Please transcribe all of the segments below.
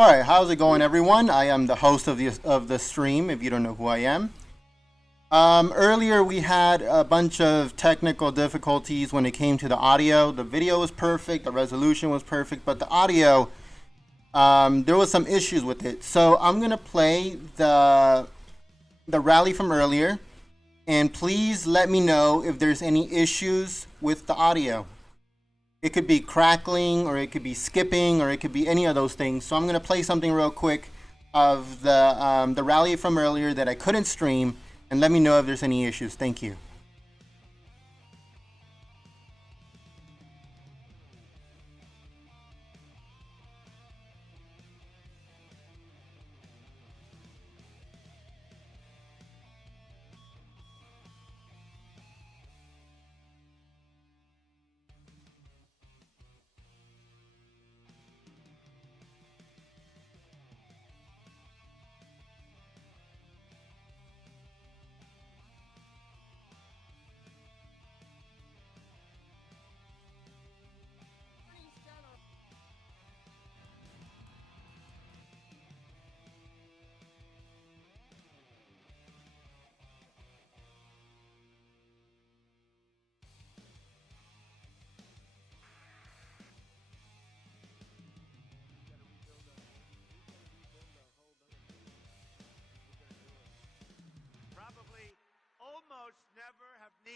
All right, how's it going, everyone? I am the host of the stream. If you don't know who I am, earlier we had a bunch of technical difficulties when it came to the audio. The video was perfect, the resolution was perfect, but the audio, there was some issues with it. So I'm gonna play the rally from earlier, and please let me know if there's any issues with the audio. It could be crackling, or it could be skipping, or it could be any of those things. So I'm going to play something real quick of the rally from earlier that I couldn't stream, and let me know if there's any issues. Thank you.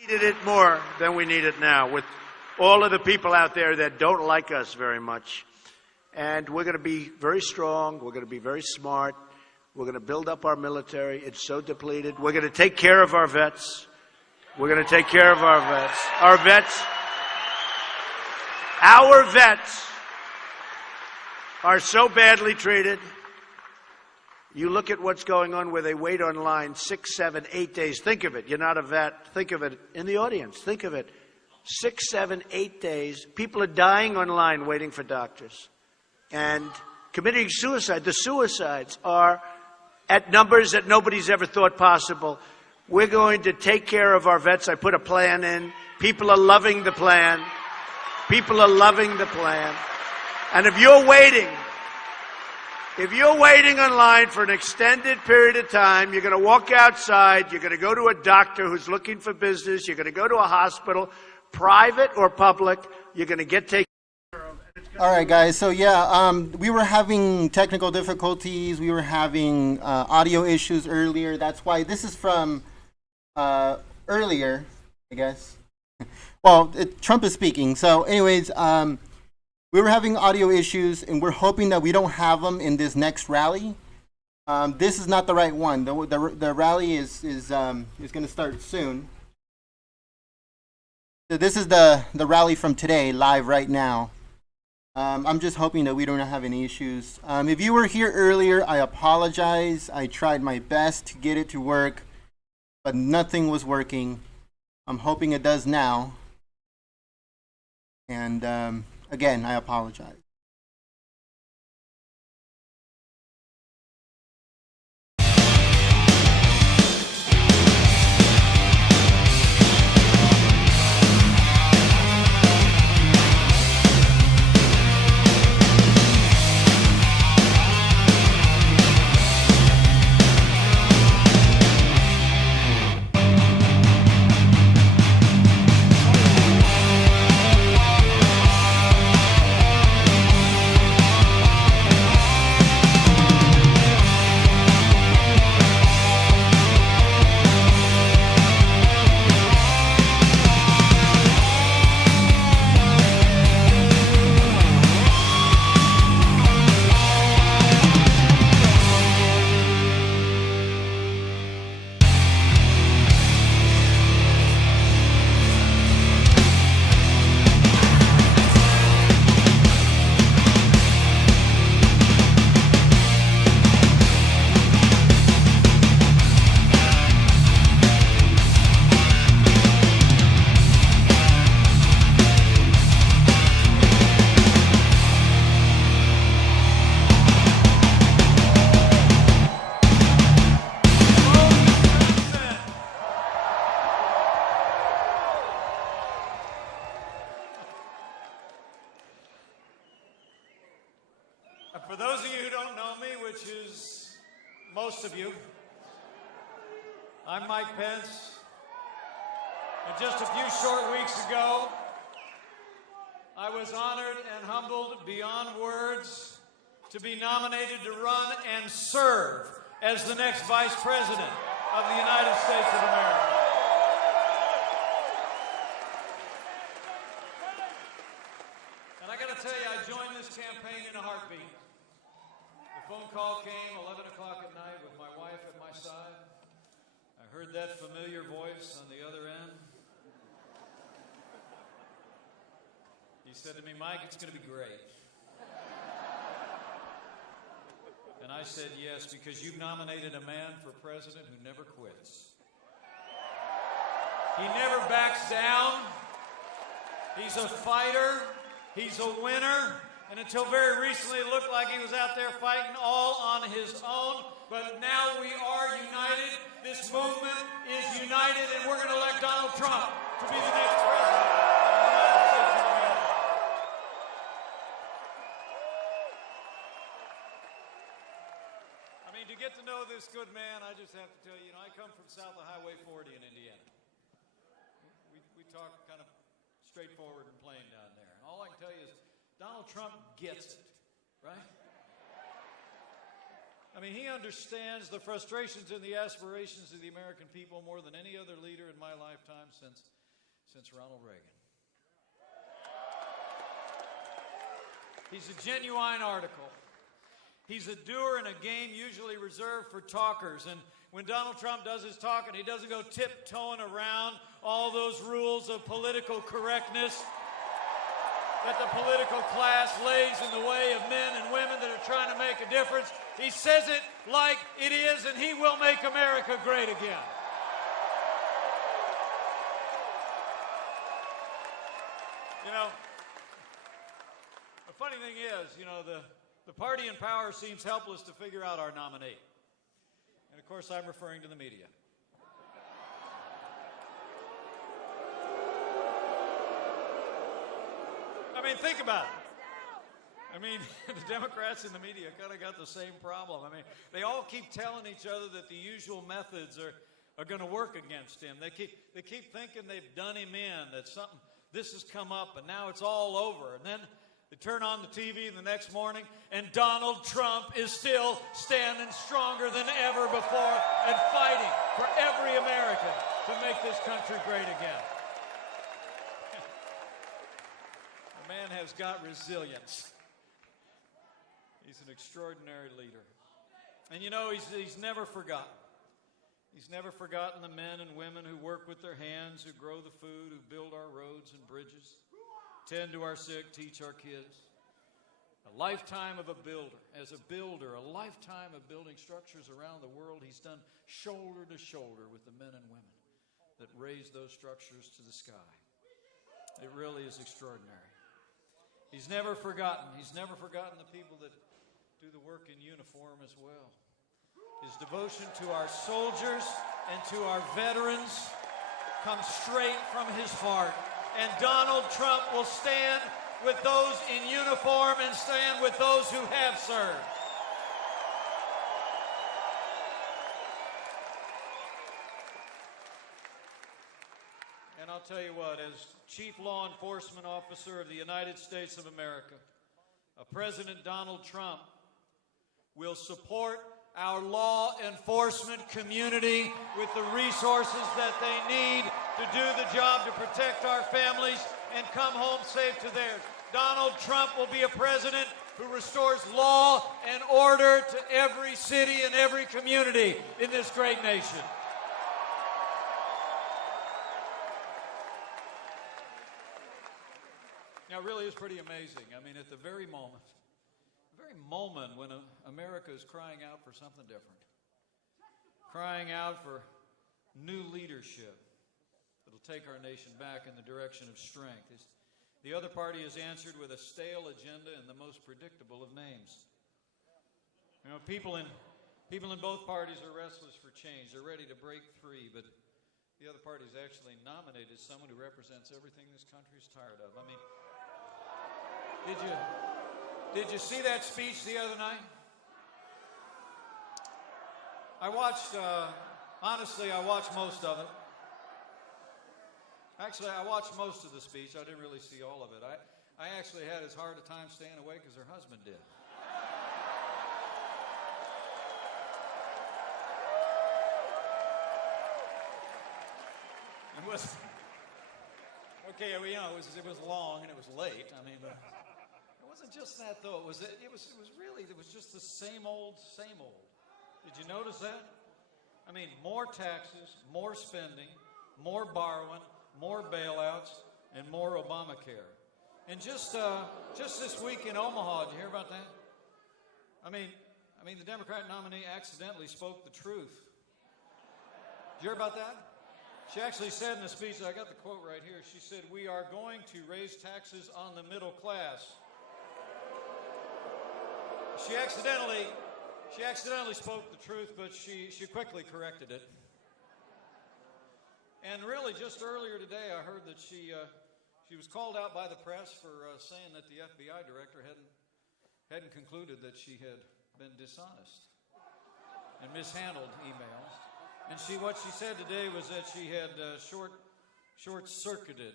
Needed it more than we need it now, with all of the people out there that don't like us very much. And we're going to be very strong. We're going to be very smart. We're going to build up our military. It's so depleted. We're going to take care of our vets. We're going to take care of our vets. Our vets are so badly treated. You look at what's going on where they wait online 6, 7, 8 days. Think of it. You're not a vet. Think of it in the audience. Think of it. 6, 7, 8 days. People are dying online waiting for doctors and committing suicide. The suicides are at numbers that nobody's ever thought possible. We're going to take care of our vets. I put a plan in. People are loving the plan. People are loving the plan. And if you're waiting online for an extended period of time, you're going to walk outside, you're going to go to a doctor who's looking for business, you're going to go to a hospital, private or public, you're going to get taken care of. All right, guys. So yeah, we were having technical difficulties. We were having audio issues earlier. That's why this is from earlier, I guess. Well, Trump is speaking. So anyways, we were having audio issues, and we're hoping that we don't have them in this next rally. This is not the right one. The rally is going to start soon. So this is the rally from today, live right now. I'm just hoping that we don't have any issues. If you were here earlier, I apologize. I tried my best to get it to work, but nothing was working. I'm hoping it does now. And again, I apologize. For those of you who don't know me, which is most of you, I'm Mike Pence. And just a few short weeks ago, I was honored and humbled beyond words to be nominated to run and serve as the next Vice President of the United States of America. And I got to tell you, I joined this campaign in a heartbeat. The phone call came 11 o'clock at night with my wife at my side. I heard that familiar voice on the other end. He said to me, Mike, it's going to be great. And I said yes, because you've nominated a man for president who never quits. He never backs down. He's a fighter. He's a winner. And until very recently, it looked like he was out there fighting all on his own. But now we are united. This movement is united, and we're going to elect Donald Trump to be the next president of the United States of America. I mean, to get to know this good man, I just have to tell you, I come from south of Highway 40 in Indiana. We talk kind of straightforward and plain down there. And all I can tell you is Donald Trump gets it, right? I mean, he understands the frustrations and the aspirations of the American people more than any other leader in my lifetime since Ronald Reagan. He's a genuine article. He's a doer in a game usually reserved for talkers. And when Donald Trump does his talking, he doesn't go tiptoeing around all those rules of political correctness that the political class lays in the way of men and women that are trying to make a difference. He says it like it is, and he will make America great again. The funny thing is, the party in power seems helpless to figure out our nominee. And of course, I'm referring to the media. I mean, think about it. I mean, the Democrats and the media kind of got the same problem. I mean, they all keep telling each other that the usual methods are going to work against him. They keep thinking they've done him in, that this has come up, and now it's all over. And then they turn on the TV the next morning, and Donald Trump is still standing stronger than ever before and fighting for every American to make this country great again. The man has got resilience. He's an extraordinary leader. And he's never forgotten. He's never forgotten the men and women who work with their hands, who grow the food, who build our roads and bridges, tend to our sick, teach our kids. A lifetime of a builder. As a builder, a lifetime of building structures around the world. He's done shoulder to shoulder with the men and women that raise those structures to the sky. It really is extraordinary. He's never forgotten. He's never forgotten the people that do the work in uniform as well. His devotion to our soldiers and to our veterans comes straight from his heart. And Donald Trump will stand with those in uniform and stand with those who have served. And I'll tell you what, as Chief Law Enforcement Officer of the United States of America, President Donald Trump will support our law enforcement community with the resources that they need to do the job to protect our families and come home safe to theirs. Donald Trump will be a president who restores law and order to every city and every community in this great nation. Now, it really is pretty amazing. I mean, at the very moment when America is crying out for something different, crying out for new leadership that'll take our nation back in the direction of strength, the other party has answered with a stale agenda and the most predictable of names. People in both parties are restless for change. They're ready to break free, but the other party's actually nominated someone who represents everything this country's tired of. I mean, Did you see that speech the other night? I watched, honestly, I watched most of it. Actually, I watched most of the speech. I didn't really see all of it. I actually had as hard a time staying awake as her husband did. It was, okay, well, you know, it was long and it was late. I mean, but it wasn't just that, though. It was just the same old, same old. Did you notice that? I mean, more taxes, more spending, more borrowing, more bailouts, and more Obamacare. And just this week in Omaha, did you hear about that? I mean, the Democrat nominee accidentally spoke the truth. Did you hear about that? She actually said in the speech, I got the quote right here, she said, "We are going to raise taxes on the middle class." She accidentally spoke the truth, but she quickly corrected it. And really, just earlier today, I heard that she was called out by the press for saying that the FBI director hadn't concluded that she had been dishonest and mishandled emails. And what she said today was that she had short-circuited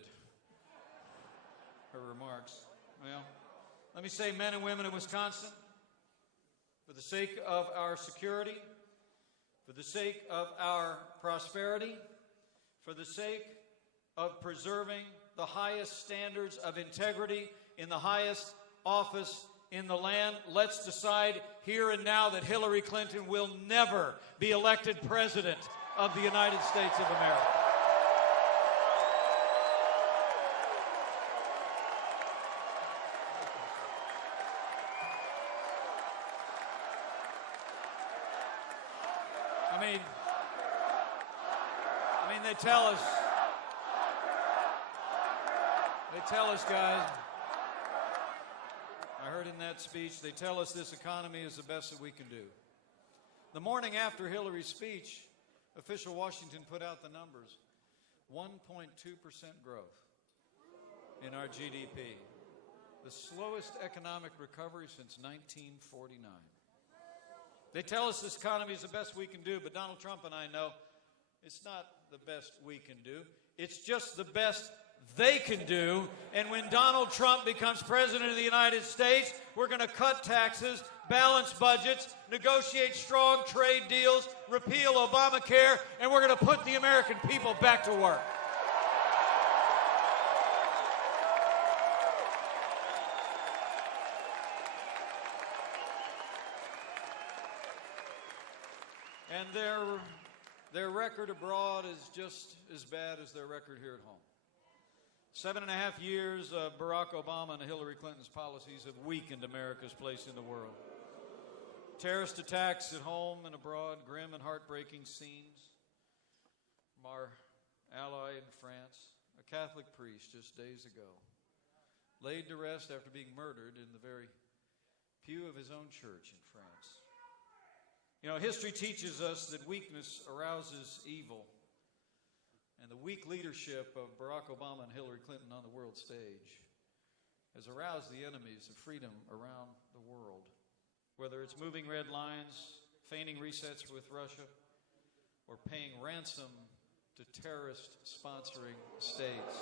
her remarks. Well, let me say, men and women of Wisconsin, for the sake of our security, for the sake of our prosperity, for the sake of preserving the highest standards of integrity in the highest office in the land, let's decide here and now that Hillary Clinton will never be elected president of the United States of America. I mean, they tell us, guys, I heard in that speech, they tell us this economy is the best that we can do. The morning after Hillary's speech, official Washington put out the numbers. 1.2% growth in our GDP. The slowest economic recovery since 1949. They tell us this economy is the best we can do, but Donald Trump and I know it's not the best we can do. It's just the best they can do. And when Donald Trump becomes president of the United States, we're going to cut taxes, balance budgets, negotiate strong trade deals, repeal Obamacare, and we're going to put the American people back to work. And their record abroad is just as bad as their record here at home. 7.5 years of Barack Obama and Hillary Clinton's policies have weakened America's place in the world. Terrorist attacks at home and abroad, grim and heartbreaking scenes from our ally in France. A Catholic priest just days ago laid to rest after being murdered in the very pew of his own church in France. You know, history teaches us that weakness arouses evil. And the weak leadership of Barack Obama and Hillary Clinton on the world stage has aroused the enemies of freedom around the world. Whether it's moving red lines, feigning resets with Russia, or paying ransom to terrorist-sponsoring states.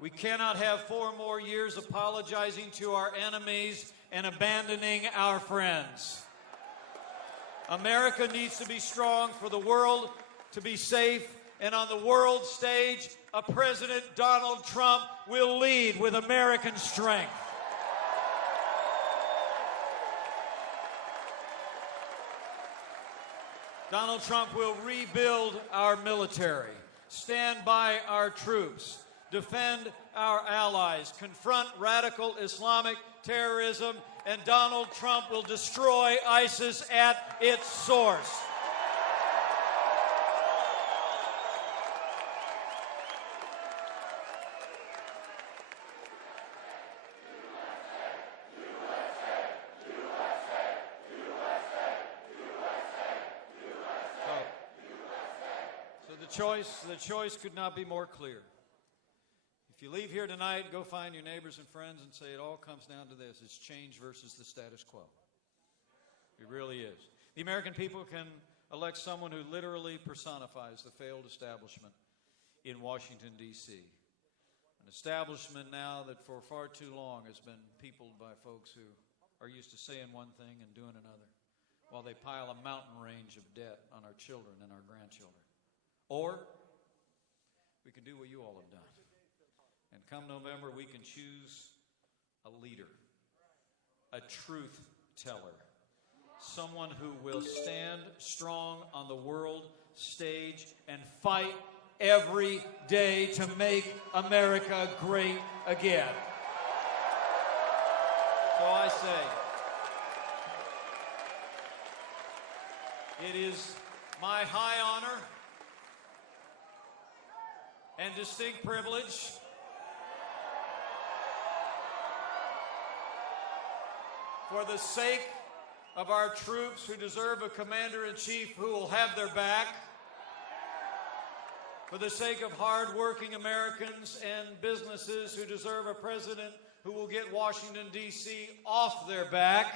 We cannot have 4 more years apologizing to our enemies and abandoning our friends. America needs to be strong for the world to be safe, and on the world stage, a President Donald Trump will lead with American strength. Donald Trump will rebuild our military, stand by our troops, defend our allies, confront radical Islamic terrorism, and Donald Trump will destroy ISIS at its source. So the choice could not be more clear. If you leave here tonight, go find your neighbors and friends and say it all comes down to this. It's change versus the status quo. It really is. The American people can elect someone who literally personifies the failed establishment in Washington, D.C. An establishment now that for far too long has been peopled by folks who are used to saying one thing and doing another, while they pile a mountain range of debt on our children and our grandchildren. Or we can do what you all have done. And come November, we can choose a leader, a truth teller, someone who will stand strong on the world stage and fight every day to make America great again. So I say, it is my high honor and distinct privilege for the sake of our troops who deserve a commander-in-chief who will have their back, for the sake of hard-working Americans and businesses who deserve a president who will get Washington, D.C. off their back,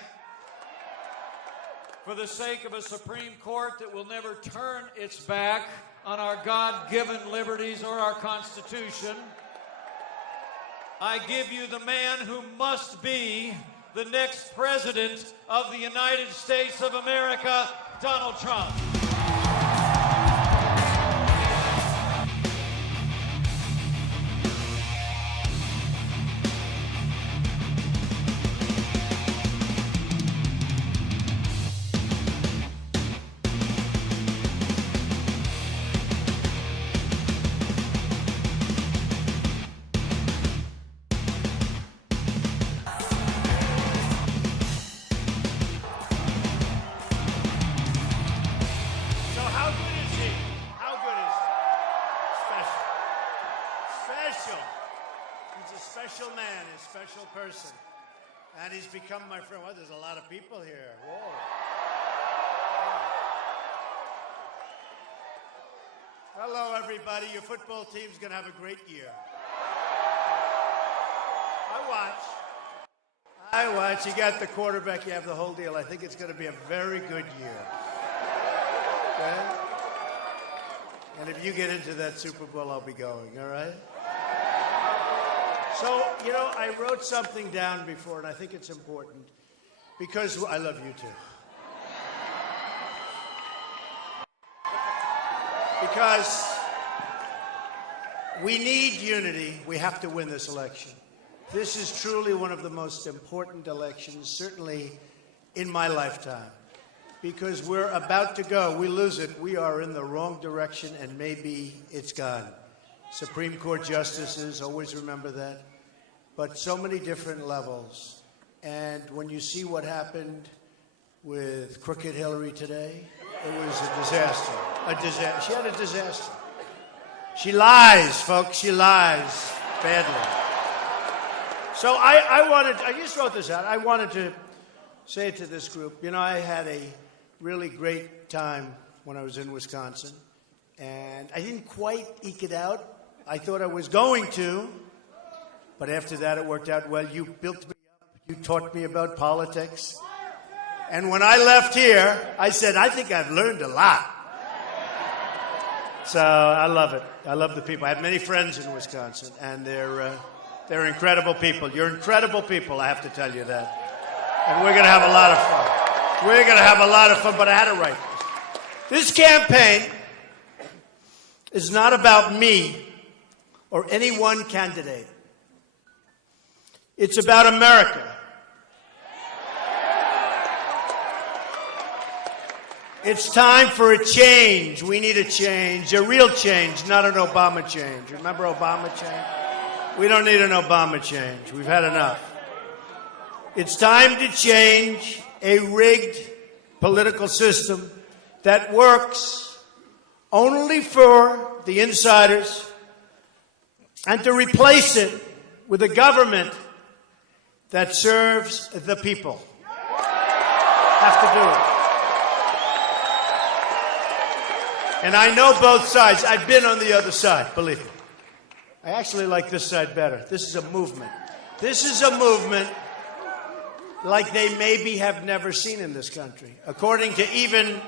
for the sake of a Supreme Court that will never turn its back on our God-given liberties or our Constitution, I give you the man who must be the next president of the United States of America, Donald Trump. Special person. And he's become my friend. Well, there's a lot of people here. Whoa. Hello, everybody. Your football team's going to have a great year. I watch. You got the quarterback. You have the whole deal. I think it's going to be a very good year. Okay? And if you get into that Super Bowl, I'll be going. All right? So, you know, I wrote something down before, and I think it's important, because I love you too. Because we need unity. We have to win this election. This is truly one of the most important elections, certainly in my lifetime, because we're about to go. We lose it. We are in the wrong direction, and maybe it's gone. Supreme Court justices, always remember that. But so many different levels. And when you see what happened with Crooked Hillary today, it was a disaster. A disaster. She had a disaster. She lies, folks. She lies badly. So I just wrote this out. I wanted to say to this group, you know, I had a really great time when I was in Wisconsin. And I didn't quite eke it out. I thought I was going to. But after that, it worked out well. You built me up. You taught me about politics. And when I left here, I said, I think I've learned a lot. So I love it. I love the people. I have many friends in Wisconsin, and they're incredible people. You're incredible people, I have to tell you that. And we're going to have a lot of fun. We're going to have a lot of fun, but I had to write this. This campaign is not about me or any one candidate. It's about America. It's time for a change. We need a change, a real change, not an Obama change. Remember Obama change? We don't need an Obama change. We've had enough. It's time to change a rigged political system that works only for the insiders and to replace it with a government that serves the people. Have to do it. And I know both sides. I've been on the other side, believe me. I actually like this side better. This is a movement. This is a movement like they maybe have never seen in this country, according to even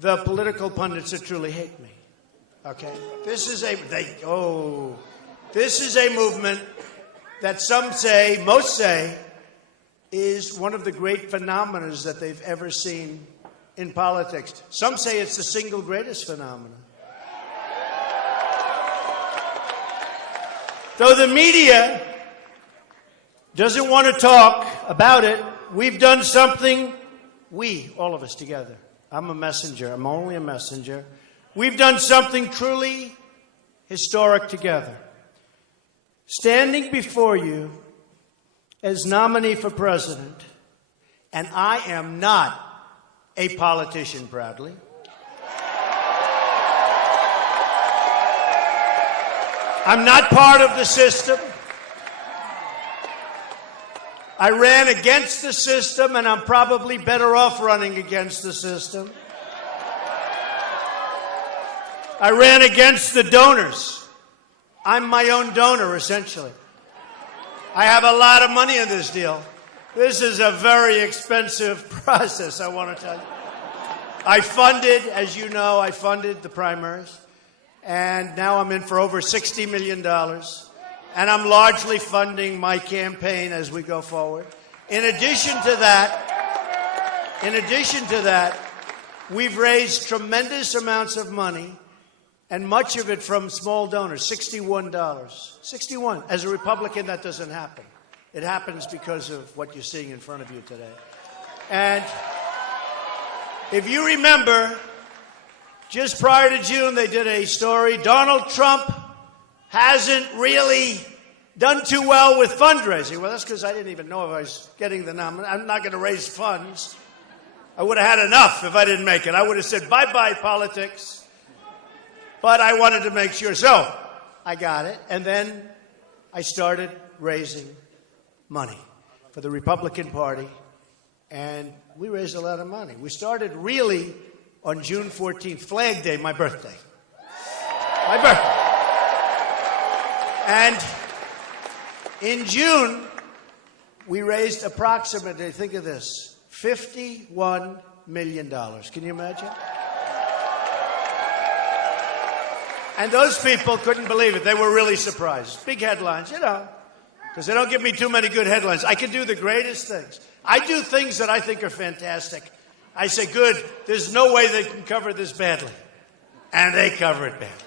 the political pundits that truly hate me. Okay? This is a movement that some say, most say, is one of the great phenomena that they've ever seen in politics. Some say it's the single greatest phenomenon. Though the media doesn't want to talk about it, we've done something, all of us together. I'm a messenger. I'm only a messenger. We've done something truly historic together. Standing before you as nominee for president, and I am not a politician proudly. I'm not part of the system. I ran against the system, and I'm probably better off running against the system. I ran against the donors. I'm my own donor, essentially. I have a lot of money in this deal. This is a very expensive process, I want to tell you. I funded, as you know, the primaries. And now I'm in for over $60 million. And I'm largely funding my campaign as we go forward. In addition to that, we've raised tremendous amounts of money, and much of it from small donors, $61. 61. As a Republican, that doesn't happen. It happens because of what you're seeing in front of you today. And if you remember, just prior to June, they did a story. Donald Trump hasn't really done too well with fundraising. Well, that's because I didn't even know if I was getting the nomination. I'm not going to raise funds. I would have had enough if I didn't make it. I would have said, bye-bye, politics. But I wanted to make sure. So I got it. And then I started raising money for the Republican Party. And we raised a lot of money. We started really on June 14th, Flag Day, my birthday. My birthday. And in June, we raised approximately, think of this, $51 million. Can you imagine? And those people couldn't believe it. They were really surprised. Big headlines, because they don't give me too many good headlines. I can do the greatest things. I do things that I think are fantastic. I say, good, there's no way they can cover this badly. And they cover it badly.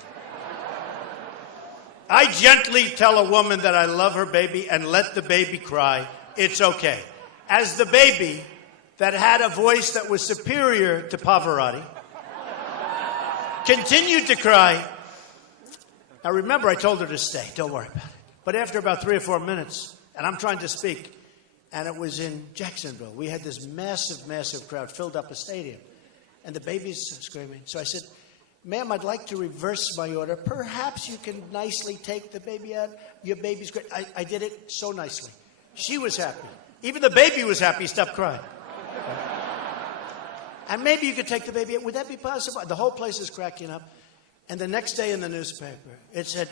I gently tell a woman that I love her baby and let the baby cry. It's okay. As the baby that had a voice that was superior to Pavarotti continued to cry. Now remember, I told her to stay. Don't worry about it. But after about 3 or 4 minutes, and I'm trying to speak, and it was in Jacksonville. We had this massive, massive crowd, filled up a stadium. And the baby's screaming. So I said, ma'am, I'd like to reverse my order. Perhaps you can nicely take the baby out. Your baby's great. I did it so nicely. She was happy. Even the baby was happy. He stopped crying. And maybe you could take the baby out. Would that be possible? The whole place is cracking up. And the next day in the newspaper, it said,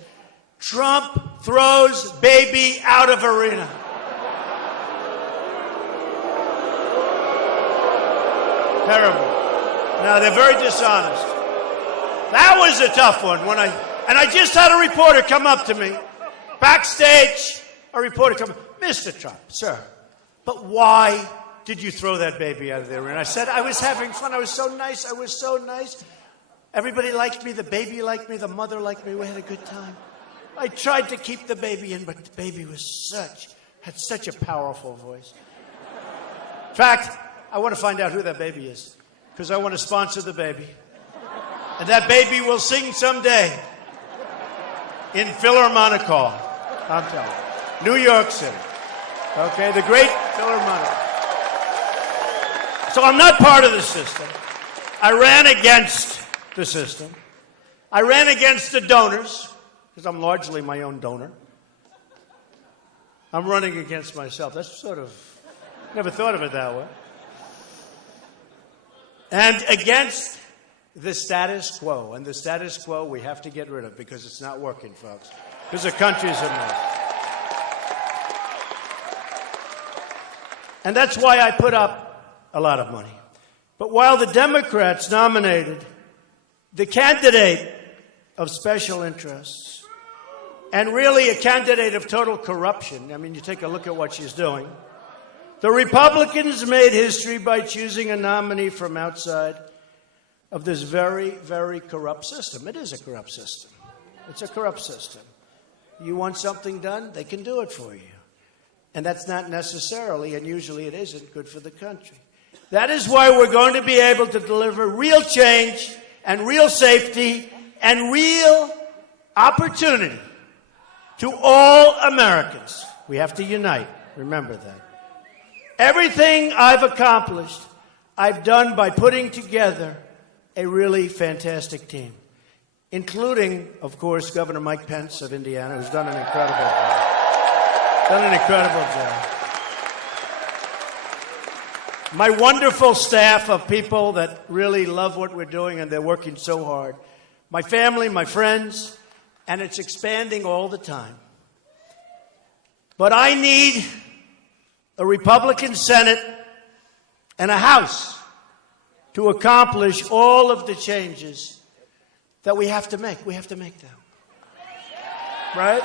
Trump throws baby out of arena. Terrible. No, they're very dishonest. That was a tough one. And I just had a reporter come up to me. Backstage, a reporter come up. Mr. Trump, sir, but why did you throw that baby out of the arena? I said, I was having fun. I was so nice. I was so nice. Everybody liked me. The baby liked me. The mother liked me. We had a good time. I tried to keep the baby in, but the baby had such a powerful voice. In fact, I want to find out who that baby is, because I want to sponsor the baby. And that baby will sing someday in Philharmonic Hall. I'm telling you. New York City. Okay, the great Philharmonic. So I'm not part of the system. I ran against the system. I ran against the donors, because I'm largely my own donor. I'm running against myself. That's never thought of it that way. And against the status quo. And the status quo we have to get rid of because it's not working, folks. Because the country's a mess. And that's why I put up a lot of money. But while the Democrats nominated the candidate of special interests and really a candidate of total corruption, I mean, you take a look at what she's doing, the Republicans made history by choosing a nominee from outside of this very, very corrupt system. It is a corrupt system. It's a corrupt system. You want something done, they can do it for you. And that's not necessarily, and usually it isn't, good for the country. That is why we're going to be able to deliver real change and real safety and real opportunity to all Americans. We have to unite. Remember that. Everything I've accomplished, I've done by putting together a really fantastic team, including, of course, Governor Mike Pence of Indiana, who's done an incredible job. My wonderful staff of people that really love what we're doing, and they're working so hard. My family, my friends, and it's expanding all the time. But I need a Republican Senate and a House to accomplish all of the changes that we have to make. We have to make them. Right?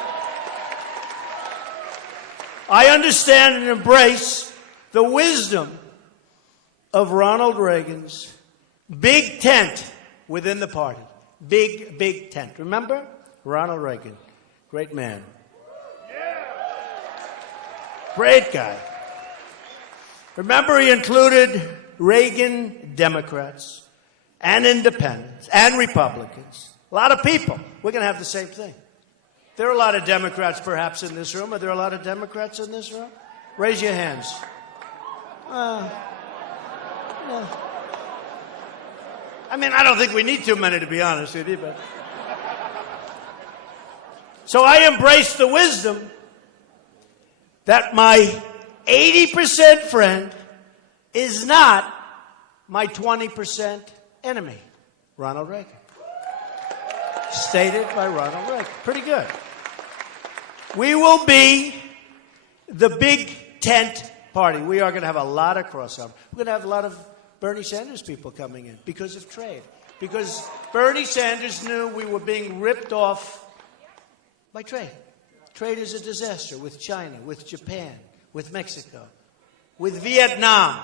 I understand and embrace the wisdom of Ronald Reagan's big tent within the party. Big, big tent. Remember? Ronald Reagan. Great man. Great guy. Remember, he included Reagan Democrats and independents and Republicans. A lot of people. We're going to have the same thing. There are a lot of Democrats perhaps in this room. Are there a lot of Democrats in this room? Raise your hands. No. I mean, I don't think we need too many, to be honest with you. But so I embrace the wisdom that my 80% friend is not my 20% enemy. Ronald Reagan. Stated by Ronald Reagan. Pretty good. We will be the big tent party. We are going to have a lot of crossover. We're going to have a lot of Bernie Sanders people coming in because of trade. Because Bernie Sanders knew we were being ripped off by trade. Trade is a disaster with China, with Japan, with Mexico, with Vietnam,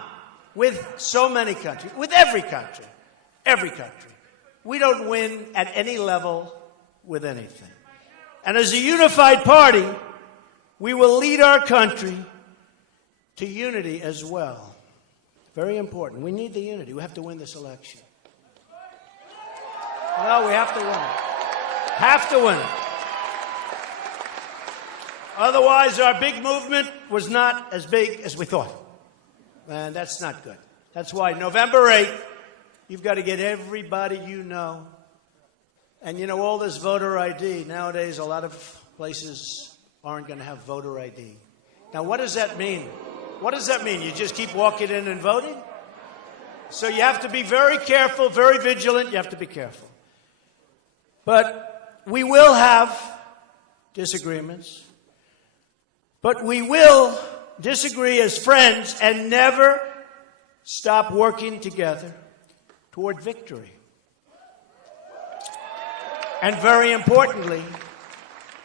with so many countries, with every country. Every country. We don't win at any level with anything. And as a unified party, we will lead our country to unity as well. Very important. We need the unity. We have to win this election. No, we have to win it. Have to win it. Otherwise, our big movement was not as big as we thought. And that's not good. That's why November 8th, you've got to get everybody you know. And you know, all this voter ID, nowadays a lot of places aren't going to have voter ID. Now, what does that mean? What does that mean? You just keep walking in and voting? So you have to be very careful, very vigilant. You have to be careful. But we will have disagreements. But we will disagree as friends and never stop working together toward victory. And very importantly,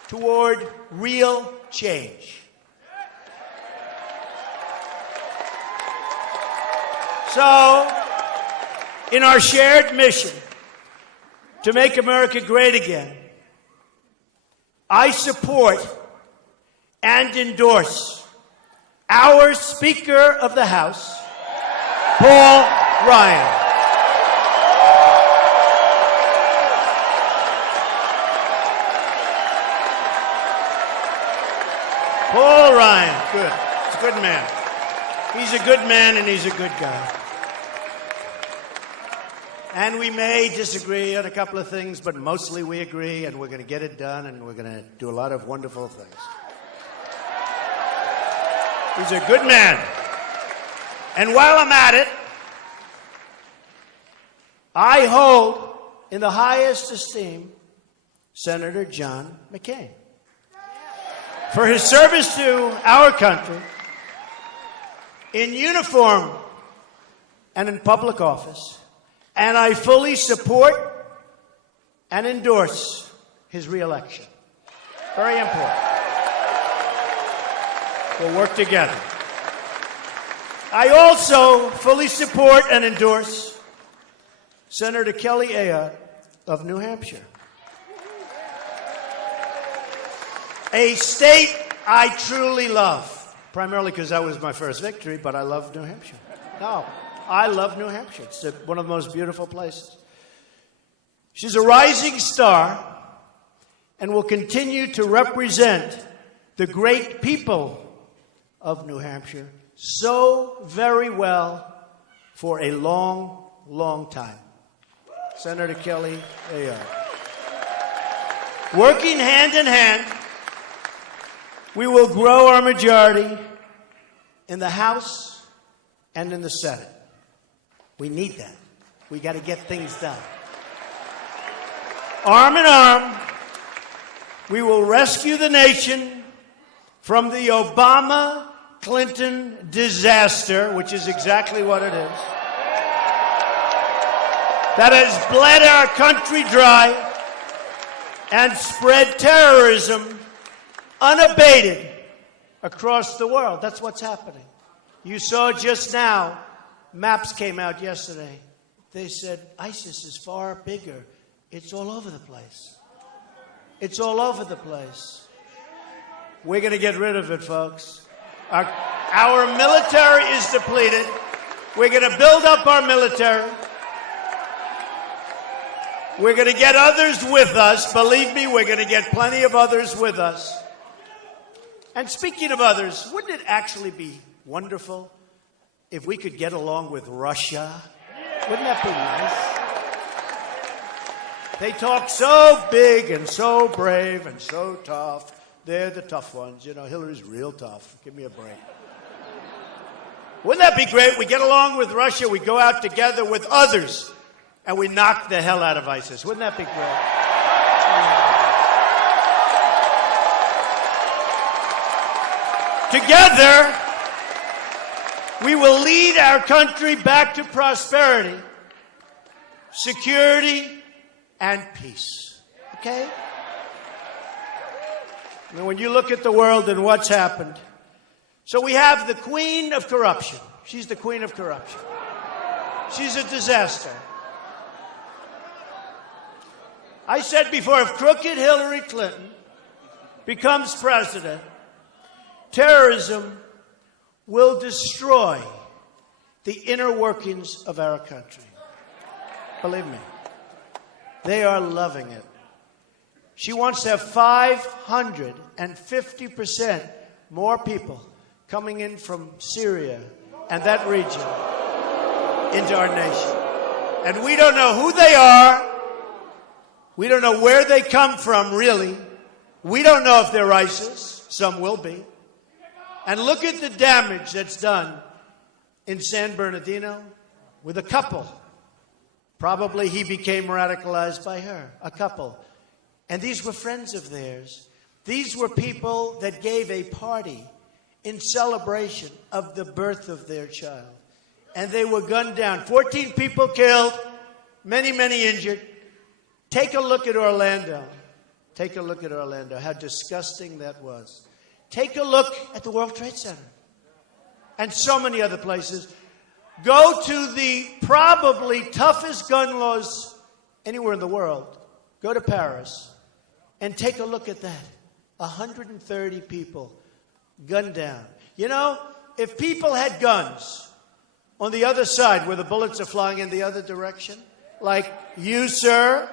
toward real change. So, in our shared mission to make America great again, I support and endorse our Speaker of the House, Paul Ryan. Paul Ryan, good. He's a good man. He's a good man and he's a good guy. And we may disagree on a couple of things, but mostly we agree, and we're going to get it done, and we're going to do a lot of wonderful things. He's a good man. And while I'm at it, I hold in the highest esteem Senator John McCain. for his service to our country in uniform and in public office, and I fully support and endorse his reelection. Very important. We'll work together. I also fully support and endorse Senator Kelly Ayotte of New Hampshire, a state I truly love, primarily because that was my first victory, but I love New Hampshire. No, I love New Hampshire. It's one of the most beautiful places. She's a rising star and will continue to represent the great people of New Hampshire so very well for a long, long time. Senator Kelly Ayotte. Working hand in hand, we will grow our majority in the House and in the Senate. We need that. We got to get things done. Arm in arm, we will rescue the nation from the Obama-Clinton disaster, which is exactly what it is, that has bled our country dry and spread terrorism unabated across the world. That's what's happening. You saw just now, maps came out yesterday. They said ISIS is far bigger. It's all over the place. It's all over the place. We're going to get rid of it, folks. Our military is depleted. We're going to build up our military. We're going to get others with us. Believe me, we're going to get plenty of others with us. And speaking of others, wouldn't it actually be wonderful if we could get along with Russia? Wouldn't that be nice? They talk so big and so brave and so tough. They're the tough ones. You know, Hillary's real tough. Give me a break. Wouldn't that be great? We get along with Russia. We go out together with others. And we knock the hell out of ISIS. Wouldn't that be great? Together, we will lead our country back to prosperity, security, and peace. Okay? Now, when you look at the world and what's happened, so we have the queen of corruption. She's the queen of corruption. She's a disaster. I said before, if crooked Hillary Clinton becomes president, terrorism will destroy the inner workings of our country. Believe me, they are loving it. She wants to have 550% more people coming in from Syria and that region into our nation. And we don't know who they are. We don't know where they come from, really. We don't know if they're ISIS. Some will be. And look at the damage that's done in San Bernardino with a couple. Probably he became radicalized by her. A couple. And these were friends of theirs. These were people that gave a party in celebration of the birth of their child. And they were gunned down. 14 people killed, many, many injured. Take a look at Orlando. Take a look at Orlando, how disgusting that was. Take a look at the World Trade Center and so many other places. Go to the probably toughest gun laws anywhere in the world. Go to Paris and take a look at that. 130 people gunned down. You know, if people had guns on the other side where the bullets are flying in the other direction, like you, sir,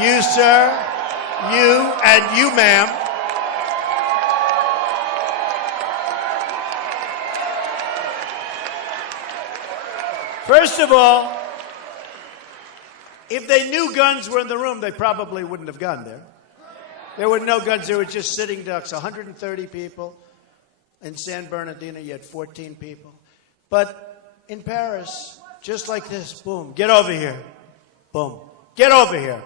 you, sir, you, and you, ma'am. First of all, if they knew guns were in the room, they probably wouldn't have gone there. There were no guns. They were just sitting ducks. 130 people. In San Bernardino, you had 14 people. But in Paris, just like this, boom, get over here. Boom. Get over here.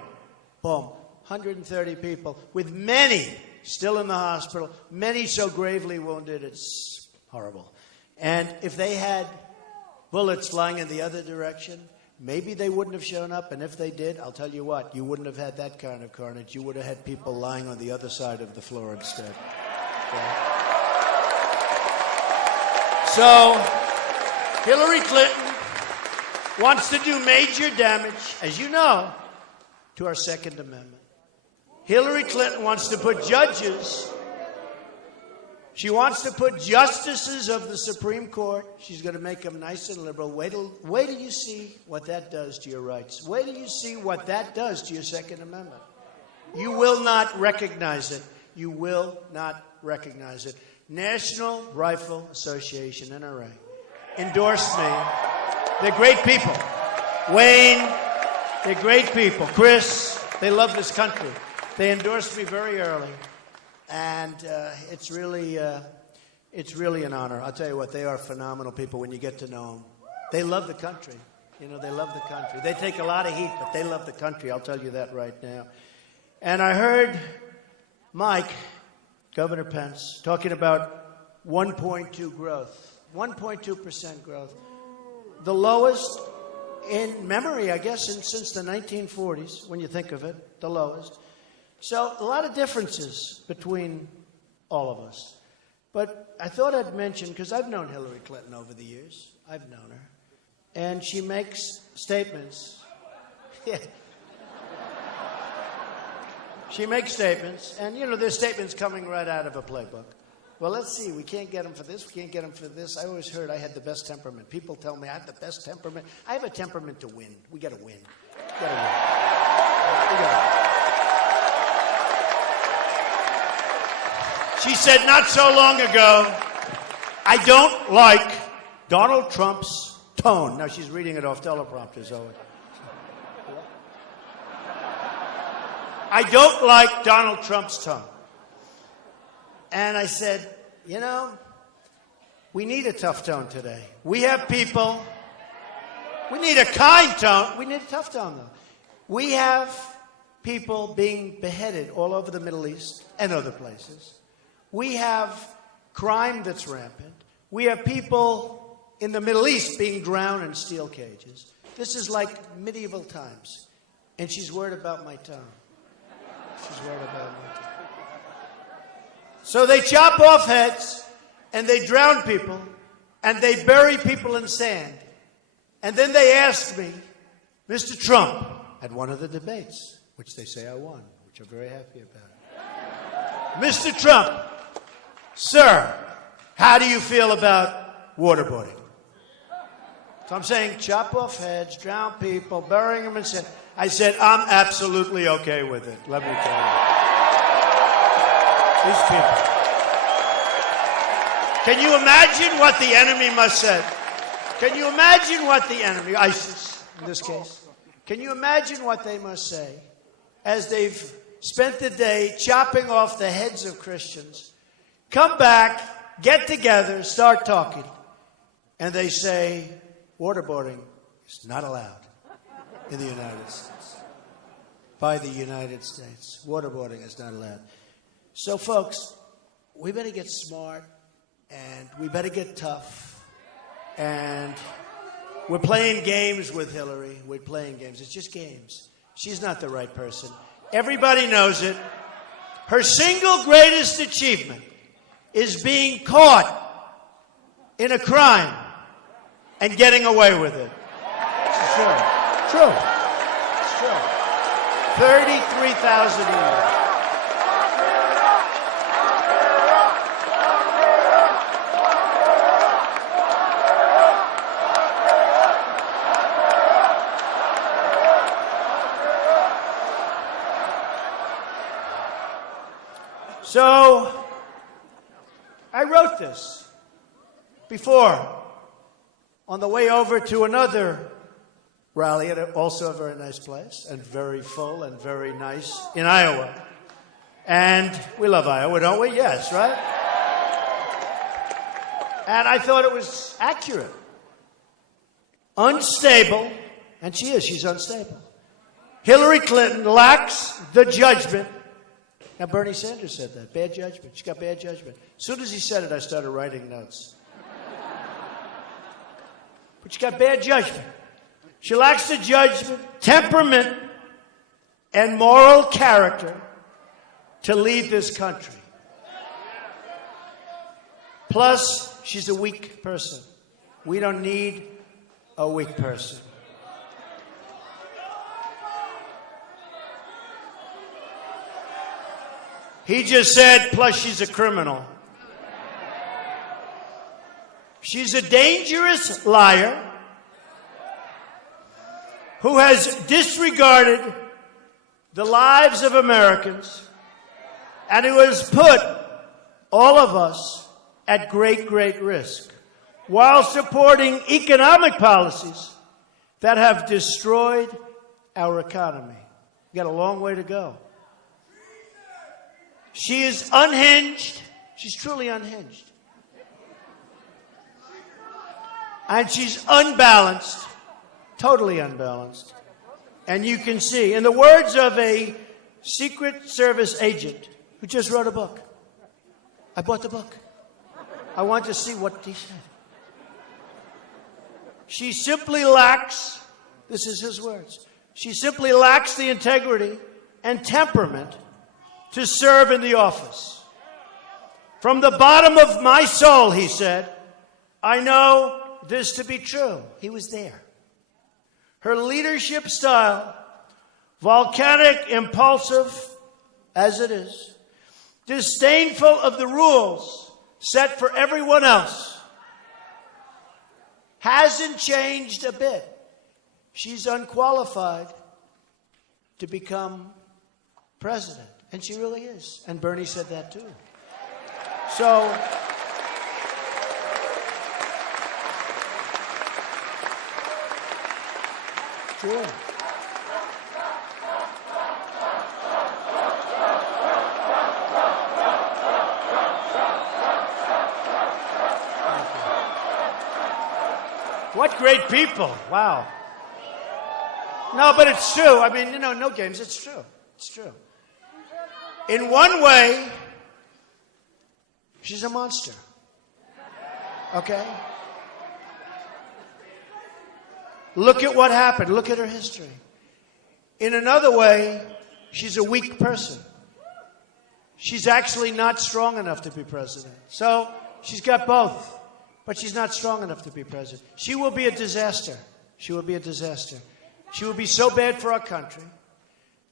Boom. 130 people with many, still in the hospital, many so gravely wounded, it's horrible. And if they had bullets flying in the other direction, maybe they wouldn't have shown up. And if they did, I'll tell you what, you wouldn't have had that kind of carnage. You would have had people lying on the other side of the floor instead. Okay? So, Hillary Clinton wants to do major damage, as you know, to our Second Amendment. Hillary Clinton wants to put judges, she wants to put justices of the Supreme Court, she's going to make them nice and liberal. Wait till you see what that does to your rights. Wait till you see what that does to your Second Amendment. You will not recognize it. You will not recognize it. National Rifle Association, NRA, endorsed me. They're great people. Wayne, they're great people. Chris, they love this country. They endorsed me very early, and it's really an honor. I'll tell you what, they are phenomenal people when you get to know them. They love the country. You know, they love the country. They take a lot of heat, but they love the country. I'll tell you that right now. And I heard Mike, Governor Pence, talking about 1.2 growth, 1.2% growth. The lowest in memory, I guess, since the 1940s, when you think of it, the lowest. So a lot of differences between all of us. But I thought I'd mention, because I've known Hillary Clinton over the years. I've known her. And she makes statements. Yeah. She makes statements. And, you know, there's statements coming right out of a playbook. Well, let's see. We can't get them for this. We can't get them for this. I always heard I had the best temperament. People tell me I have the best temperament. I have a temperament to win. We got to win. We got to win. We got to win. She said not so long ago, I don't like Donald Trump's tone. Now, she's reading it off teleprompters, Owen. I don't like Donald Trump's tone. And I said, you know, we need a tough tone today. We have people, we need a kind tone. We need a tough tone, though. We have people being beheaded all over the Middle East and other places. We have crime that's rampant. We have people in the Middle East being drowned in steel cages. This is like medieval times. And she's worried about my tone. She's worried about my tone. So they chop off heads, and they drown people, and they bury people in sand. And then they asked me, Mr. Trump, at one of the debates, which they say I won, which I'm very happy about. Mr. Trump, sir, how do you feel about waterboarding? So I'm saying chop off heads, drown people, burying them in sand. I said, I'm absolutely okay with it, let me tell you. These people. Can you imagine what the enemy must say? Can you imagine what the enemy, ISIS in this case, can you imagine what they must say as they've spent the day chopping off the heads of Christians, come back, get together, start talking, and they say waterboarding is not allowed in the United States. By the United States. Waterboarding is not allowed. So, folks, we better get smart, and we better get tough. And we're playing games with Hillary. We're playing games. It's just games. She's not the right person. Everybody knows it. Her single greatest achievement is being caught in a crime and getting away with it. It's true. True. It's true. 33,000 a year. So, I wrote this before on the way over to another rally at also a very nice place and very full and very nice in Iowa. And we love Iowa, don't we? Yes, right? And I thought it was accurate. Unstable, and she's unstable. Hillary Clinton lacks the judgment Now, Bernie Sanders said that. Bad judgment. She's got bad judgment. As soon as he said it, I started writing notes. But she got bad judgment. She lacks the judgment, temperament, and moral character to lead this country. Plus, she's a weak person. We don't need a weak person. He just said, plus she's a criminal. She's a dangerous liar who has disregarded the lives of Americans and who has put all of us at great, great risk while supporting economic policies that have destroyed our economy. We've got a long way to go. She is unhinged. She's truly unhinged. And she's unbalanced, totally unbalanced. And you can see, in the words of a Secret Service agent who just wrote a book, I bought the book. I want to see what he said. She simply lacks, this is his words, she simply lacks the integrity and temperament to serve in the office. From the bottom of my soul, he said, I know this to be true. He was there. Her leadership style, volcanic, impulsive as it is, disdainful of the rules set for everyone else, hasn't changed a bit. She's unqualified to become president. And she really is. And Bernie said that too. So, sure. What great people. Wow. No, but it's true. I mean, no games. It's true. It's true. In one way, she's a monster. Okay? Look at what happened. Look at her history. In another way, she's a weak person. She's actually not strong enough to be president. So she's got both, but she's not strong enough to be president. She will be a disaster. She will be a disaster. She will be so bad for our country.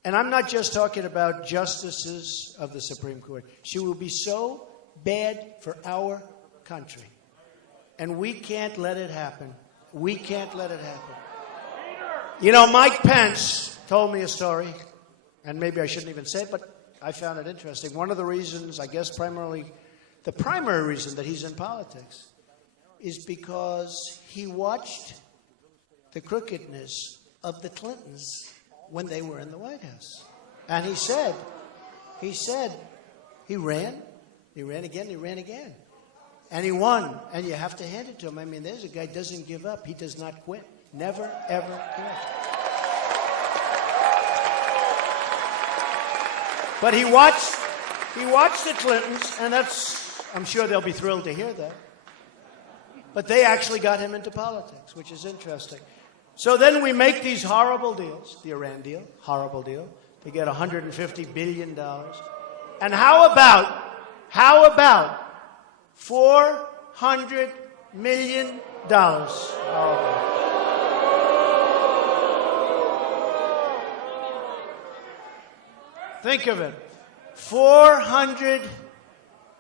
And I'm not just talking about justices of the Supreme Court. She will be so bad for our country. And we can't let it happen. We can't let it happen. You know, Mike Pence told me a story, and maybe I shouldn't even say it, but I found it interesting. One of the reasons, I guess primarily, the primary reason that he's in politics is because he watched the crookedness of the Clintons when they were in the White House. And he said, he ran again. And he won. And you have to hand it to him. I mean, there's a guy who doesn't give up. He does not quit. Never, ever quit. But he watched the Clintons, and I'm sure they'll be thrilled to hear that. But they actually got him into politics, which is interesting. So then we make these horrible deals, the Iran deal, horrible deal, to get $150 billion. And how about $400 million? Think of it. $400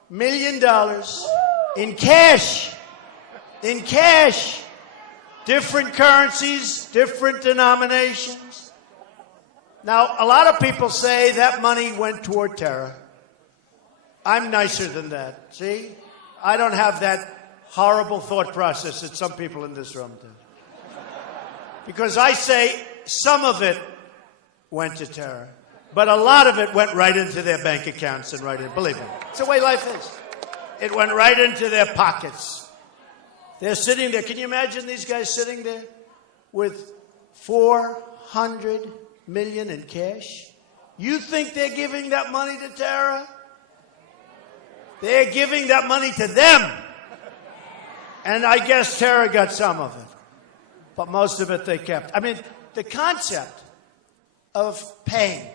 million in cash. In cash. Different currencies, different denominations. Now, a lot of people say that money went toward terror. I'm nicer than that. See? I don't have that horrible thought process that some people in this room do. Because I say some of it went to terror, but a lot of it went right into their bank accounts and right in. Believe me. It's the way life is. It went right into their pockets. They're sitting there. Can you imagine these guys sitting there with $400 million in cash? You think they're giving that money to terror? They're giving that money to them. And I guess terror got some of it. But most of it they kept. I mean, the concept of paying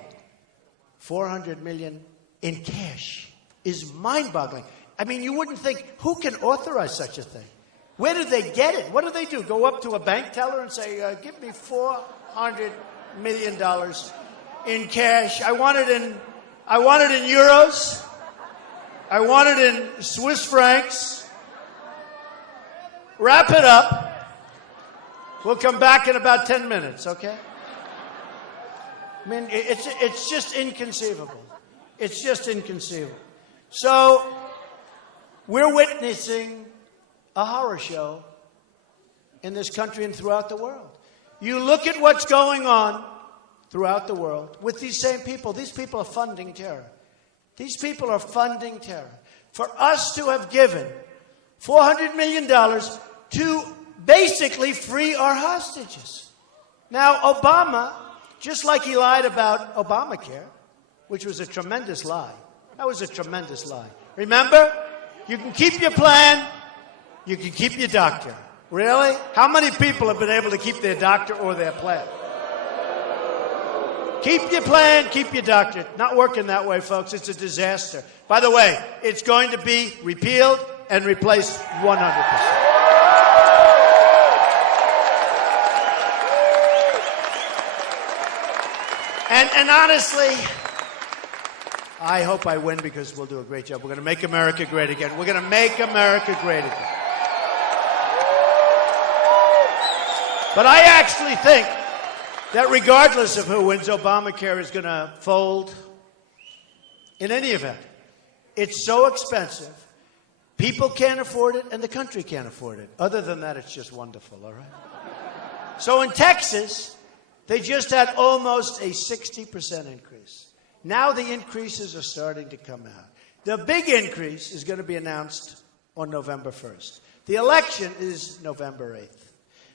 $400 million in cash is mind-boggling. I mean, you wouldn't think, who can authorize such a thing? Where do they get it? What do they do? Go up to a bank teller and say, give me $400 million in cash. I want it in euros. I want it in Swiss francs. Wrap it up. We'll come back in about 10 minutes, okay? I mean, it's just inconceivable. It's just inconceivable. So, we're witnessing a horror show in this country and throughout the world. You look at what's going on throughout the world with these same people. These people are funding terror. These people are funding terror. For us to have given $400 million to basically free our hostages. Now, Obama, just like he lied about Obamacare, which was a tremendous lie. That was a tremendous lie. Remember? You can keep your plan, you can keep your doctor. Really? How many people have been able to keep their doctor or their plan? Keep your plan, keep your doctor. Not working that way, folks. It's a disaster. By the way, it's going to be repealed and replaced 100%. And honestly, I hope I win because we'll do a great job. We're going to make America great again. We're going to make America great again. But I actually think that regardless of who wins, Obamacare is going to fold in any event. It's so expensive. People can't afford it, and the country can't afford it. Other than that, it's just wonderful, all right? So in Texas, they just had almost a 60% increase. Now the increases are starting to come out. The big increase is going to be announced on November 1st. The election is November 8th.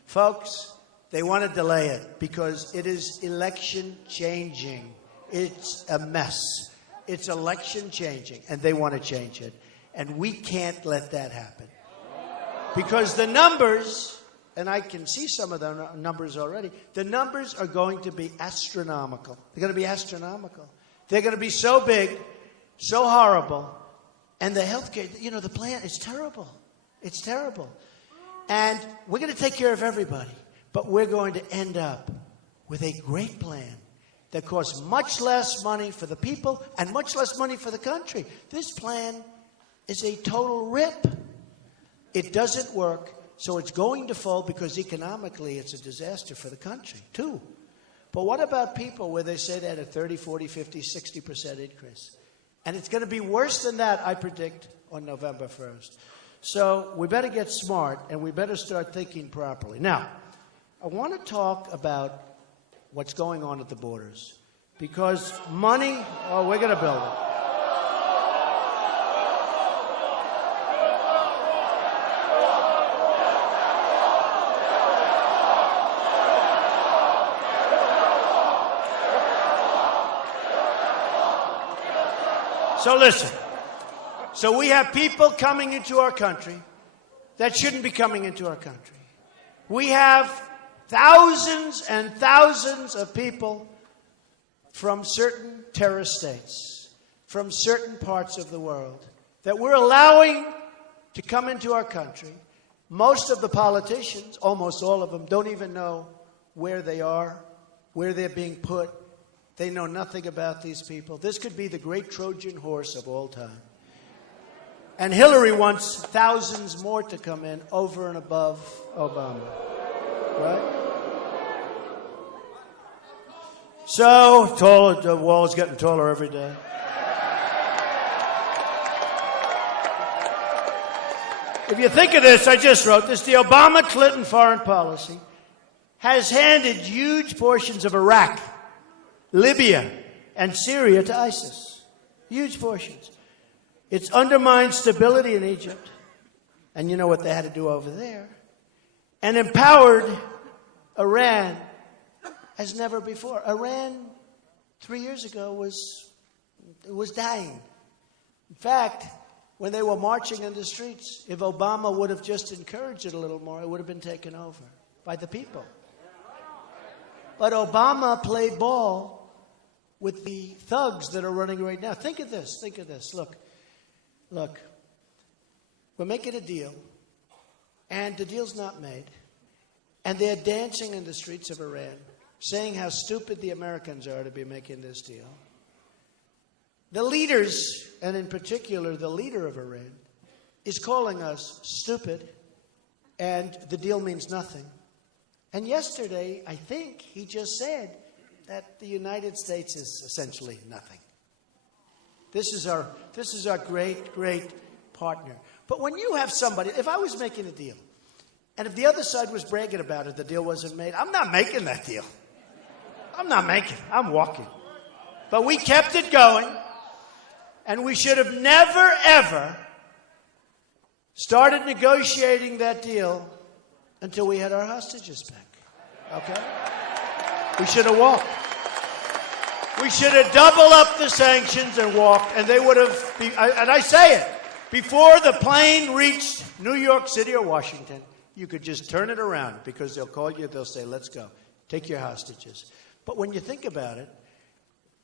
Folks, they want to delay it because it is election changing. It's a mess. It's election changing, and they want to change it. And we can't let that happen. Because the numbers, and I can see some of the numbers already, the numbers are going to be astronomical. They're going to be astronomical. They're going to be so big, so horrible. And the healthcare, the plan is terrible. It's terrible. And we're going to take care of everybody. But we're going to end up with a great plan that costs much less money for the people and much less money for the country. This plan is a total rip. It doesn't work, so it's going to fall because economically it's a disaster for the country, too. But what about people where they say they had a 30, 40, 50, 60% increase? And it's going to be worse than that, I predict, on November 1st. So we better get smart, and we better start thinking properly. Now, I want to talk about what's going on at the borders. Because money, we're going to build it. So listen. So we have people coming into our country that shouldn't be coming into our country. We have thousands and thousands of people from certain terrorist states, from certain parts of the world, that we're allowing to come into our country. Most of the politicians, almost all of them, don't even know where they are, where they're being put. They know nothing about these people. This could be the great Trojan horse of all time. And Hillary wants thousands more to come in over and above Obama. Right? So, taller, the wall is getting taller every day. If you think of this, I just wrote this, the Obama-Clinton foreign policy has handed huge portions of Iraq, Libya, and Syria to ISIS. Huge portions. It's undermined stability in Egypt, and you know what they had to do over there, and empowered Iran as never before. Iran 3 years ago was dying. In fact, when they were marching in the streets, if Obama would have just encouraged it a little more, it would have been taken over by the people. But Obama played ball with the thugs that are running right now. Think of this. Look. We're making a deal, and the deal's not made. And they're dancing in the streets of Iran, saying how stupid the Americans are to be making this deal. The leaders, and in particular the leader of Iran, is calling us stupid, and the deal means nothing. And yesterday, I think he just said that the United States is essentially nothing. This is our great, great partner. But when you have somebody, if I was making a deal, and if the other side was bragging about it, the deal wasn't made, I'm not making that deal. I'm walking. But we kept it going, and we should have never, ever started negotiating that deal until we had our hostages back. Okay? We should have walked. We should have doubled up the sanctions and walked, and they would have, and I say it, before the plane reached New York City or Washington, you could just turn it around because they'll call you, they'll say, let's go, take your hostages. But when you think about it,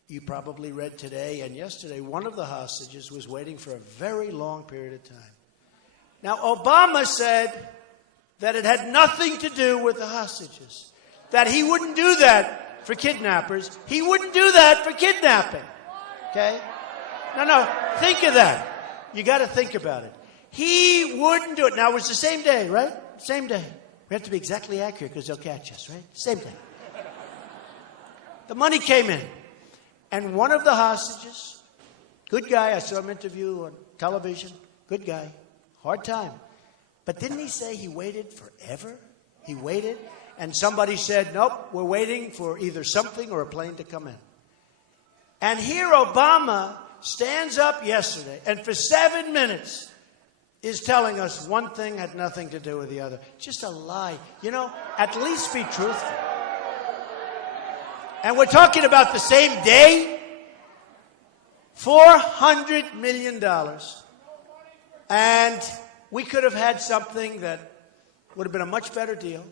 you probably read today and yesterday, one of the hostages was waiting for a very long period of time. Now, Obama said that it had nothing to do with the hostages, that he wouldn't do that for kidnappers. He wouldn't do that for kidnapping. Okay? No, think of that. You got to think about it. He wouldn't do it. Now, it was the same day, right? Same day. We have to be exactly accurate because they'll catch us, right? Same day. The money came in. And one of the hostages, good guy, I saw him interview on television, good guy, hard time. But didn't he say he waited forever? He waited, and somebody said, nope, we're waiting for either something or a plane to come in. And here Obama stands up yesterday, and for 7 minutes is telling us one thing had nothing to do with the other. Just a lie. You know, at least be truthful. And we're talking about the same day, $400 million. And we could have had something that would have been a much better deal.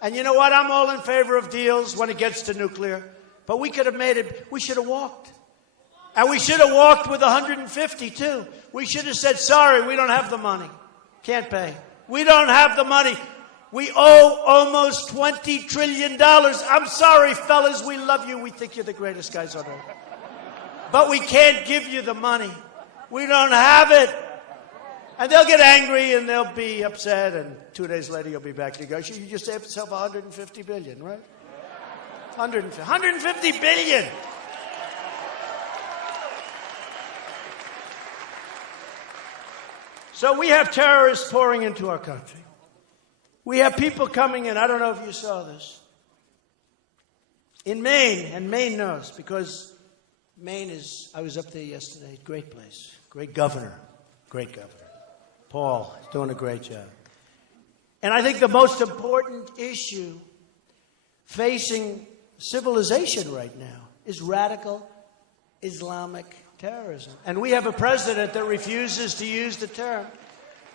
And you know what? I'm all in favor of deals when it gets to nuclear. But we could have made it, we should have walked. And we should have walked with 150 too. We should have said, sorry, we don't have the money. Can't pay. We don't have the money. We owe almost $20 trillion. I'm sorry, fellas. We love you. We think you're the greatest guys on earth. But we can't give you the money. We don't have it. And they'll get angry and they'll be upset. And 2 days later, you'll be back negotiating. You just saved yourself $150 billion, right? 150 billion. So we have terrorists pouring into our country. We have people coming in. I don't know if you saw this. In Maine, and Maine knows, because Maine is, I was up there yesterday, great place, great governor. Paul is doing a great job. And I think the most important issue facing civilization right now is radical Islamic terrorism. And we have a president that refuses to use the term.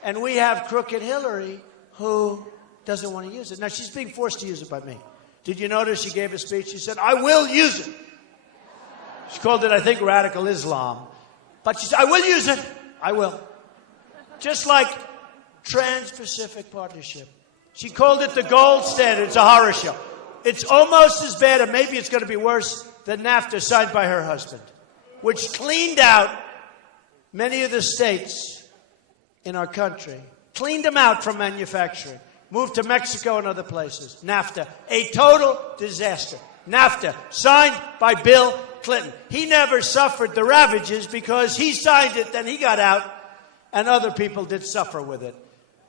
And we have crooked Hillary who doesn't want to use it. Now, she's being forced to use it by me. Did you notice she gave a speech? She said, I will use it. She called it, I think, radical Islam. But she said, I will use it. I will. Just like Trans-Pacific Partnership. She called it the gold standard. It's a horror show. It's almost as bad, and maybe it's going to be worse, than NAFTA signed by her husband, which cleaned out many of the states in our country, cleaned them out from manufacturing, moved to Mexico and other places. NAFTA, a total disaster. NAFTA, signed by Bill Clinton. He never suffered the ravages because he signed it, then he got out, and other people did suffer with it.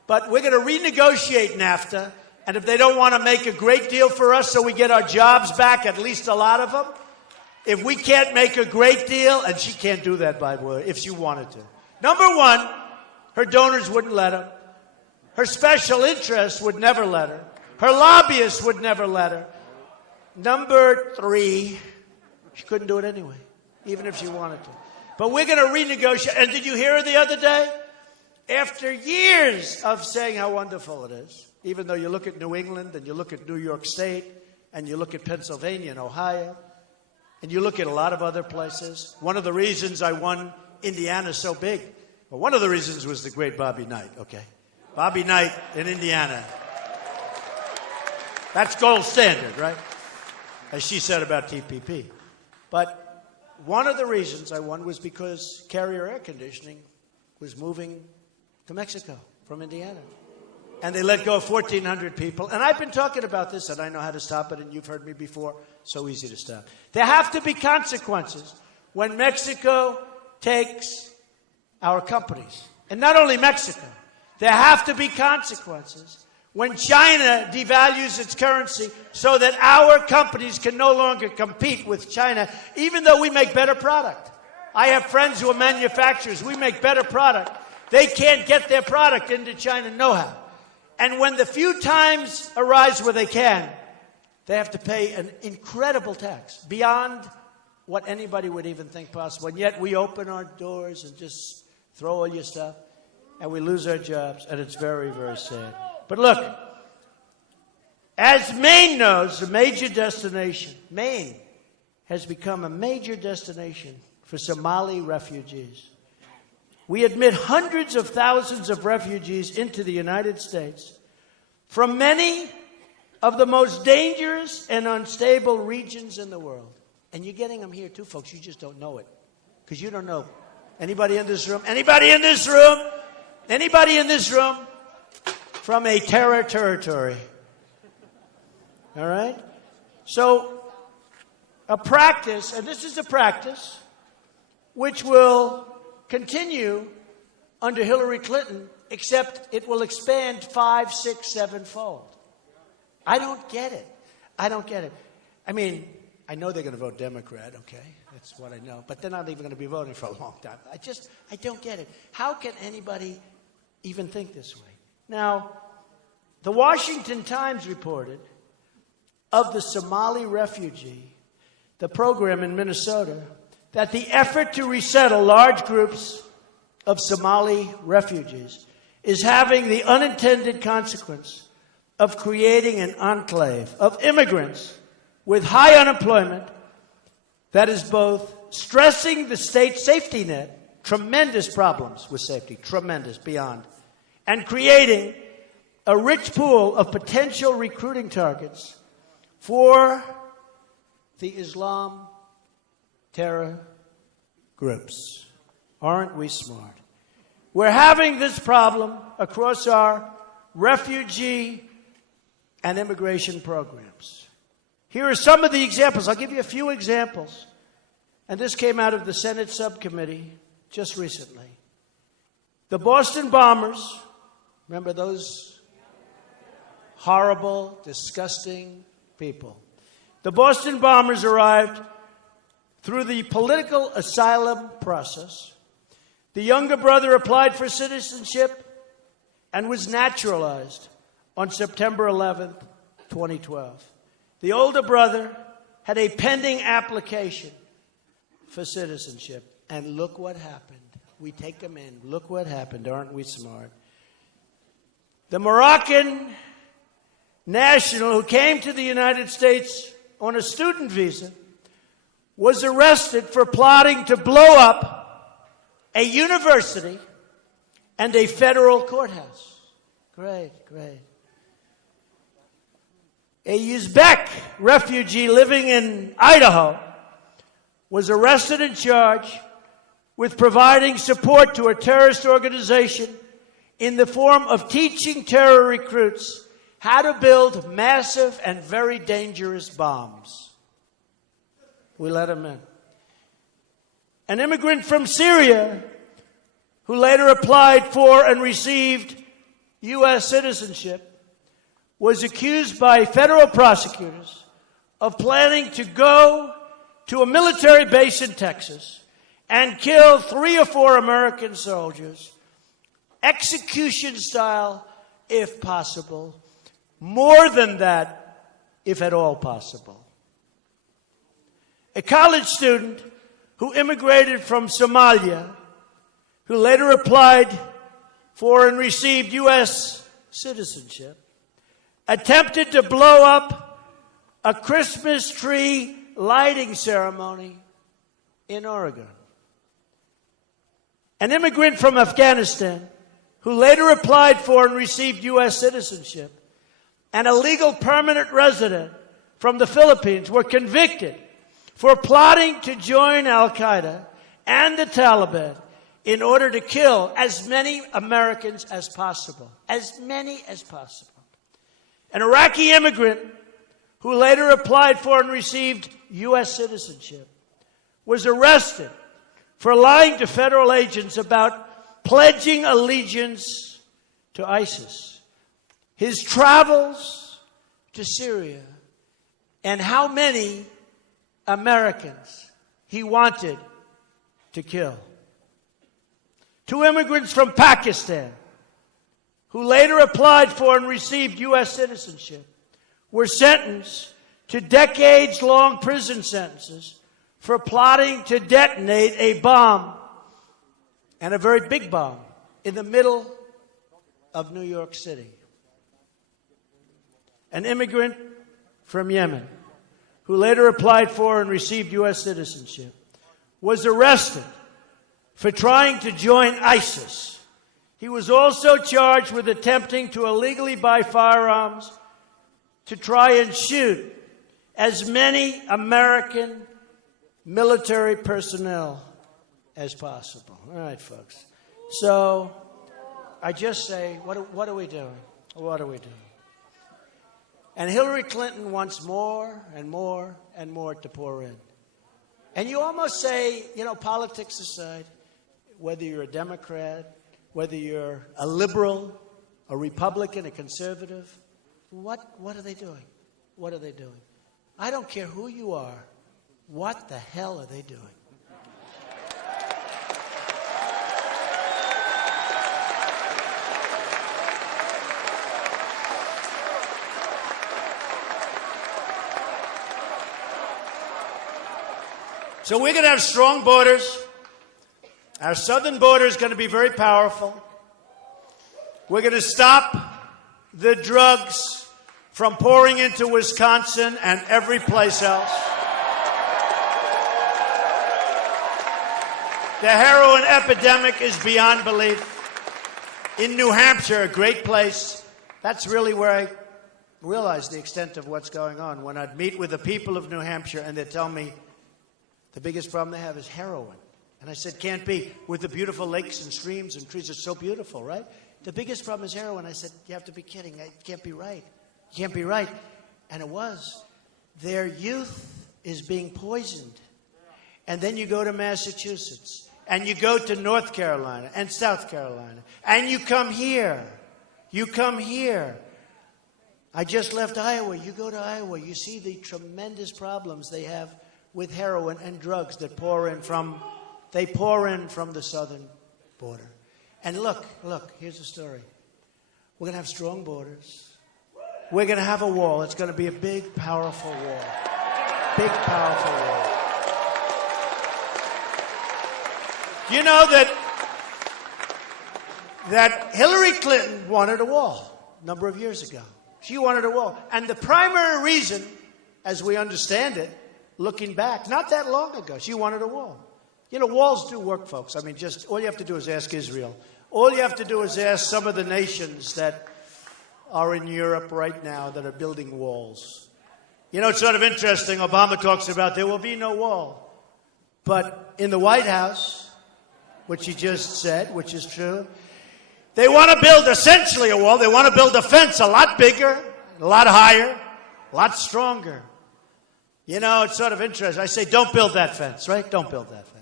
But we're going to renegotiate NAFTA, and if they don't want to make a great deal for us so we get our jobs back, at least a lot of them, if we can't make a great deal, and she can't do that, by the way, if she wanted to. Number one, her donors wouldn't let her. Her special interests would never let her. Her lobbyists would never let her. Number three, She couldn't do it anyway, even if she wanted to. But we're going to renegotiate. And did you hear her the other day? After years of saying how wonderful it is, even though you look at New England and you look at New York State and you look at Pennsylvania and Ohio and you look at a lot of other places, one of the reasons I won Indiana so big, well, one of the reasons was the great Bobby Knight, okay? Bobby Knight in Indiana. That's gold standard, right? As she said about TPP. But one of the reasons I won was because Carrier Air Conditioning was moving to Mexico from Indiana. And they let go of 1,400 people. And I've been talking about this, and I know how to stop it, and you've heard me before. So easy to stop. There have to be consequences when Mexico takes our companies. And not only Mexico. There have to be consequences when China devalues its currency so that our companies can no longer compete with China, even though we make better product. I have friends who are manufacturers. We make better product. They can't get their product into China, no how. And when the few times arise where they can, they have to pay an incredible tax beyond what anybody would even think possible. And yet we open our doors and just throw all your stuff, and we lose our jobs, and it's very, very sad. But look, as Maine knows, a major destination, Maine has become a major destination for Somali refugees. We admit hundreds of thousands of refugees into the United States from many of the most dangerous and unstable regions in the world. And you're getting them here too, folks. You just don't know it. Because you don't know. Anybody in this room? Anybody in this room? Anybody in this room from a terror territory? All right? So, a practice, and this is a practice, which will continue under Hillary Clinton, except it will expand 5, 6, 7-fold. I don't get it. I don't get it. I mean, I know they're going to vote Democrat, okay? That's what I know. But they're not even going to be voting for a long time. I don't get it. How can anybody even think this way? Now, the Washington Times reported of the Somali refugee, the program in Minnesota, that the effort to resettle large groups of Somali refugees is having the unintended consequence of creating an enclave of immigrants with high unemployment that is both stressing the state safety net, tremendous problems with safety, tremendous, beyond, and creating a rich pool of potential recruiting targets for the Islam terror groups. Aren't we smart? We're having this problem across our refugee and immigration programs. Here are some of the examples. I'll give you a few examples. And this came out of the Senate subcommittee just recently. The Boston bombers, remember those horrible, disgusting people. The Boston bombers arrived through the political asylum process. The younger brother applied for citizenship and was naturalized on September 11th, 2012. The older brother had a pending application for citizenship. And look what happened. We take them in. Look what happened. Aren't we smart? The Moroccan national who came to the United States on a student visa was arrested for plotting to blow up a university and a federal courthouse. Great, great. A Uzbek refugee living in Idaho was arrested and charged with providing support to a terrorist organization in the form of teaching terror recruits how to build massive and very dangerous bombs. We let him in. An immigrant from Syria who later applied for and received U.S. citizenship was accused by federal prosecutors of planning to go to a military base in Texas and kill 3 or 4 American soldiers, execution style, if possible, more than that, if at all possible. a college student who immigrated from Somalia, who later applied for and received U.S. citizenship, attempted to blow up a Christmas tree lighting ceremony in Oregon. An immigrant from Afghanistan who later applied for and received U.S. citizenship, and a legal permanent resident from the Philippines were convicted for plotting to join al-Qaeda and the Taliban in order to kill as many Americans as possible. As many as possible. An Iraqi immigrant who later applied for and received U.S. citizenship was arrested for lying to federal agents about pledging allegiance to ISIS, his travels to Syria, and how many Americans he wanted to kill. Two immigrants from Pakistan who later applied for and received U.S. citizenship were sentenced to decades-long prison sentences for plotting to detonate a bomb, and a very big bomb, in the middle of New York City. An immigrant from Yemen who later applied for and received U.S. citizenship was arrested for trying to join ISIS. He was also charged with attempting to illegally buy firearms to try and shoot as many American military personnel as possible. All right, folks. So I just say, what are we doing? What are we doing? And Hillary Clinton wants more and more and more to pour in. And you almost say, politics aside, whether you're a Democrat, whether you're a liberal, a Republican, a conservative, what are they doing? What are they doing? I don't care who you are. What the hell are they doing? So we're going to have strong borders. Our southern border is going to be very powerful. We're going to stop the drugs from pouring into Wisconsin and every place else. The heroin epidemic is beyond belief. In New Hampshire, a great place, that's really where I realized the extent of what's going on. When I'd meet with the people of New Hampshire and they'd tell me the biggest problem they have is heroin. And I said, can't be. With the beautiful lakes and streams and trees, it's so beautiful, right? The biggest problem is heroin. I said, you have to be kidding. It can't be right. It can't be right. And it was. Their youth is being poisoned. And then you go to Massachusetts. And you go to North Carolina and South Carolina. And you come here. You come here. I just left Iowa. You go to Iowa. You see the tremendous problems they have with heroin and drugs that pour in from the southern border. And look, here's the story. We're going to have strong borders. We're going to have a wall. It's going to be a big, powerful wall. Big, powerful wall. You know that Hillary Clinton wanted a wall a number of years ago. She wanted a wall. And the primary reason, as we understand it, looking back, not that long ago, she wanted a wall. Walls do work, folks. I mean, just all you have to do is ask Israel. All you have to do is ask some of the nations that are in Europe right now that are building walls. It's sort of interesting. Obama talks about there will be no wall. But in the White House, which he just said, which is true, they want to build essentially a wall. They want to build a fence a lot bigger, a lot higher, a lot stronger. It's sort of interesting. I say, don't build that fence, right? Don't build that fence.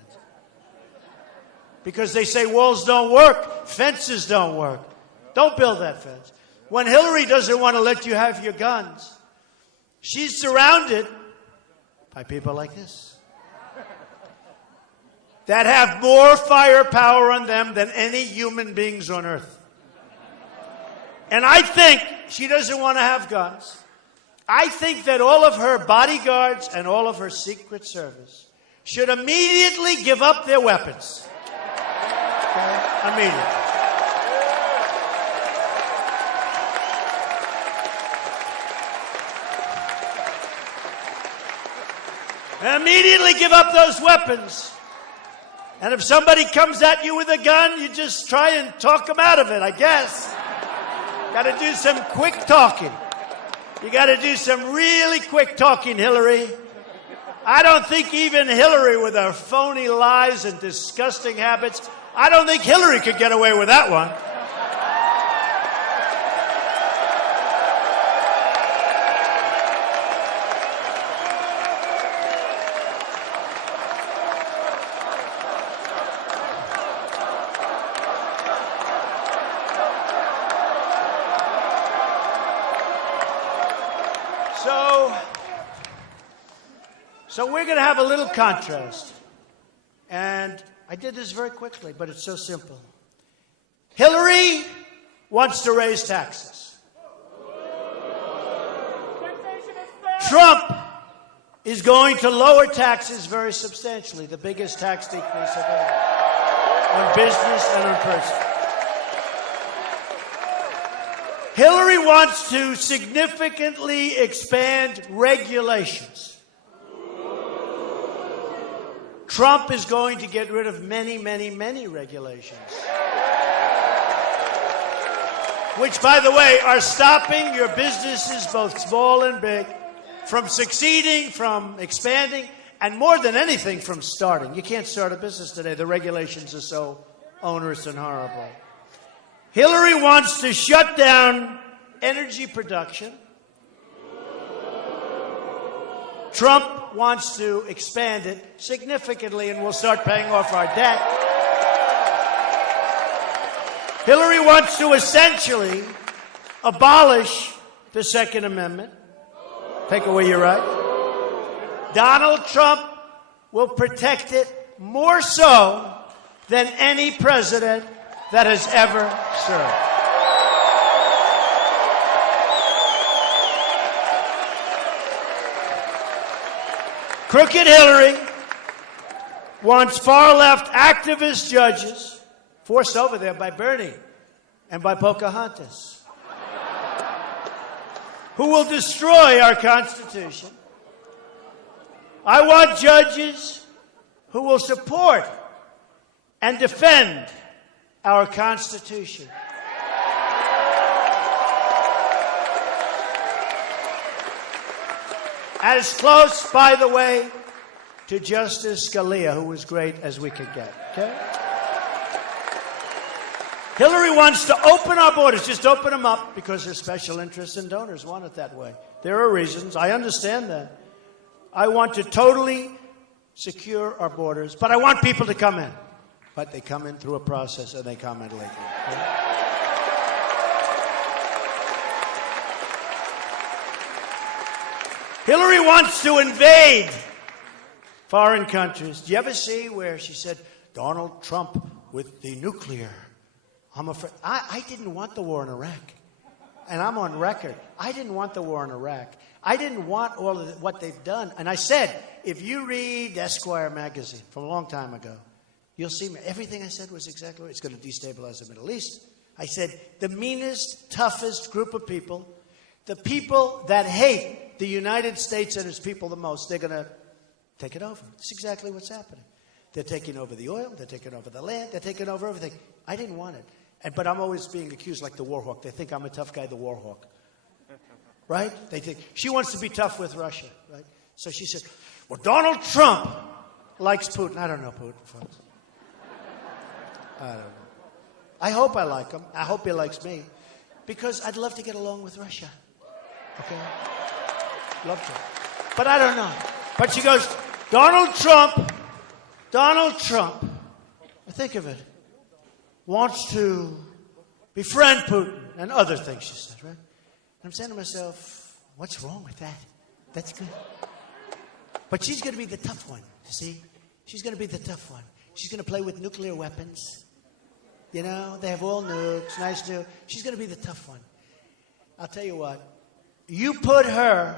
Because they say walls don't work, fences don't work. Don't build that fence. When Hillary doesn't want to let you have your guns, she's surrounded by people like this that have more firepower on them than any human beings on earth. And I think she doesn't want to have guns. I think that all of her bodyguards and all of her Secret Service should immediately give up their weapons. Okay? Immediately. Immediately give up those weapons. And if somebody comes at you with a gun, you just try and talk them out of it, I guess. Got to do some quick talking. You got to do some really quick talking, Hillary. I don't think even Hillary, with her phony lies and disgusting habits, I don't think Hillary could get away with that one. So we're going to have a little contrast. And I did this very quickly, but it's so simple. Hillary wants to raise taxes. Trump is going to lower taxes very substantially, the biggest tax decrease of ever, on business and on person. Hillary wants to significantly expand regulations. Trump is going to get rid of many, many, many regulations. Which, by the way, are stopping your businesses, both small and big, from succeeding, from expanding, and more than anything, from starting. You can't start a business today. The regulations are so onerous and horrible. Hillary wants to shut down energy production. Trump wants to expand it significantly, and we'll start paying off our debt. Hillary wants to essentially abolish the Second Amendment, take away your rights. Donald Trump will protect it more so than any president that has ever served. Crooked Hillary wants far-left activist judges, forced over there by Bernie and by Pocahontas, who will destroy our Constitution. I want judges who will support and defend our Constitution. As close, by the way, to Justice Scalia, who was great as we could get. Okay? Hillary wants to open our borders, just open them up, because her special interests and donors want it that way. There are reasons. I understand that. I want to totally secure our borders, but I want people to come in. But they come in through a process, and they come in legally. Okay? Hillary wants to invade foreign countries. Do you ever see where she said, Donald Trump with the nuclear? I'm afraid. I didn't want the war in Iraq. And I'm on record. I didn't want the war in Iraq. I didn't want all of what they've done. And I said, if you read Esquire magazine from a long time ago, you'll see everything I said was exactly right. It's going to destabilize the Middle East. I said, the meanest, toughest group of people, the people that hate the United States and its people the most, they're going to take it over. That's exactly what's happening. They're taking over the oil. They're taking over the land. They're taking over everything. I didn't want it. But I'm always being accused like the war hawk. They think I'm a tough guy, the war hawk. Right? They think she wants to be tough with Russia. Right? So she said, well, Donald Trump likes Putin. I don't know Putin, folks. I don't know. I hope I like him. I hope he likes me. Because I'd love to get along with Russia. Okay? Love to. But I don't know. But she goes, Donald Trump, think of it, wants to befriend Putin and other things, she said, right? And I'm saying to myself, what's wrong with that? That's good. But she's going to be the tough one, you see? She's going to be the tough one. She's going to play with nuclear weapons. You know, they have all nukes, nice nukes. She's going to be the tough one. I'll tell you what. You put her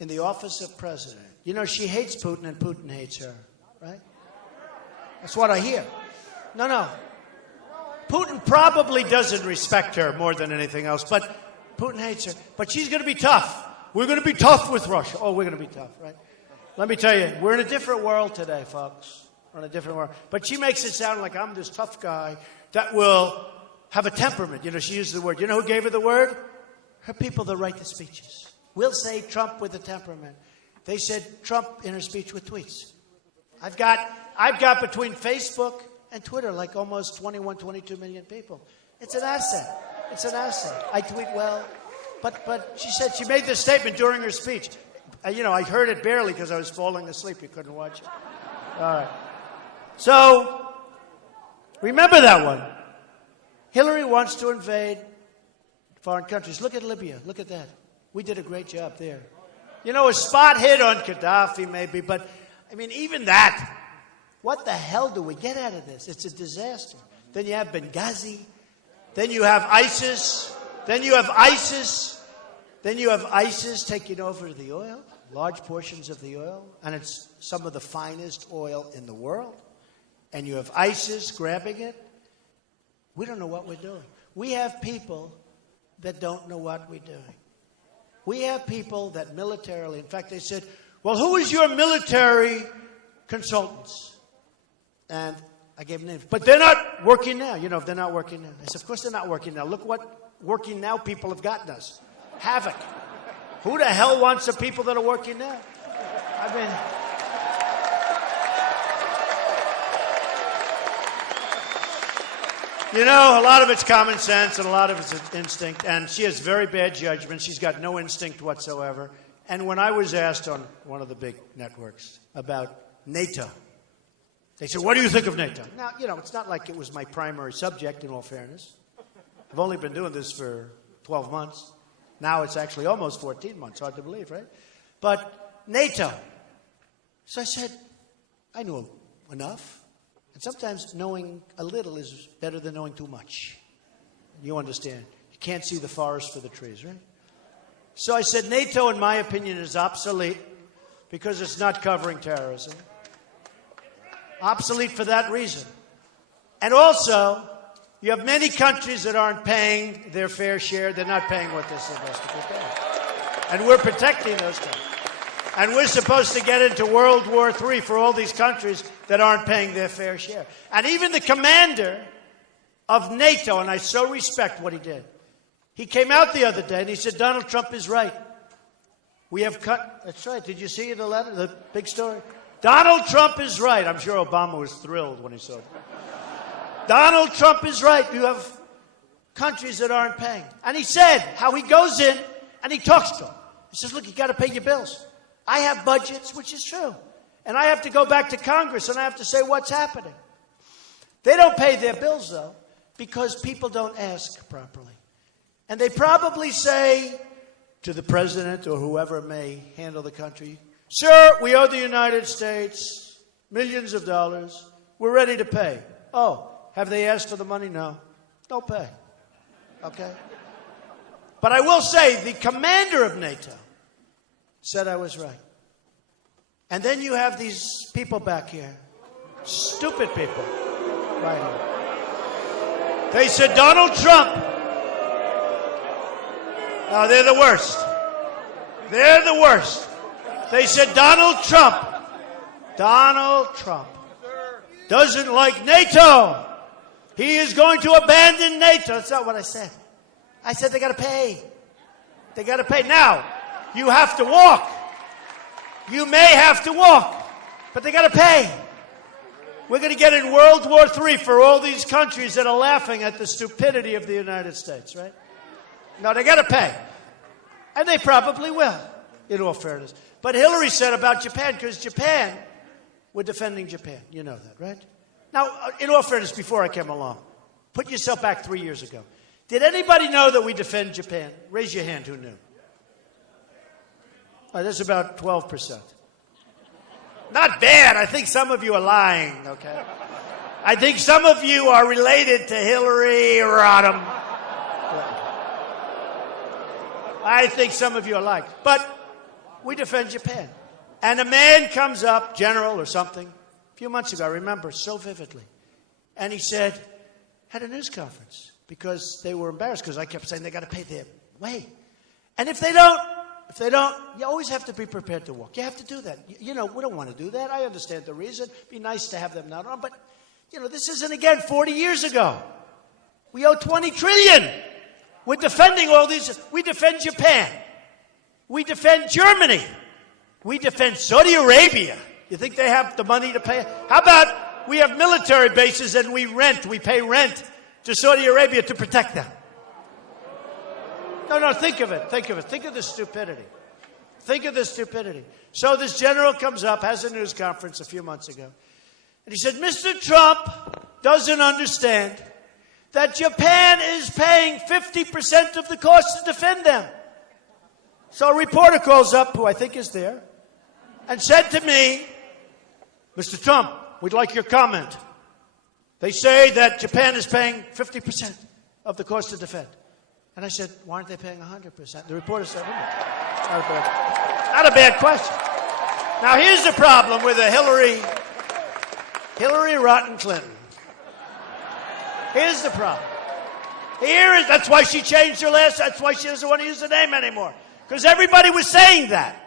in the office of president. You know, she hates Putin and Putin hates her, right? That's what I hear. No. Putin probably doesn't respect her more than anything else, but Putin hates her. But she's going to be tough. We're going to be tough with Russia. Oh, we're going to be tough, right? Let me tell you, we're in a different world today, folks. We're in a different world. But she makes it sound like I'm this tough guy that will have a temperament. You know, she used the word. You know who gave her the word? Her people that write the speeches. We'll say Trump with a temperament. They said Trump in her speech with tweets. I've got between Facebook and Twitter like almost 21, 22 million people. It's an asset. It's an asset. I tweet well. But she said she made this statement during her speech. You know, I heard it barely because I was falling asleep. You couldn't watch it. All right. So, remember that one. Hillary wants to invade foreign countries. Look at Libya. Look at that. We did a great job there. You know, a spot hit on Gaddafi maybe, but, I mean, even that. What the hell do we get out of this? It's a disaster. Then you have Benghazi. Then you have ISIS. Then you have ISIS taking over the oil, large portions of the oil, and it's some of the finest oil in the world. And you have ISIS grabbing it. We don't know what we're doing. We have people that don't know what we're doing. We have people that militarily, in fact, they said, well, who is your military consultants? And I gave them names. But they're not working now. You know, if they're not working now. I said, of course they're not working now. Look what working now people have gotten us. Havoc. Who the hell wants the people that are working now? I mean, you know, a lot of it's common sense and a lot of it's instinct. And she has very bad judgment. She's got no instinct whatsoever. And when I was asked on one of the big networks about NATO, they said, what do you think of NATO? Now, you know, it's not like it was my primary subject, in all fairness. I've only been doing this for 12 months. Now it's actually almost 14 months. Hard to believe, right? But NATO. So I said, I knew enough. And sometimes knowing a little is better than knowing too much. You understand. You can't see the forest for the trees, right? So I said, NATO, in my opinion, is obsolete because it's not covering terrorism. Obsolete for that reason. And also, you have many countries that aren't paying their fair share. They're not paying what they're supposed to be paying. And we're protecting those countries. And we're supposed to get into World War III for all these countries that aren't paying their fair share. And even the commander of NATO, and I so respect what he did, he came out the other day and he said, Donald Trump is right. We have cut. That's right. Did you see the letter, the big story? Donald Trump is right. I'm sure Obama was thrilled when he saw it. Donald Trump is right. You have countries that aren't paying. And he said how he goes in and he talks to them. He says, look, you got to pay your bills. I have budgets, which is true. And I have to go back to Congress and I have to say what's happening. They don't pay their bills, though, because people don't ask properly. And they probably say to the president or whoever may handle the country, sir, we owe the United States millions of dollars. We're ready to pay. Oh, have they asked for the money? No. Don't pay. Okay? But I will say the commander of NATO said I was right. And then you have these people back here, stupid people, right here. They said Donald Trump. No, they're the worst. They're the worst. They said Donald Trump doesn't like NATO. He is going to abandon NATO. That's not what I said. I said they got to pay. They got to pay. Now, you have to walk. You may have to walk, but they got to pay. We're going to get in World War III for all these countries that are laughing at the stupidity of the United States, right? No, they got to pay. And they probably will, in all fairness. But Hillary said about Japan, because Japan, we're defending Japan. You know that, right? Now, in all fairness, before I came along, put yourself back 3 years ago. Did anybody know that we defend Japan? Raise your hand who knew. That's about 12%. Not bad. I think some of you are lying, okay? I think some of you are related to Hillary Rodham. I think some of you are like. But we defend Japan. And a man comes up, general or something, a few months ago, I remember so vividly. And he said, had a news conference, because they were embarrassed, because I kept saying they got to pay their way. And if they don't, you always have to be prepared to walk. You have to do that. You know, we don't want to do that. I understand the reason. It'd be nice to have them not on. But, you know, this isn't, again, 40 years ago. We owe $20 trillion. We're defending all these. We defend Japan. We defend Germany. We defend Saudi Arabia. You think they have the money to pay? How about we have military bases and we pay rent to Saudi Arabia to protect them? No, think of it. Think of the stupidity. Think of the stupidity. So this general comes up, has a news conference a few months ago, and he said, Mr. Trump doesn't understand that Japan is paying 50% of the cost to defend them. So a reporter calls up, who I think is there, and said to me, Mr. Trump, we'd like your comment. They say that Japan is paying 50% of the cost to defend. And I said, why aren't they paying 100%? The reporter said, not a bad question. Now, here's the problem with a Hillary Rotten Clinton. Here's the problem. That's why she changed her that's why she doesn't want to use the name anymore. Because everybody was saying that.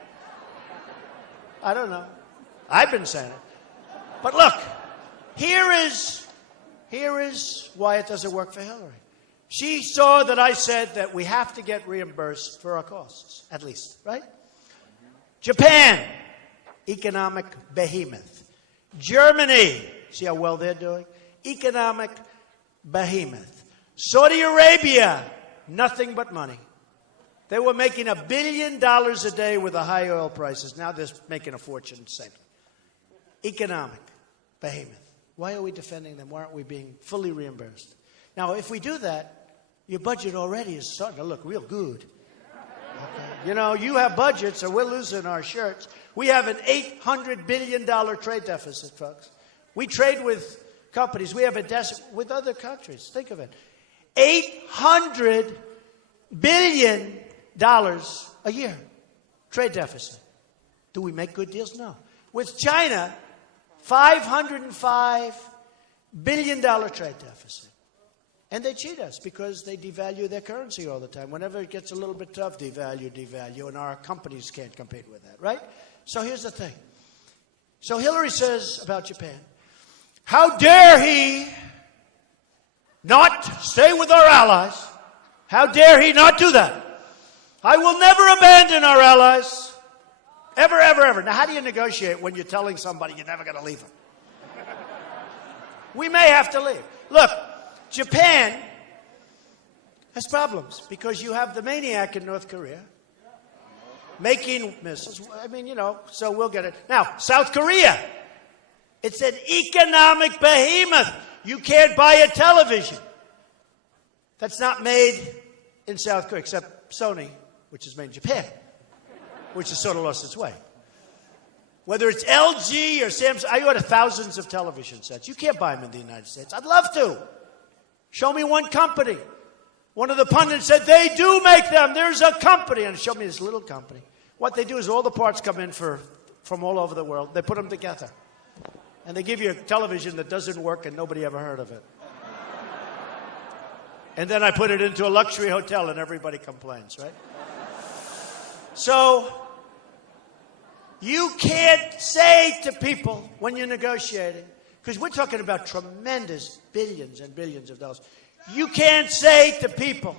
I don't know. I've been saying it. But look, here is why it doesn't work for Hillary. She saw that I said that we have to get reimbursed for our costs, at least, right? Japan, economic behemoth. Germany, see how well they're doing? Economic behemoth. Saudi Arabia, nothing but money. They were making $1 billion a day with the high oil prices. Now they're making a fortune saving. Economic behemoth. Why are we defending them? Why aren't we being fully reimbursed? Now, if we do that, your budget already is starting to look real good. Okay. You know, you have budgets, so we're losing our shirts. We have an $800 billion trade deficit, folks. We trade with companies. We have a deficit with other countries. Think of it. $800 billion a year. Trade deficit. Do we make good deals? No. With China, $505 billion trade deficit. And they cheat us because they devalue their currency all the time. Whenever it gets a little bit tough, devalue, and our companies can't compete with that, right? So here's the thing. So Hillary says about Japan, how dare he not stay with our allies? How dare he not do that? I will never abandon our allies. Ever, ever, ever. Now, how do you negotiate when you're telling somebody you're never going to leave them? We may have to leave. Look, Japan has problems because you have the maniac in North Korea making missiles. I mean, you know, so we'll get it. Now, South Korea, it's an economic behemoth. You can't buy a television that's not made in South Korea, except Sony, which is made in Japan, which has sort of lost its way. Whether it's LG or Samsung, I order thousands of television sets. You can't buy them in the United States. I'd love to. Show me one company. One of the pundits said, they do make them. There's a company. And showed me this little company. What they do is all the parts come in from all over the world. They put them together. And they give you a television that doesn't work and nobody ever heard of it. And then I put it into a luxury hotel and everybody complains, right? So, you can't say to people when you're negotiating, because we're talking about tremendous billions and billions of dollars. You can't say to people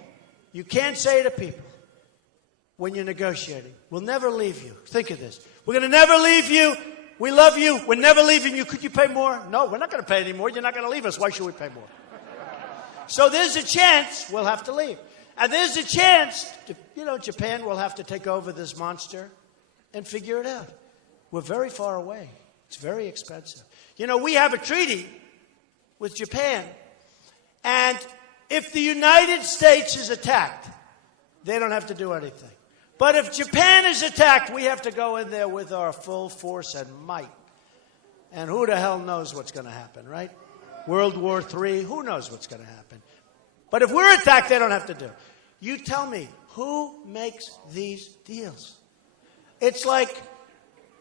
when you're negotiating, we'll never leave you. Think of this. We're going to never leave you. We love you. We're never leaving you. Could you pay more? No, we're not going to pay any more. You're not going to leave us. Why should we pay more? So there's a chance we'll have to leave. And there's a chance, Japan will have to take over this monster and figure it out. We're very far away. It's very expensive. We have a treaty with Japan, and if the United States is attacked, they don't have to do anything. But if Japan is attacked, we have to go in there with our full force and might. And who the hell knows what's going to happen, right? World War III, who knows what's going to happen? But if we're attacked, they don't have to do it. You tell me, who makes these deals? It's like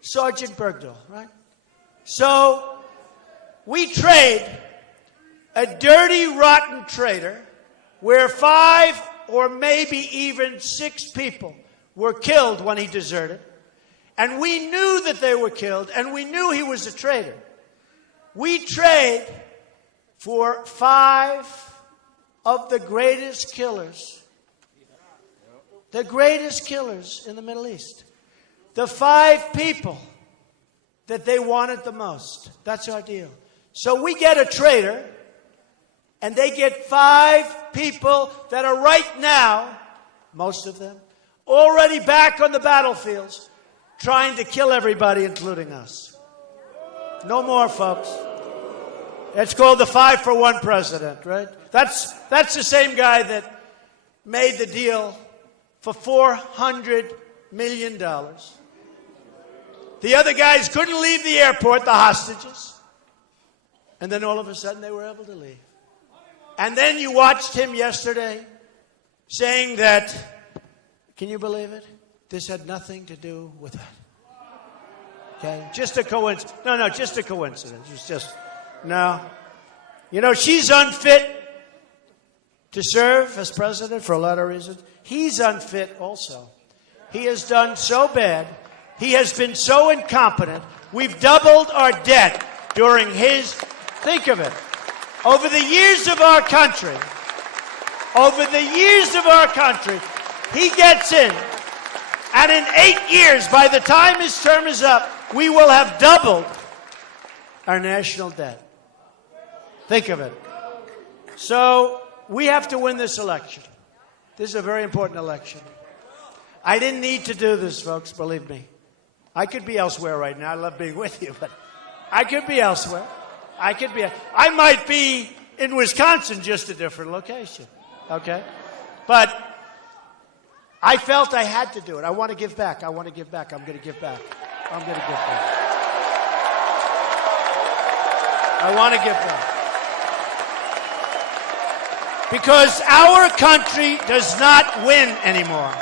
Sergeant Bergdahl, right? So we trade a dirty, rotten traitor where 5 or maybe even 6 people were killed when he deserted. And we knew that they were killed, and we knew he was a traitor. We trade for 5 of the greatest killers in the Middle East. The 5 people that they wanted the most. That's our deal. So we get a traitor, and they get 5 people that are right now, most of them, already back on the battlefields, trying to kill everybody, including us. No more, folks. It's called the 5-for-1 president, right? That's the same guy that made the deal for $400 million. The other guys couldn't leave the airport, the hostages. And then all of a sudden they were able to leave. And then you watched him yesterday saying that, can you believe it? This had nothing to do with that. Okay? Just a coincidence. No, just a coincidence. It's just, no. You know, she's unfit to serve as president for a lot of reasons. He's unfit also. He has done so bad. He has been so incompetent. We've doubled our debt during his, think of it, over the years of our country, he gets in, and in 8 years, by the time his term is up, we will have doubled our national debt. Think of it. So we have to win this election. This is a very important election. I didn't need to do this, folks, believe me. I could be elsewhere right now. I love being with you, but I could be elsewhere. I might be in Wisconsin, just a different location. Okay? But I felt I had to do it. I want to give back. I'm going to give back. I want to give back. Because our country does not win anymore.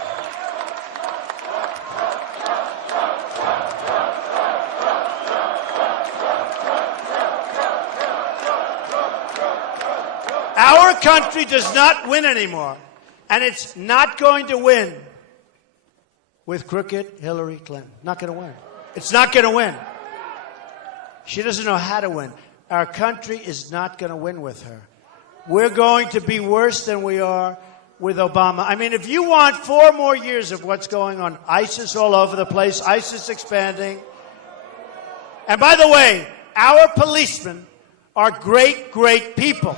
Our country does not win anymore. And it's not going to win with crooked Hillary Clinton. Not going to win. It's not going to win. She doesn't know how to win. Our country is not going to win with her. We're going to be worse than we are with Obama. I mean, if you want 4 more years of what's going on, ISIS all over the place, ISIS expanding. And by the way, our policemen are great, great people.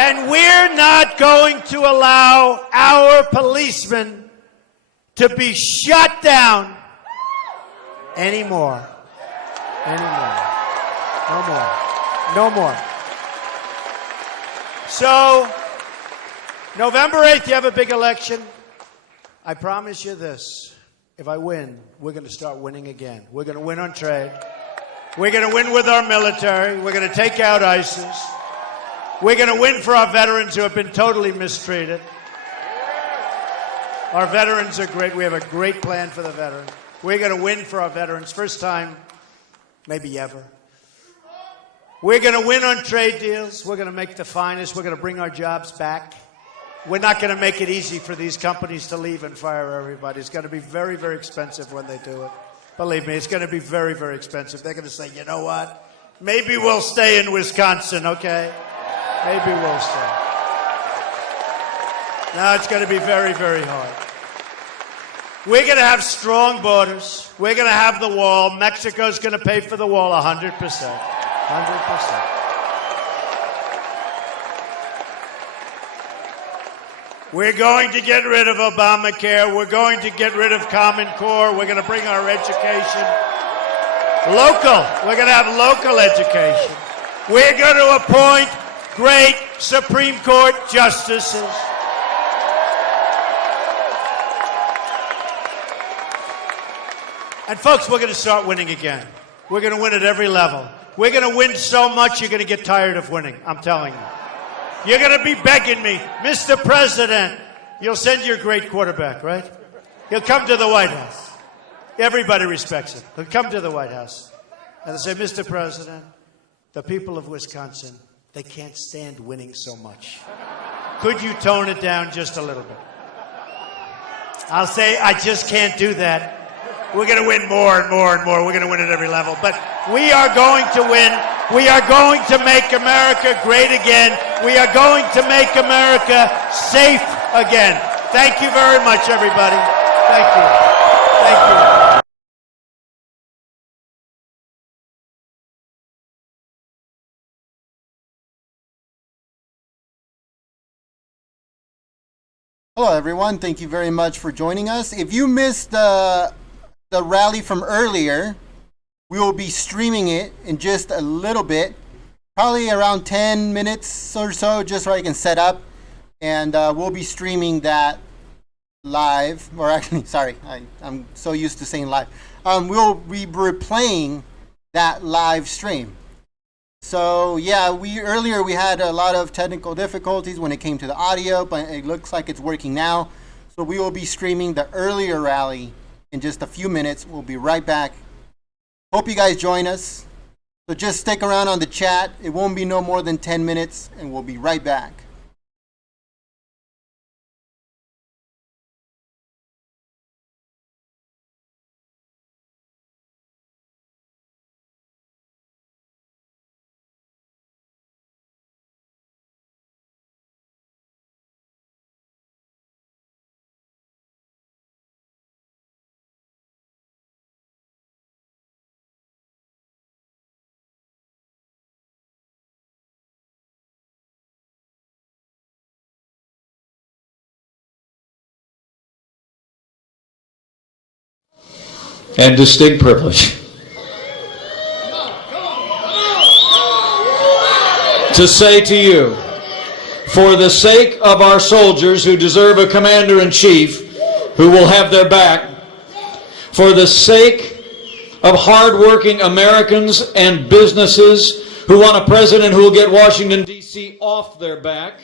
And we're not going to allow our policemen to be shut down anymore. No more. So, November 8th, you have a big election. I promise you this. If I win, we're going to start winning again. We're going to win on trade. We're going to win with our military. We're going to take out ISIS. We're going to win for our veterans who have been totally mistreated. Our veterans are great. We have a great plan for the veterans. We're going to win for our veterans. First time, maybe ever. We're going to win on trade deals. We're going to make the finest. We're going to bring our jobs back. We're not going to make it easy for these companies to leave and fire everybody. It's going to be very, very expensive when they do it. Believe me, it's going to be very, very expensive. They're going to say, you know what? Maybe we'll stay in Wisconsin, okay? Maybe we'll stay. Now it's going to be very, very hard. We're going to have strong borders. We're going to have the wall. Mexico's going to pay for the wall 100%. 100%. We're going to get rid of Obamacare. We're going to get rid of Common Core. We're going to bring our education local. We're going to have local education. We're going to appoint great Supreme Court justices. And folks, we're going to start winning again. We're going to win at every level. We're going to win so much you're going to get tired of winning, I'm telling you. You're going to be begging me, Mr. President. You'll send your great quarterback, right? He'll come to the White House. Everybody respects him. He'll come to the White House. And they'll say, Mr. President, the people of Wisconsin, they can't stand winning so much. Could you tone it down just a little bit? I'll say, I just can't do that. We're going to win more and more and more. We're going to win at every level. But we are going to win. We are going to make America great again. We are going to make America safe again. Thank you very much, everybody. Thank you. Thank you. Hello, everyone. Thank you very much for joining us. If you missed the rally from earlier, we will be streaming it in just a little bit, probably around 10 minutes or so, just so I can set up. And we'll be streaming that live, or actually, sorry, I'm so used to saying live. We'll be replaying that live stream. So yeah, earlier we had a lot of technical difficulties when it came to the audio, but it looks like it's working now. So we will be streaming the earlier rally in just a few minutes. We'll be right back. Hope you guys join us. So just stick around on the chat. It won't be no more than 10 minutes, and we'll be right back. And distinct privilege to say to you, for the sake of our soldiers who deserve a commander-in-chief who will have their back, for the sake of hard-working Americans and businesses who want a president who will get Washington, D.C. off their back,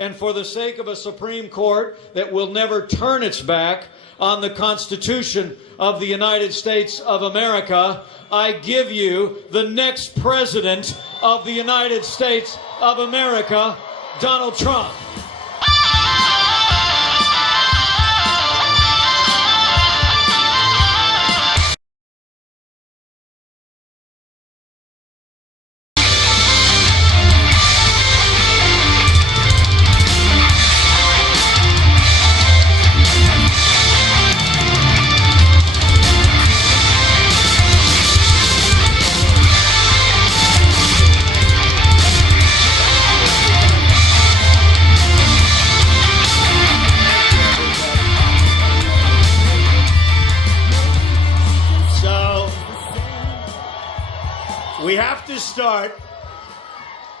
and for the sake of a Supreme Court that will never turn its back on the Constitution of the United States of America, I give you the next President of the United States of America, Donald Trump. We have to start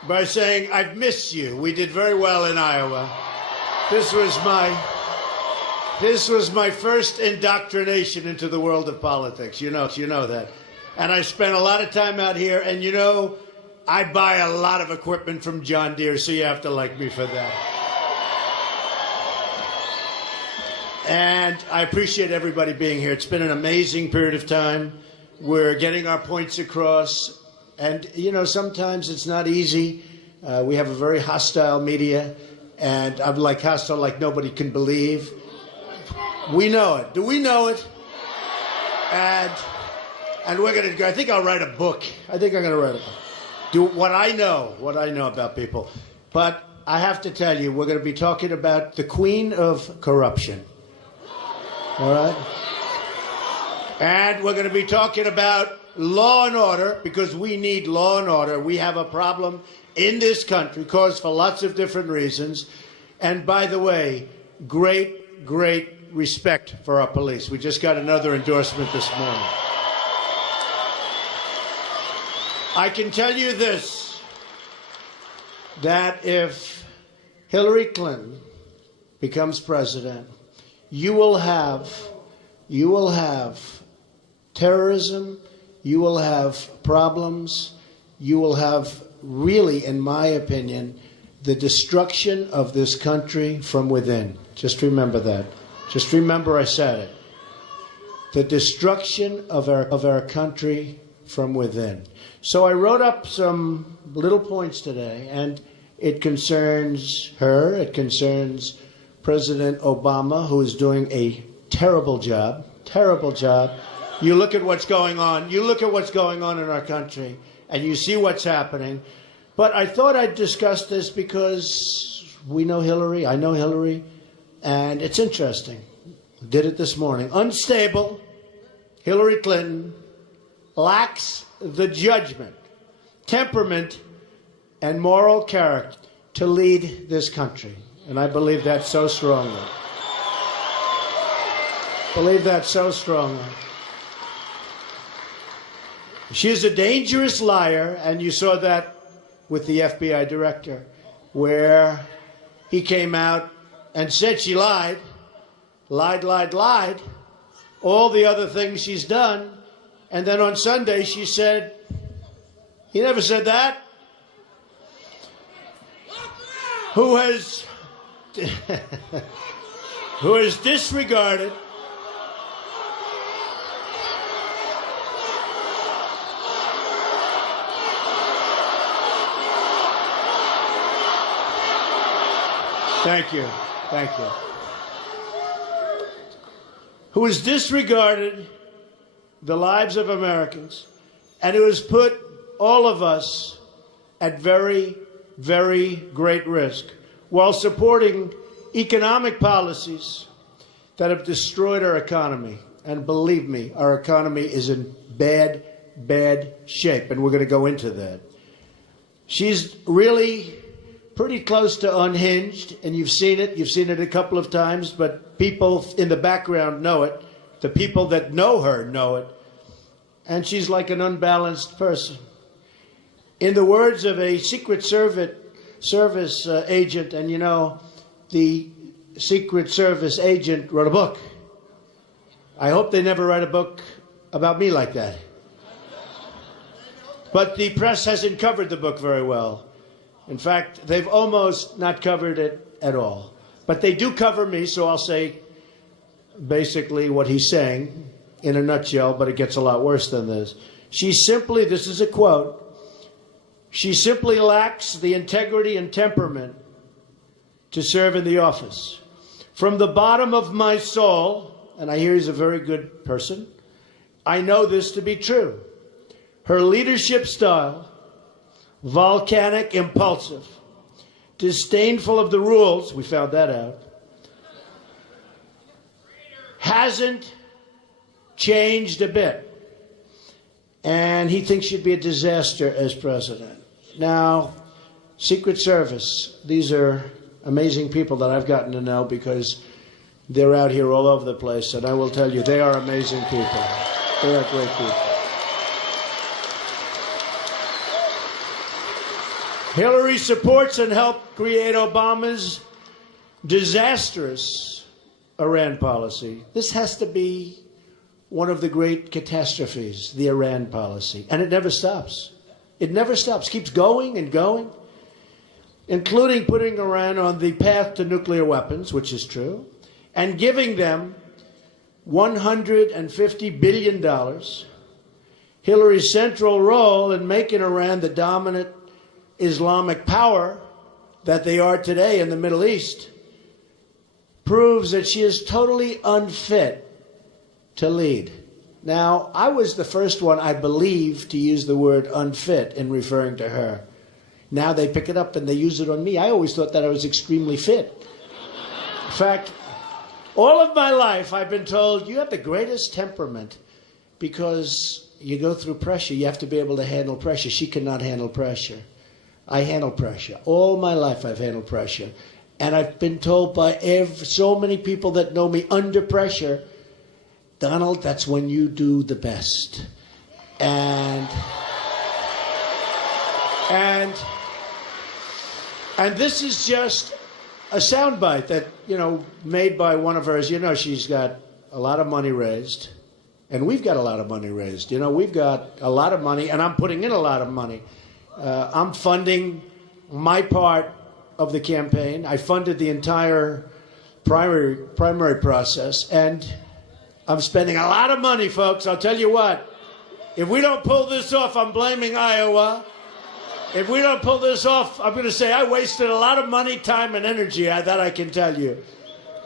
by saying, I've missed you. We did very well in Iowa. This was my first indoctrination into the world of politics. You know that. And I spent a lot of time out here, and I buy a lot of equipment from John Deere, so you have to like me for that. And I appreciate everybody being here. It's been an amazing period of time. We're getting our points across. And, sometimes it's not easy. We have a very hostile media, and I'm hostile like nobody can believe. We know it. Do we know it? And we're going to go. I think I'll write a book. I think I'm going to write a book. Do what I know about people. But I have to tell you, we're going to be talking about the queen of corruption. All right? And we're going to be talking about law and order, because we need law and order. We have a problem in this country caused for lots of different reasons. And by the way, great respect for our police. We just got another endorsement this morning. I can tell you this, that if Hillary Clinton becomes president, you will have terrorism, you will have problems, you will have really, in my opinion, the destruction of this country from within. Just remember that. Just remember I said it. The destruction of our country from within. So I wrote up some little points today, and it concerns her, it concerns President Obama, who is doing a terrible job. You look at what's going on. You look at what's going on in our country, and you see what's happening. But I thought I'd discuss this because we know Hillary, I know Hillary, and it's interesting. Did it this morning. Unstable, Hillary Clinton lacks the judgment, temperament, and moral character to lead this country. And I believe that so strongly. She is a dangerous liar, and you saw that with the FBI director, where he came out and said she lied, all the other things she's done, and then on Sunday she said, he never said that. Who has disregarded Thank you. Who has disregarded the lives of Americans and who has put all of us at very, very great risk while supporting economic policies that have destroyed our economy. And believe me, our economy is in bad, bad shape, and we're going to go into that. She's really pretty close to unhinged, and you've seen it a couple of times, but people in the background know it. The people that know her know it. And she's like an unbalanced person. In the words of a Secret Service agent, and you know, the Secret Service agent wrote a book. I hope they never write a book about me like that. But the press hasn't covered the book very well. In fact, they've almost not covered it at all. But they do cover me, so I'll say basically what he's saying in a nutshell, but it gets a lot worse than this. This is a quote, she simply lacks the integrity and temperament to serve in the office. From the bottom of my soul, and I hear he's a very good person, I know this to be true. Her leadership style, volcanic, impulsive, disdainful of the rules, we found that out, hasn't changed a bit. And he thinks she'd be a disaster as president. Now, Secret Service, these are amazing people that I've gotten to know because they're out here all over the place, and I will tell you, they are amazing people. They are great people. Hillary supports and helped create Obama's disastrous Iran policy. This has to be one of the great catastrophes, the Iran policy. And it never stops. It never stops. Keeps going and going, including putting Iran on the path to nuclear weapons, which is true, and giving them $150 billion. Hillary's central role in making Iran the dominant Islamic power that they are today in the Middle East proves that she is totally unfit to lead. Now, I was the first one, I believe, to use the word unfit in referring to her. Now they pick it up and they use it on me. I always thought that I was extremely fit. In fact, all of my life I've been told, you have the greatest temperament because you go through pressure. You have to be able to handle pressure. She cannot handle pressure. I handle pressure. All my life I've handled pressure. And I've been told by so many people that know me under pressure, Donald, that's when you do the best. And this is just a soundbite that, made by one of hers. She's got a lot of money raised. And we've got a lot of money raised. You know, we've got a lot of money, and I'm putting in a lot of money. I'm funding my part of the campaign. I funded the entire primary process, and I'm spending a lot of money, folks. I'll tell you what, if we don't pull this off, I'm blaming Iowa. If we don't pull this off, I'm going to say I wasted a lot of money, time, and energy. That I can tell you.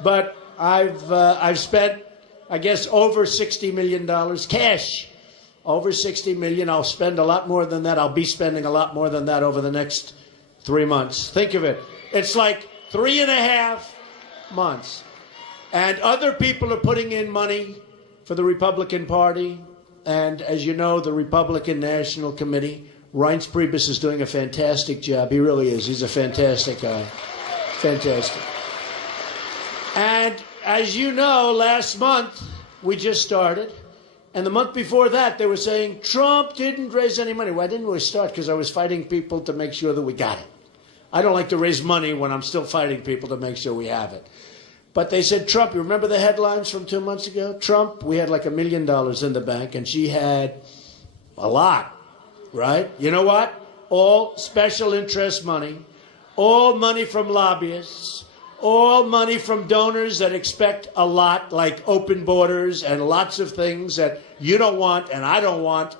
But I've spent, I guess, over $60 million cash. Over $60 million. I'll spend a lot more than that. I'll be spending a lot more than that over the next 3 months. Think of it. It's like 3.5 months. And other people are putting in money for the Republican Party. And as you know, the Republican National Committee, Reince Priebus is doing a fantastic job. He really is. He's a fantastic guy. Fantastic. And as you know, last month, we just started. And the month before that, they were saying, Trump didn't raise any money. Why didn't we start? Because I was fighting people to make sure that we got it. I don't like to raise money when I'm still fighting people to make sure we have it. But they said, Trump, you remember the headlines from 2 months ago? Trump, we had like $1 million in the bank, and she had a lot, right? You know what? All special interest money, all money from lobbyists, all money from donors that expect a lot, like open borders and lots of things that you don't want and I don't want.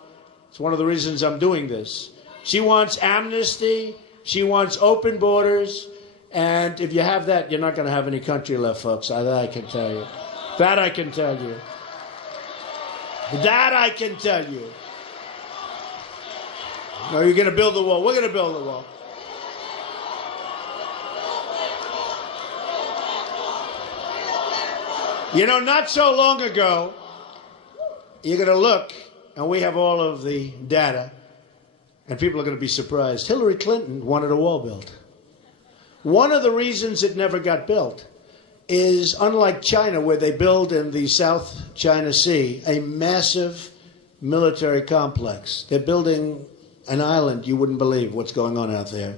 It's one of the reasons I'm doing this. She wants amnesty. She wants open borders. And if you have that, you're not going to have any country left, folks. That I can tell you. That I can tell you. That I can tell you. No, you're going to build the wall. We're going to build the wall. You know, not so long ago, you're going to look, and we have all of the data, and people are going to be surprised. Hillary Clinton wanted a wall built. One of the reasons it never got built is, unlike China, where they build in the South China Sea a massive military complex. They're building an island. You wouldn't believe what's going on out there.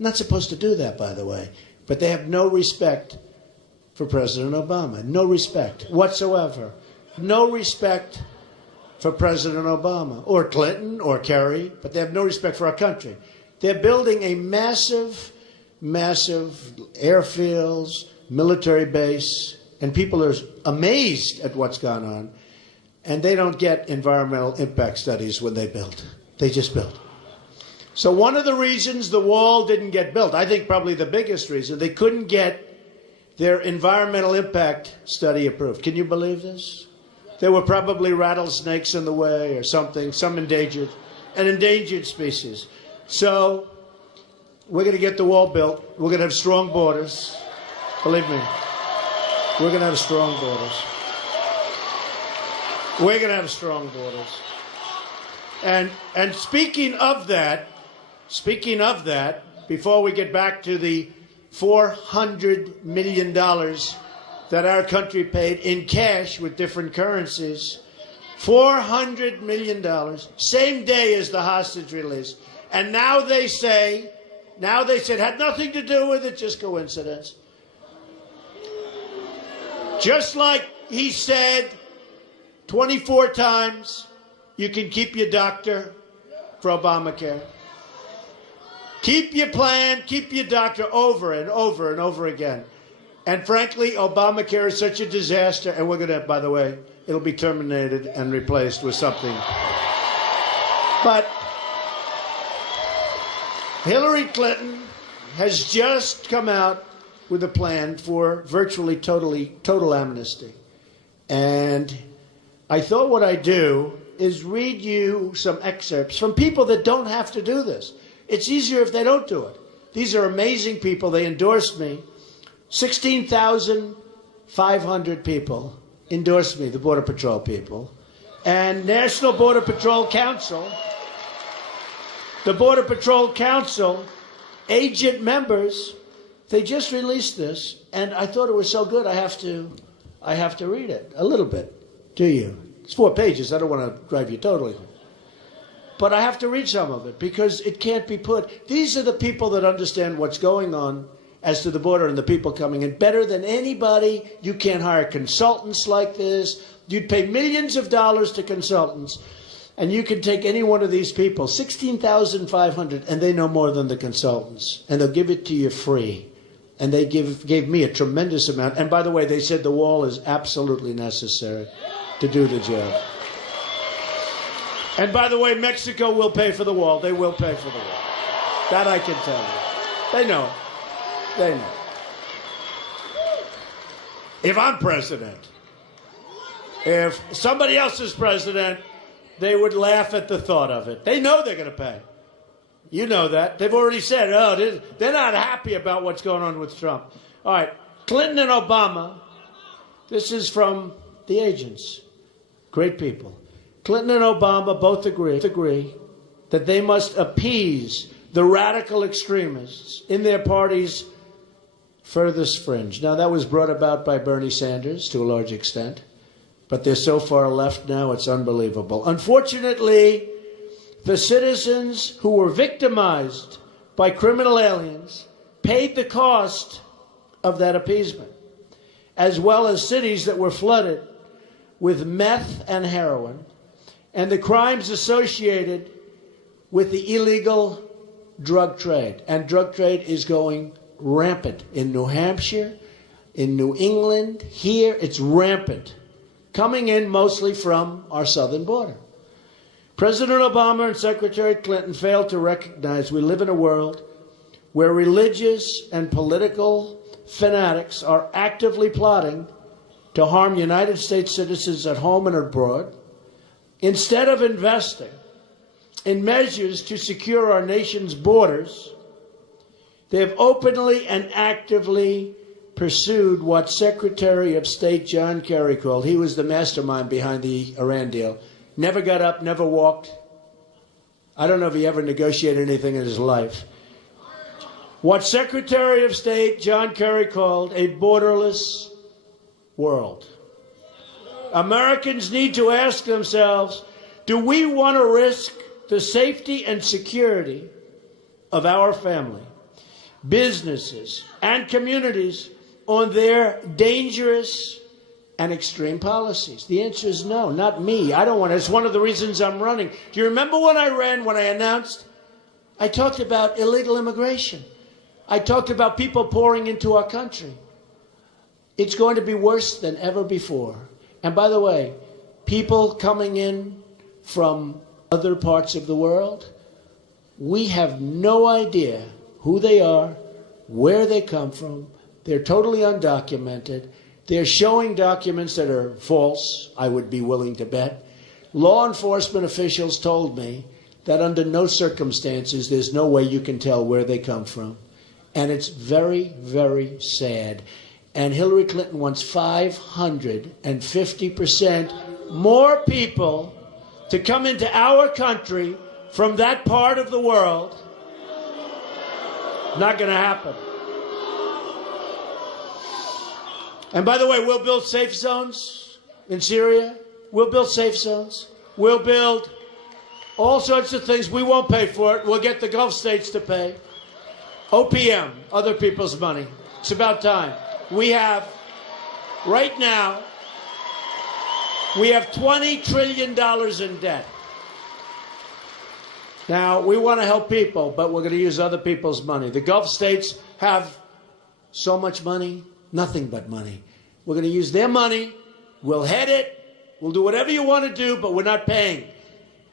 Not supposed to do that, by the way. But they have no respect for President Obama. No respect whatsoever. No respect for President Obama or Clinton or Kerry, but they have no respect for our country. They're building a massive airfields, military base, and people are amazed at what's gone on, and they don't get environmental impact studies when they build. They just build. So one of the reasons the wall didn't get built, I think probably the biggest reason, they couldn't get their environmental impact study approved. Can you believe this? There were probably rattlesnakes in the way or something, an endangered species. So we're going to get the wall built. We're going to have strong borders. Believe me, we're going to have strong borders. We're going to have strong borders. And speaking of that, before we get back to the $400 million that our country paid in cash with different currencies, $400 million, same day as the hostage release. And now they said, had nothing to do with it, just coincidence. Just like he said 24 times, you can keep your doctor for Obamacare. Keep your plan, keep your doctor over and over and over again. And frankly, Obamacare is such a disaster, and we're going to, by the way, it'll be terminated and replaced with something. But Hillary Clinton has just come out with a plan for virtually total amnesty. And I thought what I'd do is read you some excerpts from people that don't have to do this. It's easier if they don't do it. These are amazing people. They endorsed me. 16,500 people endorsed me, the Border Patrol people. And National Border Patrol Council, the Border Patrol Council, agent members, they just released this, and I thought it was so good I have to read it a little bit to you. It's 4 pages. I don't want to drive you totally. But I have to read some of it because it can't be put. These are the people that understand what's going on as to the border and the people coming in. Better than anybody. You can't hire consultants like this. You'd pay millions of dollars to consultants, and you can take any one of these people, 16,500, and they know more than the consultants, and they'll give it to you free. And they gave me a tremendous amount. And by the way, they said the wall is absolutely necessary to do the job. And by the way, Mexico will pay for the wall. They will pay for the wall. That I can tell you. They know it. They know. If I'm president, if somebody else is president, they would laugh at the thought of it. They know they're going to pay. You know that. They've already said, oh, they're not happy about what's going on with Trump. All right, Clinton and Obama, this is from the agents, great people. Clinton and Obama both agree that they must appease the radical extremists in their party's furthest fringe. Now, that was brought about by Bernie Sanders to a large extent, but they're so far left now, it's unbelievable. Unfortunately, the citizens who were victimized by criminal aliens paid the cost of that appeasement, as well as cities that were flooded with meth and heroin, and the crimes associated with the illegal drug trade. And drug trade is going rampant in New Hampshire, in New England, here, it's rampant, coming in mostly from our southern border. President Obama and Secretary Clinton failed to recognize we live in a world where religious and political fanatics are actively plotting to harm United States citizens at home and abroad. Instead of investing in measures to secure our nation's borders, they have openly and actively pursued what Secretary of State John Kerry called, he was the mastermind behind the Iran deal, never got up, never walked. I don't know if he ever negotiated anything in his life. What Secretary of State John Kerry called a borderless world. Americans need to ask themselves, do we want to risk the safety and security of our family, businesses, and communities on their dangerous and extreme policies? The answer is no, not me. I don't want to. It's one of the reasons I'm running. Do you remember when I ran, when I announced? I talked about illegal immigration. I talked about people pouring into our country. It's going to be worse than ever before. And by the way, people coming in from other parts of the world, we have no idea who they are, where they come from. They're totally undocumented. They're showing documents that are false, I would be willing to bet. Law enforcement officials told me that under no circumstances, there's no way you can tell where they come from. And it's very, very sad. And Hillary Clinton wants 550% more people to come into our country from that part of the world. Not going to happen. And by the way, we'll build safe zones in Syria. We'll build safe zones. We'll build all sorts of things. We won't pay for it. We'll get the Gulf states to pay. OPM, other people's money. It's about time. We have, right now, we have $20 trillion in debt. Now, we want to help people, but we're going to use other people's money. The Gulf states have so much money, nothing but money. We're going to use their money. We'll head it. We'll do whatever you want to do, but we're not paying.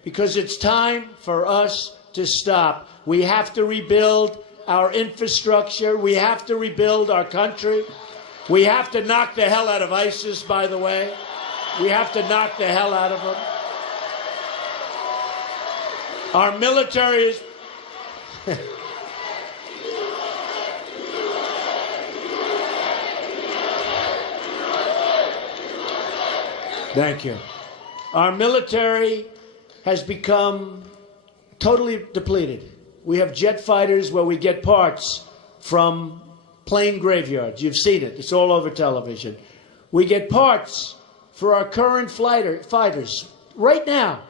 Because it's time for us to stop. We have to rebuild our infrastructure. We have to rebuild our country. We have to knock the hell out of ISIS, by the way. We have to knock the hell out of them. Our military is... Thank you. Our military has become totally depleted. We have jet fighters where we get parts from plane graveyards. You've seen it. It's all over television. We get parts for our current fighters. Right now,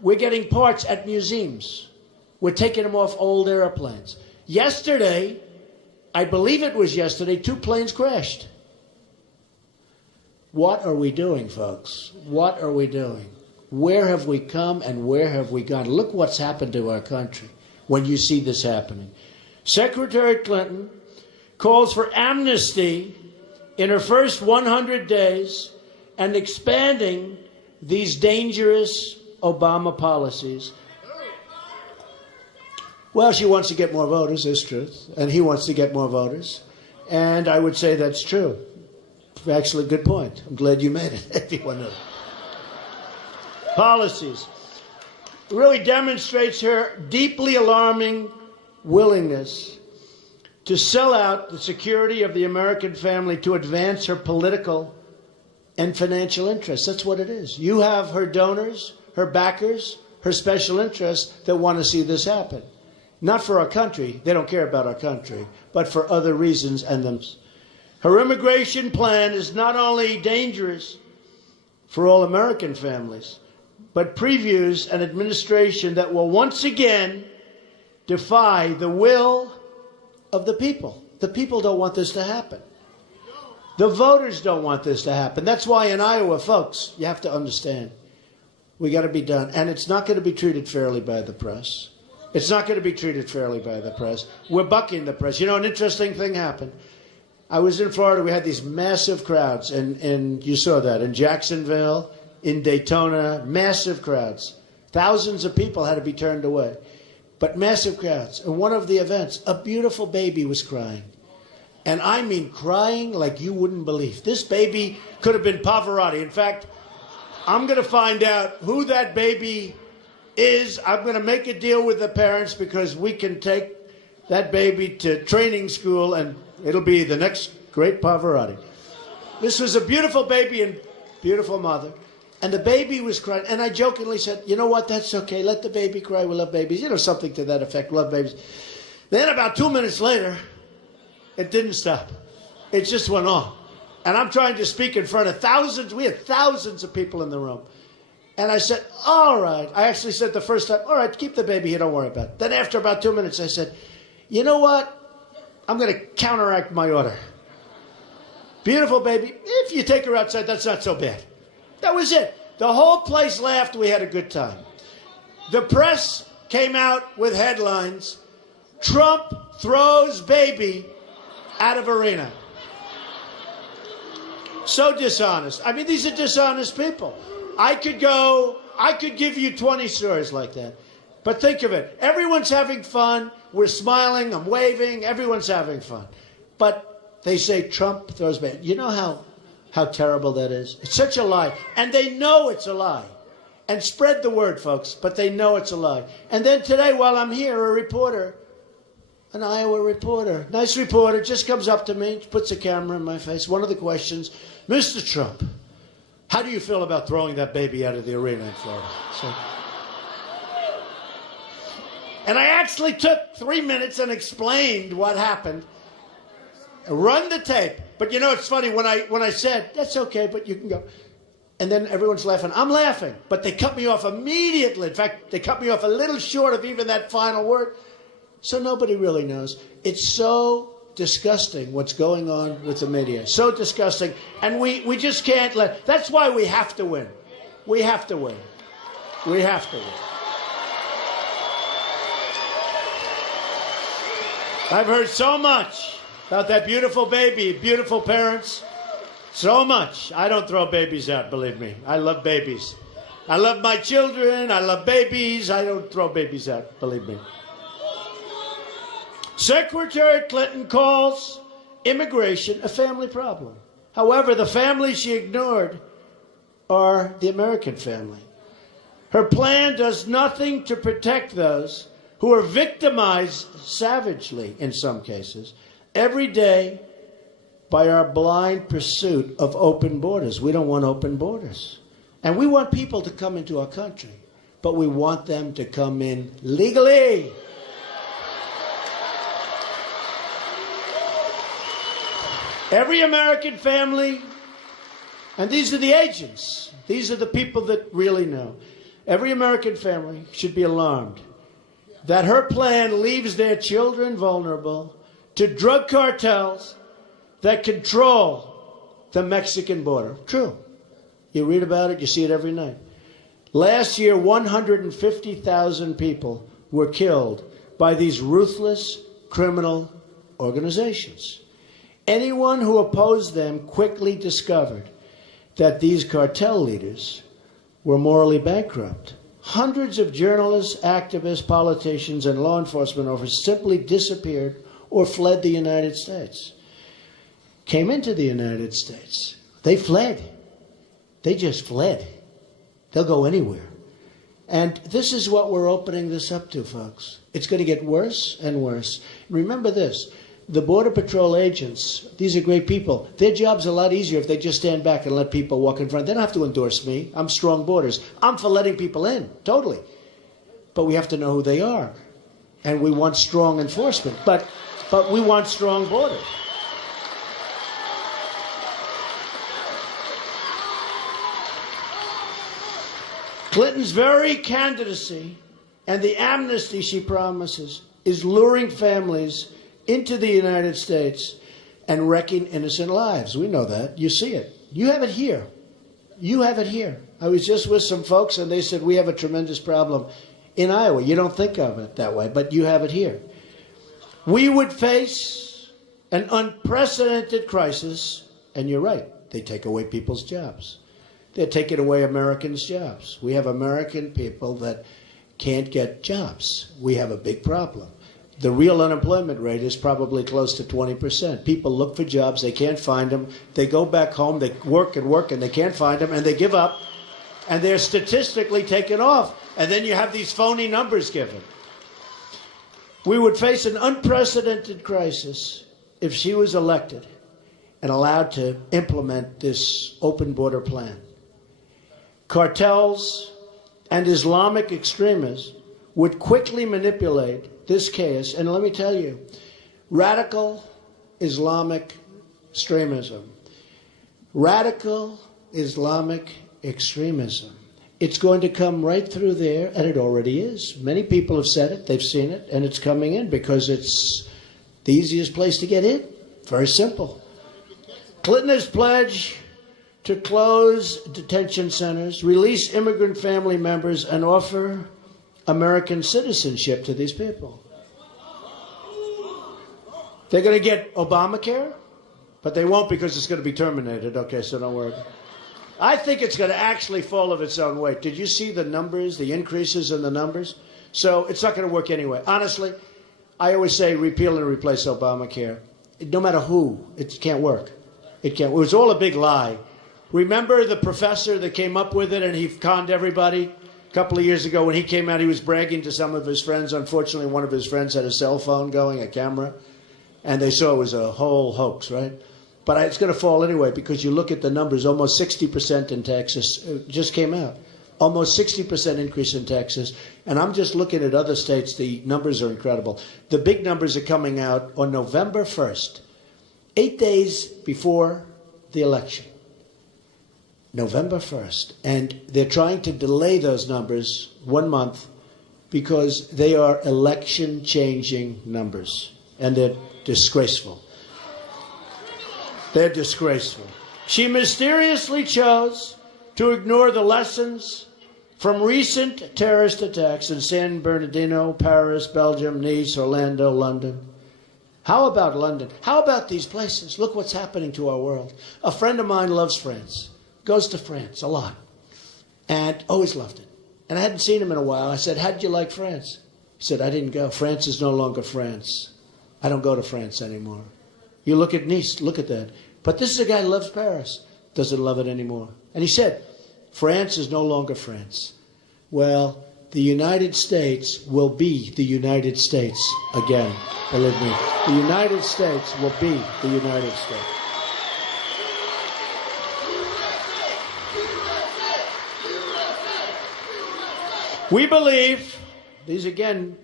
we're getting parts at museums. We're taking them off old airplanes. Yesterday, I believe it was yesterday, 2 planes crashed. What are we doing, folks? What are we doing? Where have we come and where have we gone? Look what's happened to our country when you see this happening. Secretary Clinton calls for amnesty in her first 100 days and expanding these dangerous Obama policies. Well, she wants to get more voters, is truth, and he wants to get more voters. And I would say that's true. Actually, good point. I'm glad you made it, if you want to. Policies. Really demonstrates her deeply alarming willingness to sell out the security of the American family to advance her political and financial interests. That's what it is. You have her donors, her backers, her special interests that want to see this happen. Not for our country. They don't care about our country, but for other reasons and them. Her immigration plan is not only dangerous for all American families, but previews an administration that will once again defy the will of the people. The people don't want this to happen. The voters don't want this to happen. That's why in Iowa, folks, you have to understand, we got to be done. And it's not going to be treated fairly by the press. It's not going to be treated fairly by the press. We're bucking the press. You know, an interesting thing happened. I was in Florida. We had these massive crowds, and you saw that in Jacksonville, in Daytona, massive crowds. Thousands of people had to be turned away, but massive crowds. And one of the events, a beautiful baby was crying. And I mean crying like you wouldn't believe. This baby could have been Pavarotti. In fact, I'm going to find out who that baby is. I'm going to make a deal with the parents because we can take that baby to training school and it'll be the next great Pavarotti. This was a beautiful baby and beautiful mother. And the baby was crying. And I jokingly said, you know what, that's okay. Let the baby cry. We love babies. You know, something to that effect. Love babies. Then about 2 minutes later, it didn't stop. It just went on. And I'm trying to speak in front of thousands. We had thousands of people in the room. And I said, all right. I actually said the first time, all right, keep the baby here. Don't worry about it. Then after about 2 minutes, I said, you know what? I'm going to counteract my order. Beautiful baby. If you take her outside, that's not so bad. That was it. The whole place laughed. We had a good time. The press came out with headlines, Trump throws baby out of arena. So dishonest. I mean, these are dishonest people. I could give you 20 stories like that. But think of it. Everyone's having fun. We're smiling. I'm waving. Everyone's having fun. But they say Trump throws baby. You know how terrible that is? It's such a lie. And they know it's a lie. And spread the word, folks. But they know it's a lie. And then today, while I'm here, a reporter, an Iowa reporter, nice reporter, just comes up to me, puts a camera in my face. One of the questions, Mr. Trump, how do you feel about throwing that baby out of the arena in Florida? And I actually took 3 minutes and explained what happened. Run the tape. But you know, it's funny, when I said, that's okay, but you can go. And then everyone's laughing. I'm laughing. But they cut me off immediately. In fact, they cut me off a little short of even that final word. So nobody really knows. It's so disgusting what's going on with the media. So disgusting. And we just can't let... That's why we have to win. We have to win. We have to win. I've heard so much about that beautiful baby, beautiful parents. So much. I don't throw babies out, believe me. I love babies. I love my children. I love babies. I don't throw babies out, believe me. Secretary Clinton calls immigration a family problem. However, the families she ignored are the American family. Her plan does nothing to protect those who are victimized savagely, in some cases, every day by our blind pursuit of open borders. We don't want open borders. And we want people to come into our country, but we want them to come in legally. Every American family, and these are the agents, these are the people that really know. Every American family should be alarmed that her plan leaves their children vulnerable to drug cartels that control the Mexican border. True. You read about it, you see it every night. Last year, 150,000 people were killed by these ruthless criminal organizations. Anyone who opposed them quickly discovered that these cartel leaders were morally bankrupt. Hundreds of journalists, activists, politicians, and law enforcement officers simply disappeared or fled the United States. Came into the United States. They fled. They just fled. They'll go anywhere. And this is what we're opening this up to, folks. It's going to get worse and worse. Remember this. The Border Patrol agents, these are great people. Their job's a lot easier if they just stand back and let people walk in front. They don't have to endorse me. I'm strong borders. I'm for letting people in, totally. But we have to know who they are. And we want strong enforcement. But we want strong borders. Clinton's very candidacy and the amnesty she promises is luring families into the United States and wrecking innocent lives. We know that. You see it. You have it here. You have it here. I was just with some folks and they said, we have a tremendous problem in Iowa. You don't think of it that way, but you have it here. We would face an unprecedented crisis, and you're right. They take away people's jobs. They're taking away Americans' jobs. We have American people that can't get jobs. We have a big problem. The real unemployment rate is probably close to 20%. People look for jobs, they can't find them. They go back home, they work, and they can't find them, and they give up, and they're statistically taken off. And then you have these phony numbers given. We would face an unprecedented crisis if she was elected and allowed to implement this open border plan. Cartels and Islamic extremists would quickly manipulate this chaos. And let me tell you, radical Islamic extremism, it's going to come right through there, and it already is. Many people have said it, they've seen it, and it's coming in because it's the easiest place to get in. Very simple. Clinton has pledged to close detention centers, release immigrant family members, and offer American citizenship to these people. They're going to get Obamacare, but they won't because it's going to be terminated. Okay, so don't worry. I think it's going to actually fall of its own weight. Did you see the numbers, the increases in the numbers? So it's not going to work anyway. Honestly, I always say repeal and replace Obamacare. No matter who, it can't work. It can't. It was all a big lie. Remember the professor that came up with it and he conned everybody? A couple of years ago when he came out, he was bragging to some of his friends. Unfortunately, one of his friends had a cell phone going, a camera, and they saw it was a whole hoax, right? But it's going to fall anyway because you look at the numbers, almost 60% in Texas. It just came out. Almost 60% increase in Texas. And I'm just looking at other states. The numbers are incredible. The big numbers are coming out on November 1st, 8 days before the election. November 1st. And they're trying to delay those numbers 1 month because they are election-changing numbers. And they're disgraceful. They're disgraceful. She mysteriously chose to ignore the lessons from recent terrorist attacks in San Bernardino, Paris, Belgium, Nice, Orlando, London. How about London? How about these places? Look what's happening to our world. A friend of mine loves France, goes to France a lot, and always loved it. And I hadn't seen him in a while. I said, how'd you like France? He said, I didn't go. France is no longer France. I don't go to France anymore. You look at Nice, look at that. But this is a guy who loves Paris, doesn't love it anymore. And he said, France is no longer France. Well, the United States will be the United States again, believe me. The United States will be the United States. We believe, these again,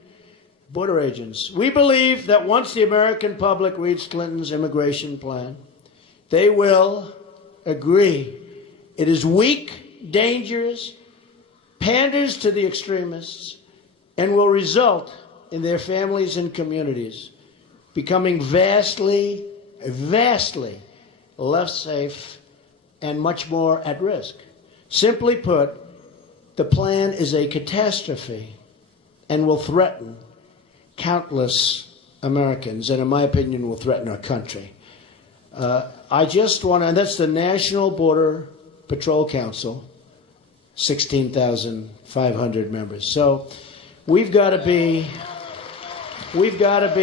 border agents, we believe that once the American public reads Clinton's immigration plan, they will agree it is weak, dangerous, panders to the extremists, and will result in their families and communities becoming vastly, vastly less safe and much more at risk. Simply put, the plan is a catastrophe and will threaten countless Americans, and in my opinion, will threaten our country. I just want to, and that's the National Border Patrol Council, 16,500 members. So we've got to be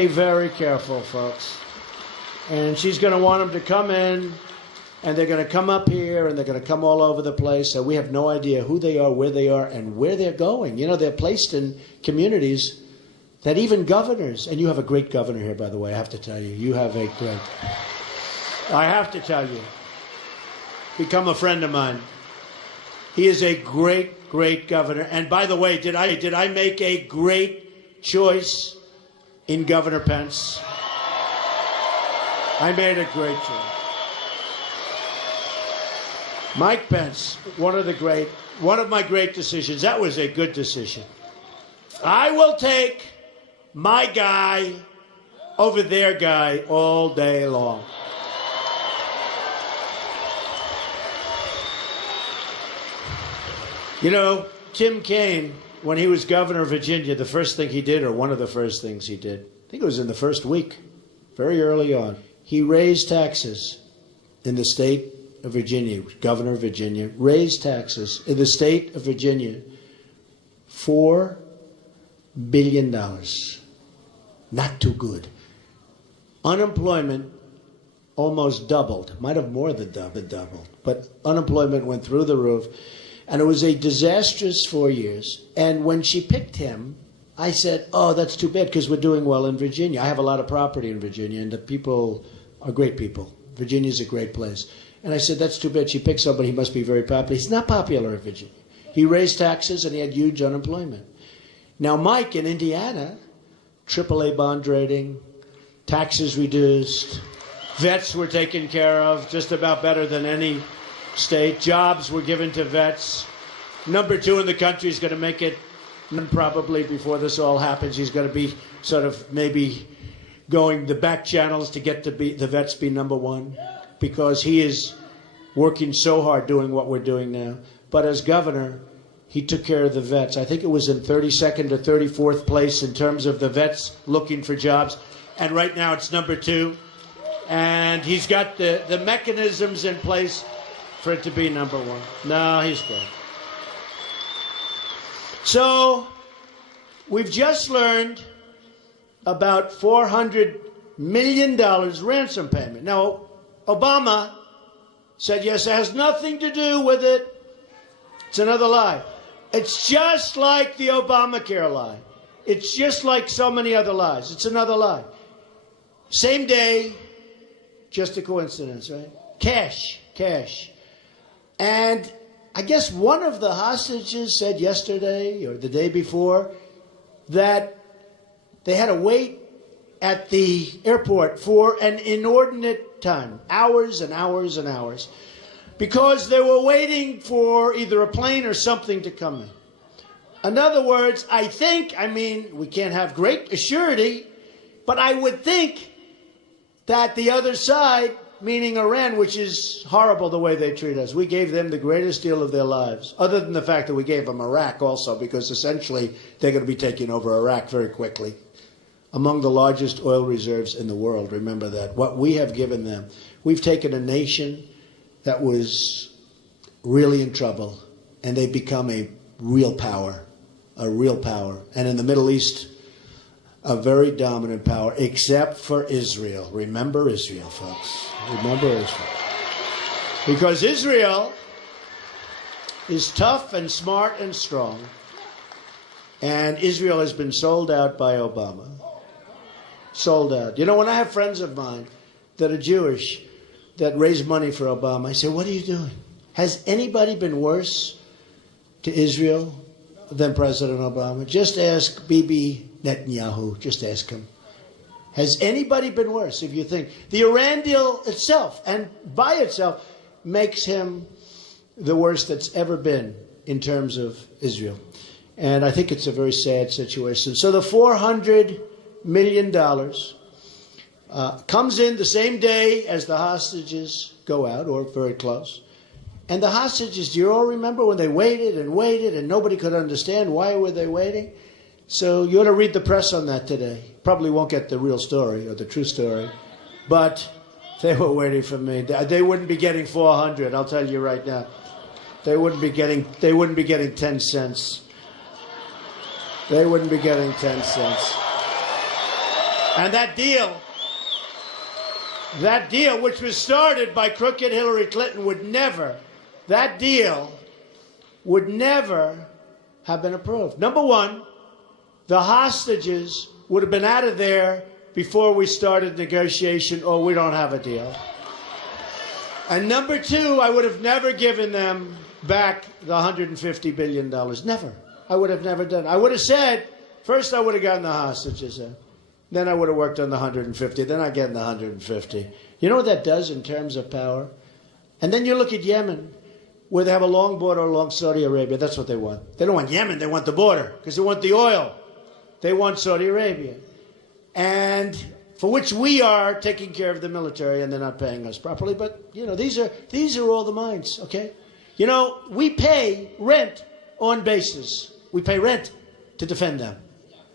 very careful, folks. And she's going to want them to come in, and they're going to come up here, and they're going to come all over the place. So we have no idea who they are, and where they're going. You know, they're placed in communities that even governors, and you have a great governor here, by the way, I have to tell you. You have a great, I have to tell you, become a friend of mine. He is a great, great governor. And by the way, did I make a great choice in Governor Pence? I made a great choice. Mike Pence, one of my great decisions. That was a good decision. I will take my guy over their guy all day long. You know, Tim Kaine, when he was governor of Virginia, the first thing he did, or one of the first things he did, I think it was in the first week, very early on, he raised taxes in the state of Virginia, governor of Virginia, raised taxes in the state of Virginia, $4 billion. Not too good. Unemployment almost doubled, might have more than doubled, but unemployment went through the roof. And it was a disastrous 4 years. And when she picked him, I said, oh, that's too bad, because we're doing well in Virginia. I have a lot of property in Virginia, and the people are great people. Virginia's a great place. And I said, that's too bad. She picked somebody, he must be very popular. He's not popular in Virginia. He raised taxes, and he had huge unemployment. Now, Mike in Indiana, AAA bond rating, taxes reduced, vets were taken care of just about better than any state. Jobs were given to vets. Number 2 in the country is going to make it, probably before this all happens, he's going to be sort of maybe going the back channels to get to be the vets be number 1, because he is working so hard doing what we're doing now. But as governor, he took care of the vets. I think it was in 32nd or 34th place in terms of the vets looking for jobs. And right now it's number 2. And he's got the mechanisms in place for it to be number 1. No, he's good. So we've just learned about $400 million ransom payment. Now, Obama said, yes, it has nothing to do with it. It's another lie. It's just like the Obamacare lie. It's just like so many other lies. It's another lie. Same day, just a coincidence, right? Cash. And I guess one of the hostages said yesterday or the day before that they had to wait at the airport for an inordinate time, hours and hours and hours, because they were waiting for either a plane or something to come in. In other words, we can't have great assurity, but I would think that the other side, meaning Iran, which is horrible the way they treat us, we gave them the greatest deal of their lives, other than the fact that we gave them Iraq also, because essentially they're going to be taking over Iraq very quickly. Among the largest oil reserves in the world, remember that. What we have given them, we've taken a nation that was really in trouble, and they've become a real power. And in the Middle East, a very dominant power, except for Israel. Remember Israel, folks. Remember Israel. Because Israel is tough and smart and strong, and Israel has been sold out by Obama. Sold out. You know, when I have friends of mine that are Jewish that raise money for Obama, I say, what are you doing? Has anybody been worse to Israel than President Obama? Just ask Bibi Netanyahu. Just ask him. Has anybody been worse, if you think? The Iran deal itself, and by itself, makes him the worst that's ever been in terms of Israel. And I think it's a very sad situation. So the $400 million comes in the same day as the hostages go out, or very close. And the hostages, do you all remember when they waited and waited and nobody could understand why were they waiting? So you ought to read the press on that today. Probably won't get the real story or the true story. But they were waiting for me. They wouldn't be getting 400, I'll tell you right now. They wouldn't be getting 10 cents. They wouldn't be getting 10 cents. And that deal, which was started by crooked Hillary Clinton, would never have been approved. Number one, the hostages would have been out of there before we started negotiation, or we don't have a deal. And number two, I would have never given them back the $150 billion. Never. I would have never done it. I would have said, first I would have gotten the hostages in. Then I would have worked on the 150. Then I get the 150. You know what that does in terms of power? And then you look at Yemen, where they have a long border along Saudi Arabia. That's what they want. They don't want Yemen. They want the border because they want the oil. They want Saudi Arabia. And for which we are taking care of the military, and they're not paying us properly. But, you know, these are all the mines, okay? You know, we pay rent on bases. We pay rent to defend them,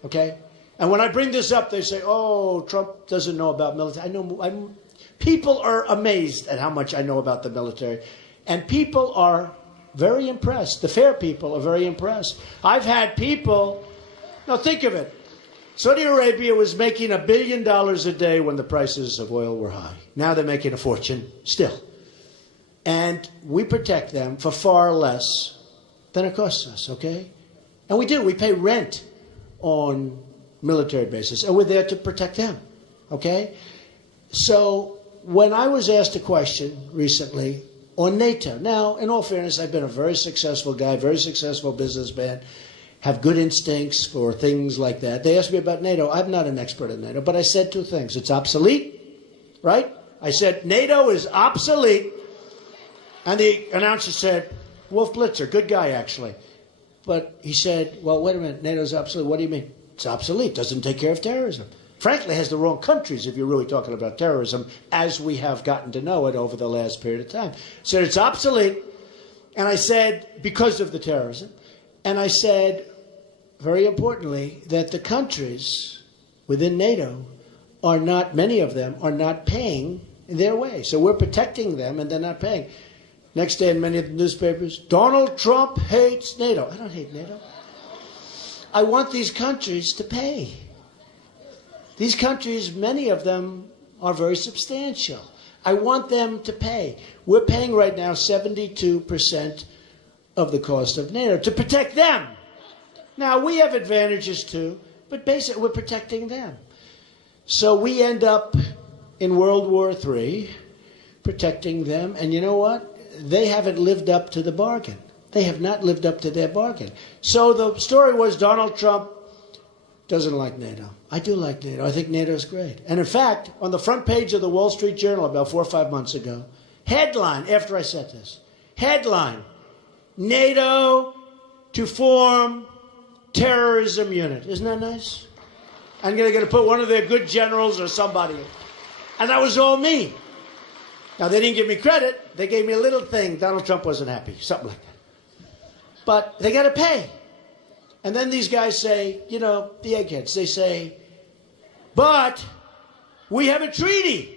okay? And when I bring this up, they say, oh, Trump doesn't know about military. I know. People are amazed at how much I know about the military. And people are very impressed. The fair people are very impressed. I've had people, now think of it. Saudi Arabia was making $1 billion a day when the prices of oil were high. Now they're making a fortune still. And we protect them for far less than it costs us, okay? And we do. We pay rent on military bases, and we're there to protect them, okay? So when I was asked a question recently on NATO, now, in all fairness, I've been a very successful guy, very successful businessman, have good instincts for things like that. They asked me about NATO. I'm not an expert in NATO, but I said two things. It's obsolete, right? I said, NATO is obsolete. And the announcer said, Wolf Blitzer, good guy, actually. But he said, well, wait a minute, NATO's obsolete. What do you mean? It's obsolete. Doesn't take care of terrorism. Frankly, has the wrong countries if you're really talking about terrorism, as we have gotten to know it over the last period of time. So it's obsolete. And I said, because of the terrorism. And I said, very importantly, that the countries within NATO are not, many of them, are not paying their way. So we're protecting them, and they're not paying. Next day in many of the newspapers, Donald Trump hates NATO. I don't hate NATO. I want these countries to pay. These countries, many of them, are very substantial. I want them to pay. We're paying right now 72% of the cost of NATO to protect them. Now, we have advantages too, but basically we're protecting them. So we end up in World War III protecting them, and you know what? They haven't lived up to the bargain. They have not lived up to their bargain. So the story was Donald Trump doesn't like NATO. I do like NATO. I think NATO is great. And in fact, on the front page of the Wall Street Journal about 4 or 5 months ago, headline, after I said this, headline, NATO to form terrorism unit. Isn't that nice? I'm going to put one of their good generals or somebody in. And that was all me. Now, they didn't give me credit. They gave me a little thing. Donald Trump wasn't happy, something like that. But they got to pay. And then these guys say, you know, the eggheads, they say, but we have a treaty.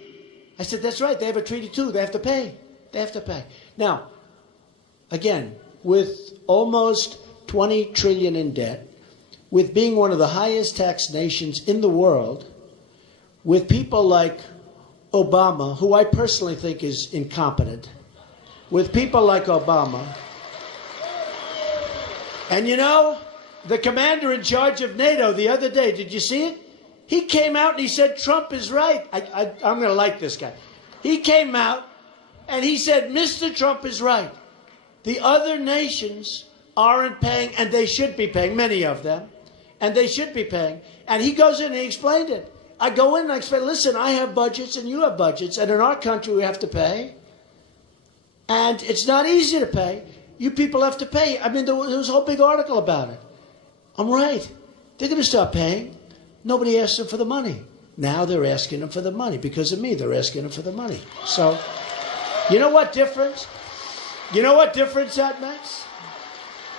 I said, that's right. They have a treaty, too. They have to pay. They have to pay. Now, again, with almost 20 trillion in debt, with being one of the highest taxed nations in the world, with people like Obama, who I personally think is incompetent, with people like Obama, and you know, the commander in charge of NATO the other day, did you see it? He came out and he said, Trump is right. I'm going to like this guy. He came out and he said, Mr. Trump is right. The other nations aren't paying, and they should be paying, many of them, and they should be paying. And he goes in and he explained it. I go in and I explain, listen, I have budgets and you have budgets, and in our country we have to pay. And it's not easy to pay. You people have to pay. I mean, there was a whole big article about it. I'm right. They're going to stop paying. Nobody asked them for the money. Now they're asking them for the money. Because of me, they're asking them for the money. So, you know what difference? You know what difference that makes?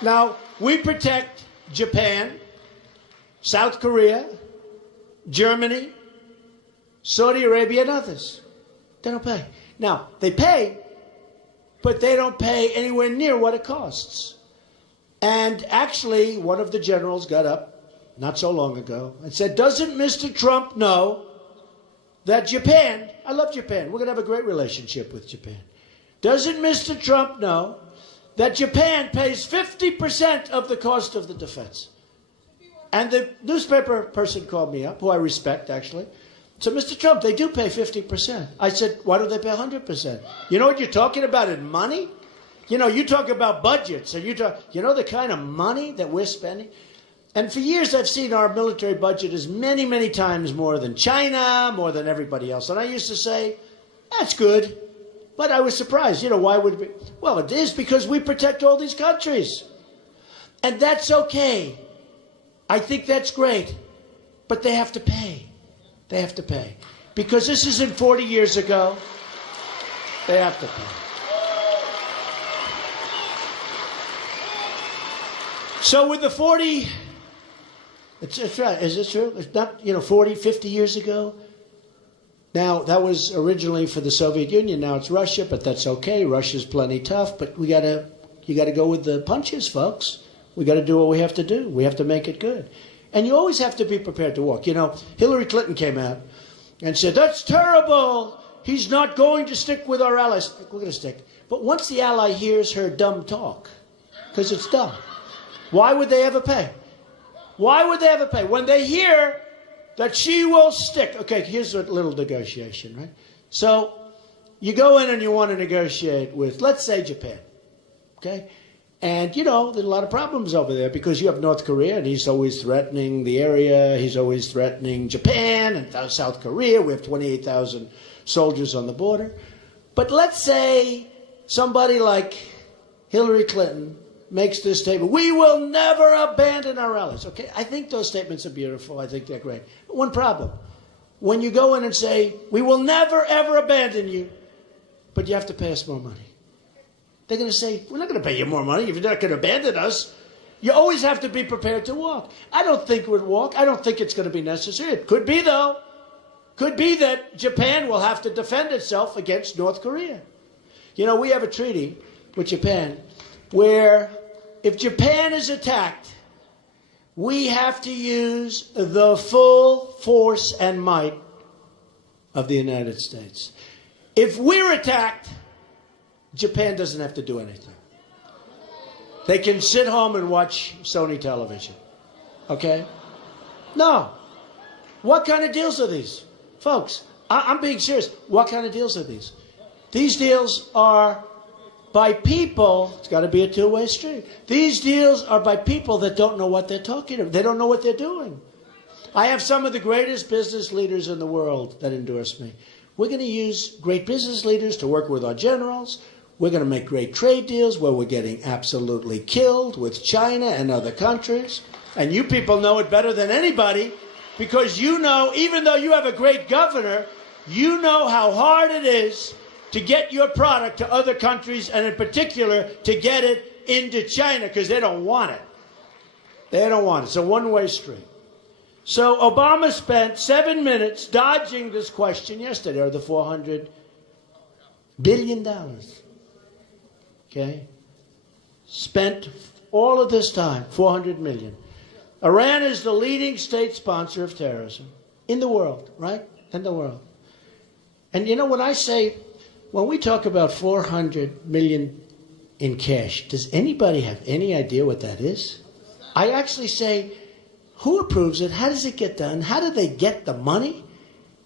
Now, we protect Japan, South Korea, Germany, Saudi Arabia, and others. They don't pay. Now, they pay, but they don't pay anywhere near what it costs. And actually, one of the generals got up not so long ago and said, doesn't Mr. Trump know that Japan, I love Japan, we're going to have a great relationship with Japan. Doesn't Mr. Trump know that Japan pays 50% of the cost of the defense? And the newspaper person called me up, who I respect, actually. So, Mr. Trump, they do pay 50%. I said, why don't they pay 100%? You know what you're talking about in money? You know, you talk about budgets, and you know the kind of money that we're spending? And for years, I've seen our military budget is many, many times more than China, more than everybody else. And I used to say, that's good. But I was surprised. You know, why would it be? Well, it is because we protect all these countries. And that's okay. I think that's great. But they have to pay. They have to pay. Because this isn't 40 years ago. They have to pay. So with the 40, it's right, is it true? It's not, 40, 50 years ago. Now, that was originally for the Soviet Union. Now it's Russia, but that's okay. Russia's plenty tough, but you got to go with the punches, folks. We got to do what we have to do. We have to make it good. And you always have to be prepared to walk. Hillary Clinton came out and said, that's terrible. He's not going to stick with our allies. We're going to stick. But once the ally hears her dumb talk, because it's dumb, why would they ever pay? Why would they ever pay? When they hear that she will stick. Okay, here's a little negotiation, right? So you go in and you want to negotiate with, let's say, Japan, okay? And, there's a lot of problems over there because you have North Korea, and he's always threatening the area. He's always threatening Japan and South Korea. We have 28,000 soldiers on the border. But let's say somebody like Hillary Clinton makes this statement, we will never abandon our allies. Okay, I think those statements are beautiful. I think they're great. But one problem. When you go in and say, we will never, ever abandon you, but you have to pay us more money. They're going to say, we're not going to pay you more money if you're not going to abandon us. You always have to be prepared to walk. I don't think we'd walk. I don't think it's going to be necessary. It could be, though. Could be that Japan will have to defend itself against North Korea. We have a treaty with Japan where if Japan is attacked, we have to use the full force and might of the United States. If we're attacked, Japan doesn't have to do anything. They can sit home and watch Sony television. Okay? No. What kind of deals are these? Folks, I'm being serious. What kind of deals are these? These deals are by people, it's got to be a two-way street. These deals are by people that don't know what they're talking about. They don't know what they're doing. I have some of the greatest business leaders in the world that endorse me. We're going to use great business leaders to work with our generals. We're going to make great trade deals where we're getting absolutely killed with China and other countries. And you people know it better than anybody because even though you have a great governor, you know how hard it is to get your product to other countries, and in particular, to get it into China, because they don't want it. They don't want it. It's a one-way street. So Obama spent 7 minutes dodging this question yesterday, or the $400 billion. Okay? Spent all of this time, $400 million. Iran is the leading state sponsor of terrorism in the world, right? In the world. And when I say, when we talk about $400 million in cash, does anybody have any idea what that is? I actually say, who approves it? How does it get done? How do they get the money?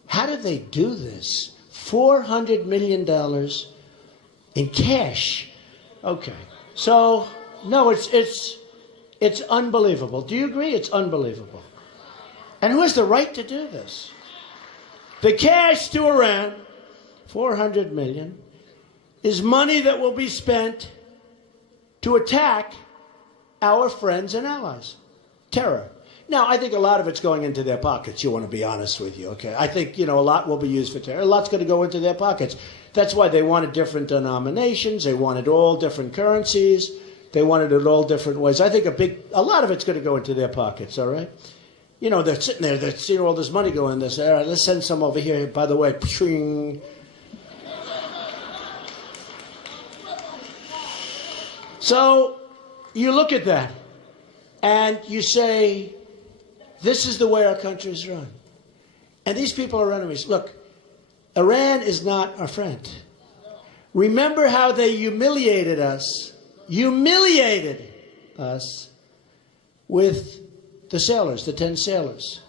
How do they do this? $400 million in cash. Okay. So, no, it's unbelievable. Do you agree? It's unbelievable. And who has the right to do this? The cash to Iran, $400 million, is money that will be spent to attack our friends and allies. Terror. Now, I think a lot of it's going into their pockets, you want to be honest with you, okay? I think, a lot will be used for terror. A lot's going to go into their pockets. That's why they wanted different denominations. They wanted all different currencies. They wanted it all different ways. I think a lot of it's going to go into their pockets, all right? They're sitting there, they're seeing all this money go in this. All right, let's send some over here. By the way, pshing. So you look at that and you say, this is the way our country is run. And these people are enemies. Look, Iran is not our friend. Remember how they humiliated us with the sailors, the 10 sailors,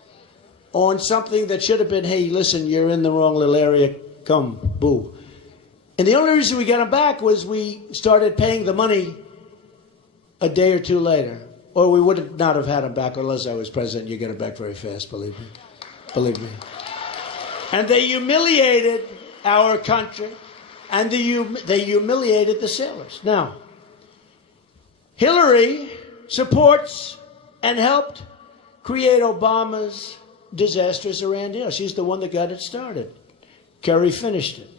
on something that should have been, hey, listen, you're in the wrong little area, come, boo. And the only reason we got them back was we started paying the money a day or two later. Or we would not have had them back unless I was president. You get them back very fast, believe me. Believe me. And they humiliated our country, and they humiliated the sailors. Now, Hillary supports and helped create Obama's disastrous Iran deal. She's the one that got it started. Kerry finished it,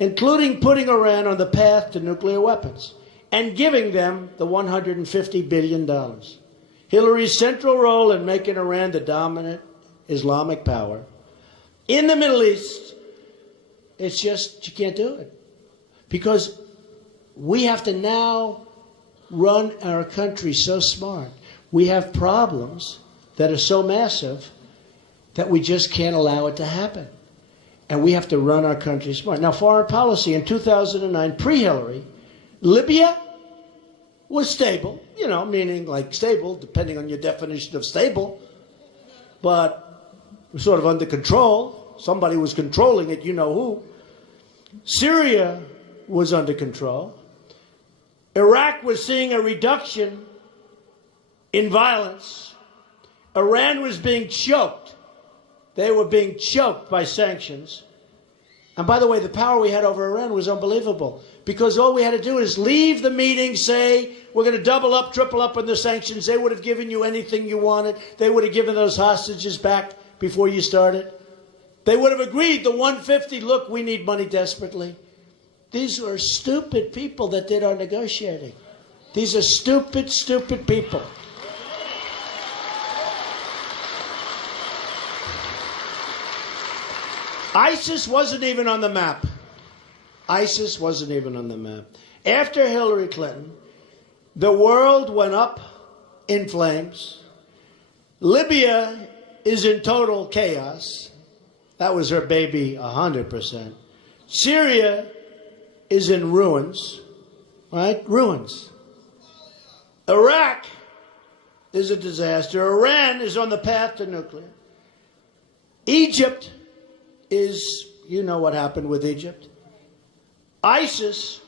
including putting Iran on the path to nuclear weapons and giving them the $150 billion. Hillary's central role in making Iran the dominant Islamic power in the Middle East, it's just, you can't do it. Because we have to now run our country so smart. We have problems that are so massive that we just can't allow it to happen. And we have to run our country smart. Now, foreign policy in 2009, pre-Hillary, Libya was stable, meaning like stable, depending on your definition of stable, but sort of under control. Somebody was controlling it, you know who. Syria was under control. Iraq was seeing a reduction in violence. Iran was being choked. They were being choked by sanctions. And by the way, the power we had over Iran was unbelievable, because all we had to do is leave the meeting, say, we're going to double up, triple up on the sanctions. They would have given you anything you wanted. They would have given those hostages back before you started. They would have agreed the 150, look, we need money desperately. These are stupid people that did our negotiating. These are stupid, stupid people. ISIS wasn't even on the map. ISIS wasn't even on the map. After Hillary Clinton, the world went up in flames. Libya is in total chaos. That was her baby 100%. Syria is in ruins, right? Ruins. Iraq is a disaster. Iran is on the path to nuclear. Egypt is, you know what happened with Egypt. ISIS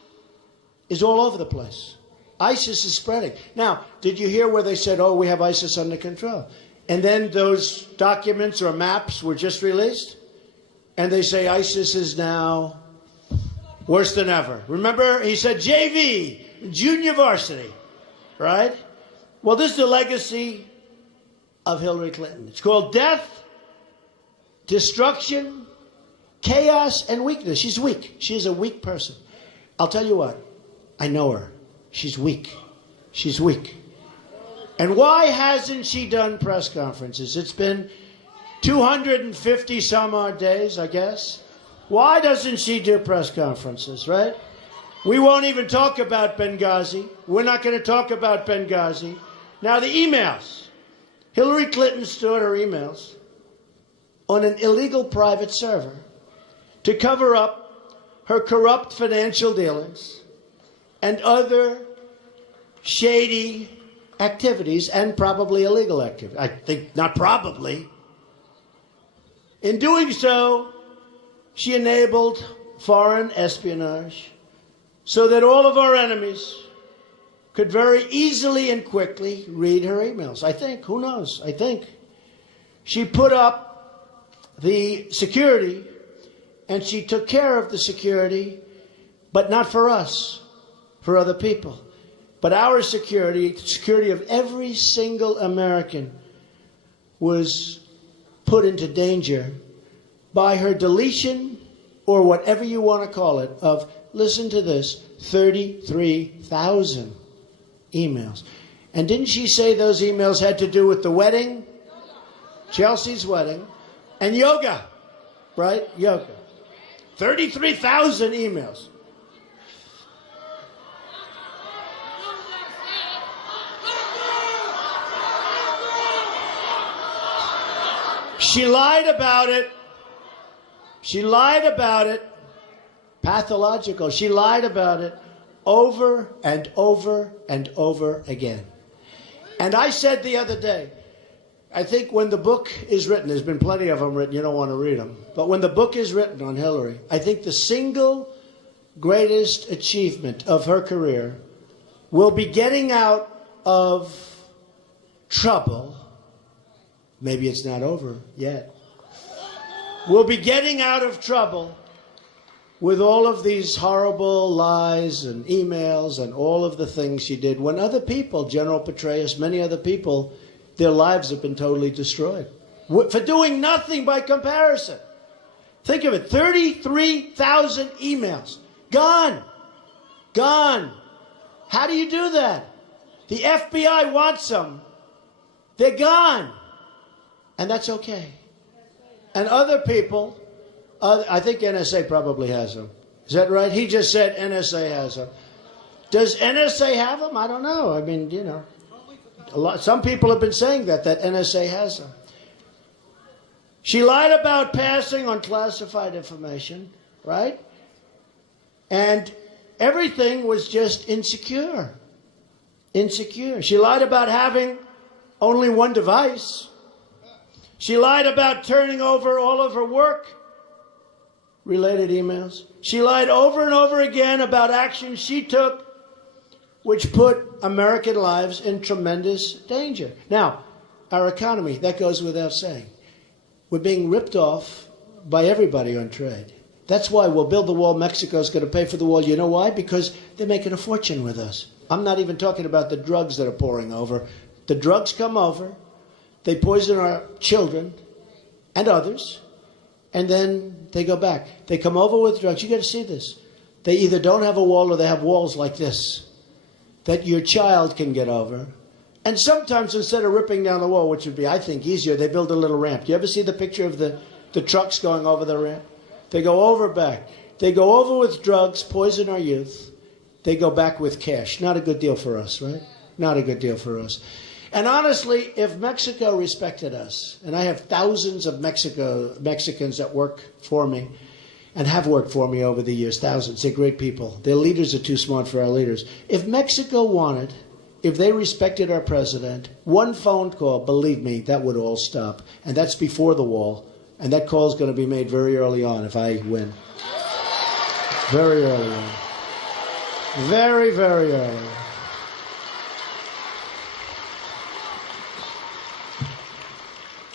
is all over the place. ISIS is spreading. Now, did you hear where they said, oh, we have ISIS under control? And then those documents or maps were just released, and they say ISIS is now worse than ever. Remember, he said JV, junior varsity, right? Well, this is the legacy of Hillary Clinton. It's called death, destruction, chaos, and weakness. She's weak. She's a weak person. I'll tell you what. I know her. She's weak. She's weak. And why hasn't she done press conferences? It's been 250 some odd days, I guess. Why doesn't she do press conferences, right? We won't even talk about Benghazi. We're not going to talk about Benghazi. Now, the emails. Hillary Clinton stored her emails on an illegal private server to cover up her corrupt financial dealings and other shady activities, and probably illegal activities. I think not probably. In doing so, she enabled foreign espionage so that all of our enemies could very easily and quickly read her emails. I think, who knows? I think. She put up the security, and she took care of the security, but not for us, for other people. But our security, the security of every single American, was put into danger by her deletion, or whatever you want to call it, of, listen to this, 33,000 emails. And didn't she say those emails had to do with the wedding? Chelsea's wedding. And yoga, right? Yoga. 33,000 emails. She lied about it. She lied about it. Pathological. She lied about it over and over and over again. And I said the other day, I think when the book is written, there's been plenty of them written, you don't want to read them, but when the book is written on Hillary, I think the single greatest achievement of her career will be getting out of trouble. Maybe it's not over yet. We'll be getting out of trouble with all of these horrible lies and emails and all of the things she did when other people, General Petraeus, many other people, their lives have been totally destroyed for doing nothing by comparison. Think of it, 33,000 emails. Gone. Gone. How do you do that? The FBI wants them. They're gone. And that's okay. And other people, I think NSA probably has them. Is that right? He just said NSA has them. Does NSA have them? I don't know. I mean, you know, some people have been saying that NSA has them. She lied about passing on classified information, right? And everything was just insecure. Insecure. She lied about having only one device. She lied about turning over all of her work-related emails. She lied over and over again about actions she took which put American lives in tremendous danger. Now, our economy, that goes without saying. We're being ripped off by everybody on trade. That's why we'll build the wall. Mexico's going to pay for the wall. You know why? Because they're making a fortune with us. I'm not even talking about the drugs that are pouring over. The drugs come over. They poison our children and others, and then they go back. They come over with drugs. You got to see this. They either don't have a wall or they have walls like this that your child can get over. And sometimes instead of ripping down the wall, which would be, I think, easier, they build a little ramp. You ever see the picture of the trucks going over the ramp? They go over back. They go over with drugs, poison our youth. They go back with cash. Not a good deal for us, right? Not a good deal for us. And honestly, if Mexico respected us, and I have thousands of Mexicans that work for me and have worked for me over the years, thousands, they're great people. Their leaders are too smart for our leaders. If Mexico wanted, if they respected our president, one phone call, believe me, that would all stop. And that's before the wall. And that call is going to be made very early on if I win. Very early on. Very, very early.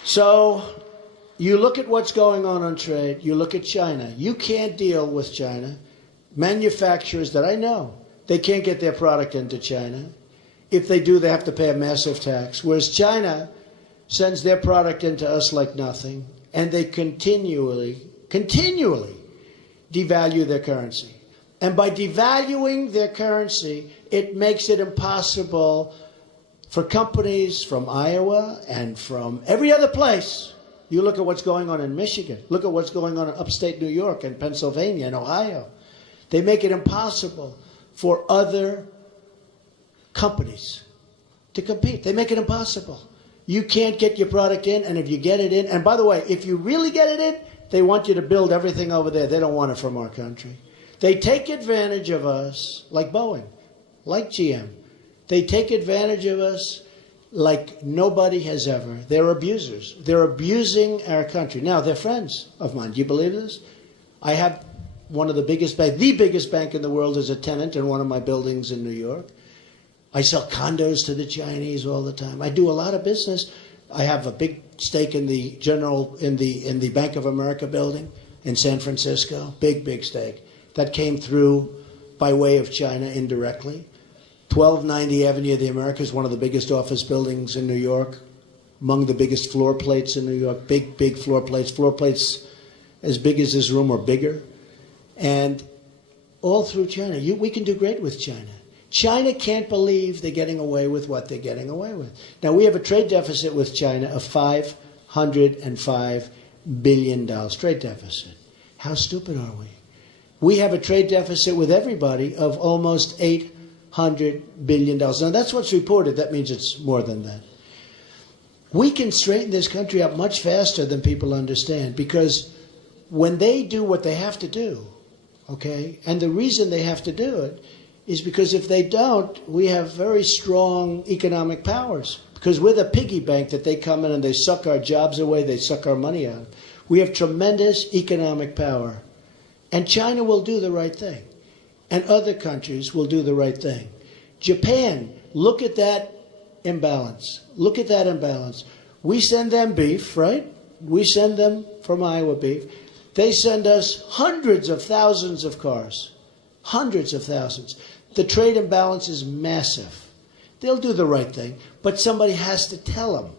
So you look at what's going on trade. You look at China. You can't deal with China. Manufacturers that I know, they can't get their product into China. If they do, they have to pay a massive tax. Whereas China sends their product into us like nothing, and they continually devalue their currency. And by devaluing their currency, it makes it impossible for companies from Iowa and from every other place. You look at what's going on in Michigan. Look at what's going on in upstate New York and Pennsylvania and Ohio. They make it impossible for other companies to compete. They make it impossible. You can't get your product in, and if you get it in, and by the way, if you really get it in, they want you to build everything over there. They don't want it from our country. They take advantage of us like Boeing, like GM. They take advantage of us like nobody has ever. They're abusers. They're abusing our country. Now, they're friends of mine. Do you believe this? I have one of the biggest banks, the biggest bank in the world as a tenant in one of my buildings in New York. I sell condos to the Chinese all the time. I do a lot of business. I have a big stake in the in the Bank of America building in San Francisco. Big stake. That came through by way of China indirectly. 1290 Avenue of the Americas, one of the biggest office buildings in New York. among the biggest floor plates in New York, big floor plates as big as this room or bigger. And all through China. We can do great with China. China can't believe they're getting away with what they're getting away with. Now, we have a trade deficit with China of $505 billion. Trade deficit. How stupid are we? We have a trade deficit with everybody of almost $800 billion. Now, that's what's reported. That means it's more than that. We can straighten this country up much faster than people understand, because when they do what they have to do, okay, and the reason they have to do it is because if they don't, we have very strong economic powers, because we're the piggy bank that they come in and they suck our jobs away, they suck our money out. We have tremendous economic power. And China will do the right thing. And other countries will do the right thing. Japan, look at that imbalance. Look at that imbalance. We send them beef, right? We send them from Iowa beef. They send us hundreds of thousands of cars. Hundreds of thousands. The trade imbalance is massive. They'll do the right thing, but somebody has to tell them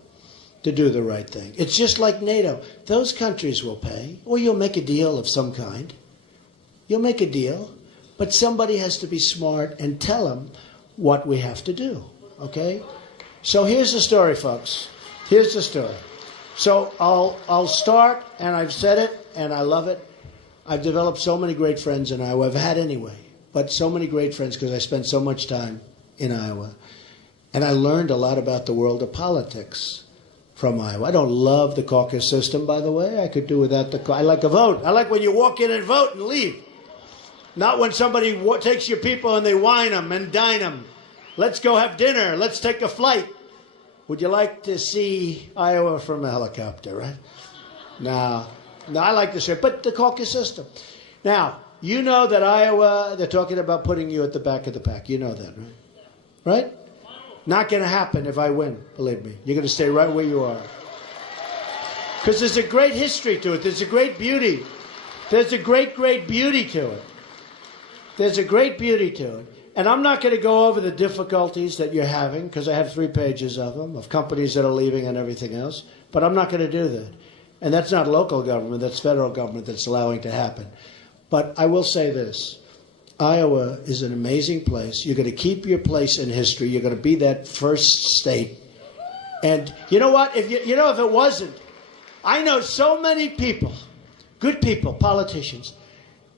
to do the right thing. It's just like NATO. Those countries will pay, or you'll make a deal of some kind. You'll make a deal, but somebody has to be smart and tell them what we have to do, okay? So here's the story, folks. Here's the story. So I'll start, and I've said it, and I love it. I've developed so many great friends in Iowa. I've had anyway, but so many great friends because I spent so much time in Iowa. And I learned a lot about the world of politics from Iowa. I don't love the caucus system, by the way. I could do without the I like a vote. I like when you walk in and vote and leave. Not when somebody takes your people and they wine them and dine them. Let's go have dinner. Let's take a flight. Would you like to see Iowa from a helicopter, right? No, I like this, but the caucus system. Now, you know that Iowa, they're talking about putting you at the back of the pack. You know that, right? Right? Not going to happen if I win, believe me. You're going to stay right where you are. Because there's a great history to it. There's a great beauty. There's a great beauty to it. There's a great beauty to it. And I'm not going to go over the difficulties that you're having, because I have 3 pages of them, of companies that are leaving and everything else. But I'm not going to do that. And that's not local government, that's federal government that's allowing to happen. But I will say this. Iowa is an amazing place. You're going to keep your place in history. You're going to be that first state. And you know what? If it wasn't, I know so many people, good people, politicians,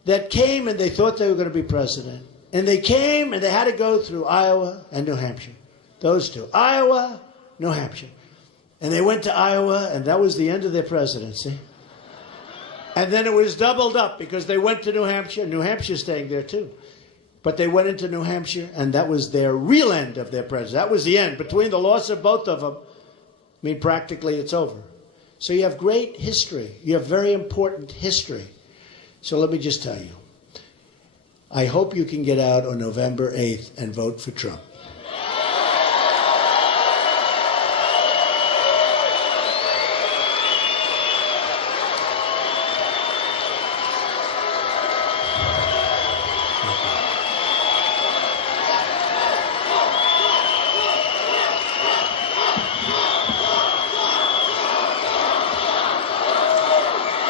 that came and they thought they were going to be president. And they came and they had to go through Iowa and New Hampshire. Those two. Iowa, New Hampshire. And they went to Iowa, and that was the end of their presidency. And then it was doubled up because they went to New Hampshire. New Hampshire's staying there too. But they went into New Hampshire, and that was their real end of their presidency. That was the end. Between the loss of both of them, I mean, practically it's over. So you have great history. You have very important history. So let me just tell you. I hope you can get out on November 8th and vote for Trump.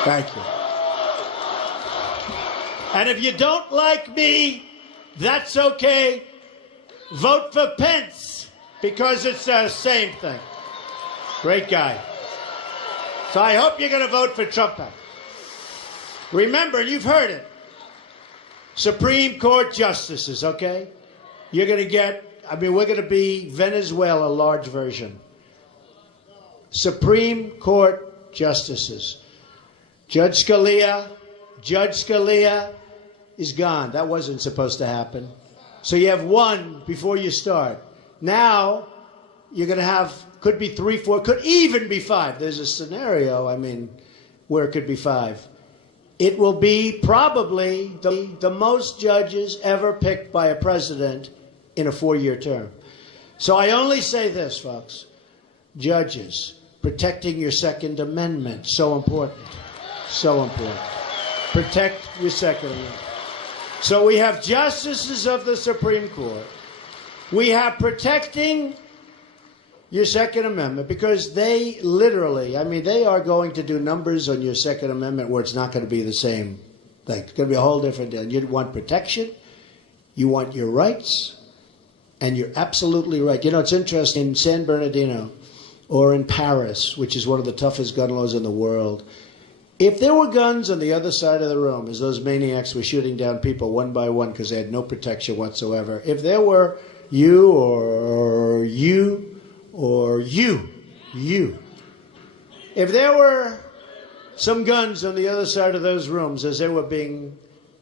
Thank you. And if you don't like me, that's okay. Vote for Pence, because it's the same thing. Great guy. So I hope you're going to vote for Trump. Remember, you've heard it. Supreme Court justices, okay? You're going to get, we're going to be Venezuela, large version. Supreme Court justices. Judge Scalia is gone. That wasn't supposed to happen. So you have 1 before you start. Now you're going to have, could be 3, 4, could even be 5. There's a scenario, where it could be 5. It will be probably the most judges ever picked by a president in a 4-year term. So I only say this, folks. Judges, protecting your Second Amendment, so important. So important. Protect your Second Amendment. So we have justices of the Supreme Court. We have protecting your Second Amendment, because they literally, I mean, they are going to do numbers on your Second Amendment where it's not going to be the same thing. It's going to be a whole different deal. You want protection, you want your rights, and you're absolutely right. You know, it's interesting, in San Bernardino or in Paris, which is one of the toughest gun laws in the world, if there were guns on the other side of the room as those maniacs were shooting down people one by one because they had no protection whatsoever, if there were you or you or you, if there were some guns on the other side of those rooms as they were being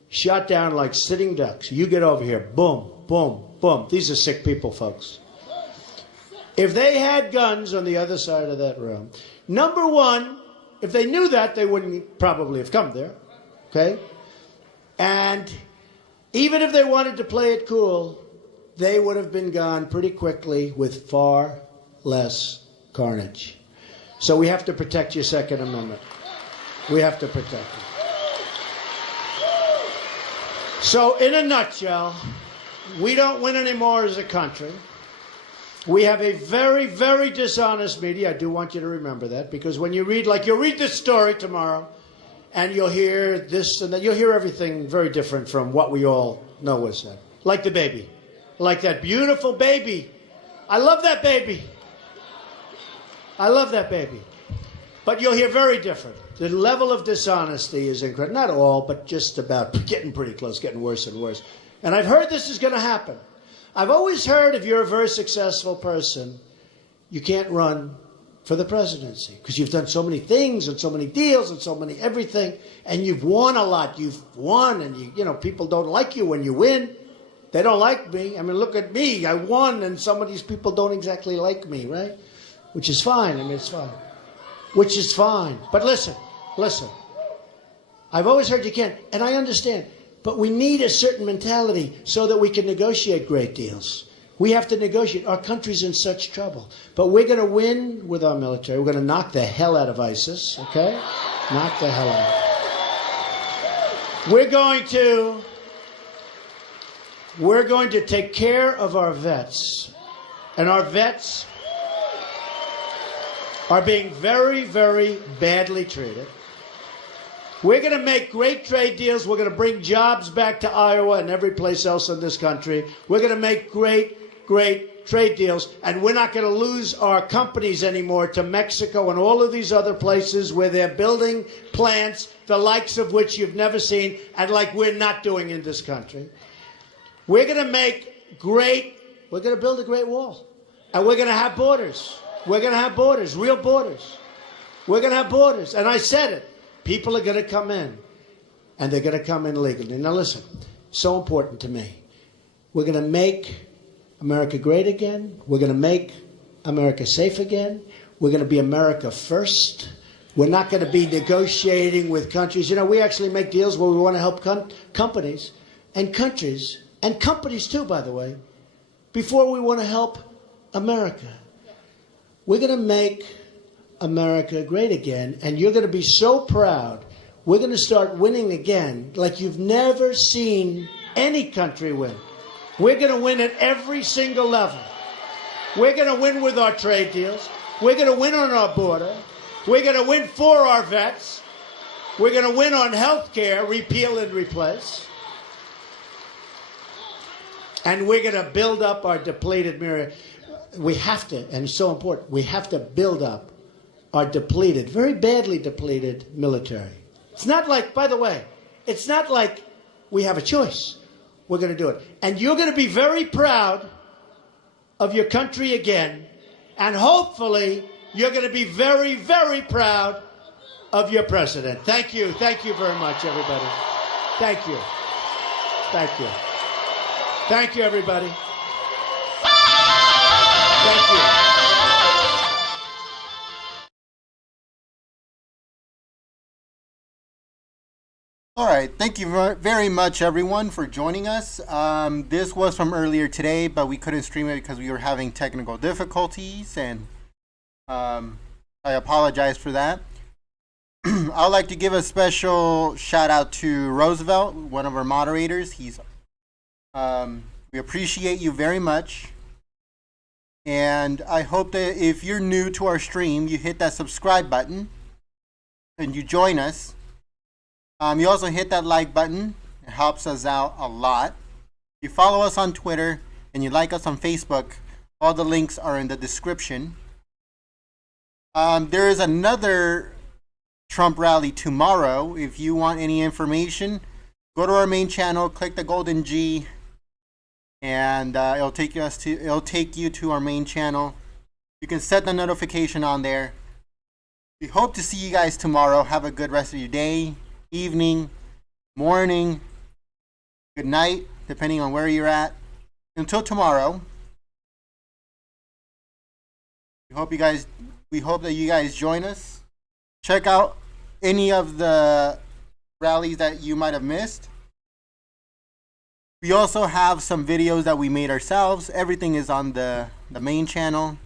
shot down like sitting ducks, you get over here, boom, boom, boom. These are sick people, folks. If they had guns on the other side of that room, number one, if they knew that, they wouldn't probably have come there, okay? And even if they wanted to play it cool, they would have been gone pretty quickly with far less carnage. So we have to protect your Second Amendment. We have to protect it. So in a nutshell, we don't win anymore as a country. We have a very, very dishonest media. I do want you to remember that, because when you read, like you'll read this story tomorrow, and you'll hear this and that. You'll hear everything very different from what we all know was said. Like the baby. Like that beautiful baby. I love that baby. I love that baby. But you'll hear very different. The level of dishonesty is incredible. Not all, but just about getting pretty close, getting worse and worse. And I've heard this is going to happen. I've always heard if you're a very successful person, you can't run for the presidency because you've done so many things and so many deals and so many everything, and you've won a lot. You've won, and you know, people don't like you when you win. They don't like me. I mean, look at me. I won, and some of these people don't exactly like me, right? Which is fine. I mean, it's fine. Which is fine. But listen. I've always heard you can't, and I understand. But we need a certain mentality so that we can negotiate great deals. We have to negotiate. Our country's in such trouble. But we're going to win with our military. We're going to knock the hell out of ISIS, okay? Knock the hell out. We're going to take care of our vets. And our vets are being very, very badly treated. We're going to make great trade deals. We're going to bring jobs back to Iowa and every place else in this country. We're going to make great, great trade deals. And we're not going to lose our companies anymore to Mexico and all of these other places where they're building plants, the likes of which you've never seen, and like we're not doing in this country. We're going to build a great wall. And we're going to have borders. We're going to have borders, real borders. We're going to have borders. And I said it. People are going to come in, and they're going to come in legally. Now listen, so important to me. We're going to make America great again. We're going to make America safe again. We're going to be America first. We're not going to be negotiating with countries. You know, we actually make deals where we want to help companies and countries, and companies too, by the way, before we want to help America. We're going to make America great again, and you're going to be so proud. We're going to start winning again like you've never seen any country win. We're going to win at every single level. We're going to win with our trade deals. We're going to win on our border. We're going to win for our vets. We're going to win on health care, repeal and replace. And we're going to build up our depleted mirror. We have to, and it's so important, we have to build up our depleted, very badly depleted military. It's not like, by the way, it's not like we have a choice. We're going to do it. And you're going to be very proud of your country again. And hopefully, you're going to be very, very proud of your president. Thank you. Thank you very much, everybody. Thank you. Thank you. Thank you, everybody. Thank you. All right, thank you very much, everyone, for joining us. This was from earlier today, but we couldn't stream it because we were having technical difficulties, and I apologize for that. I'd like to give a special shout out to Roosevelt, one of our moderators. We appreciate you very much. And I hope that if you're new to our stream, you hit that subscribe button and you join us. You also hit that like button. It helps us out a lot. You follow us on Twitter and you like us on Facebook. All the links are in the description. There is another Trump rally tomorrow. If you want any information, go to our main channel, click the golden G, and it'll take you to our main channel. You can set the notification on there. We hope to see you guys tomorrow. Have a good rest of your day, evening, morning, good night, depending on where you're at. Until tomorrow, we hope that you guys join us. Check out any of the rallies that you might have missed. We also have some videos that we made ourselves. Everything is on the main channel.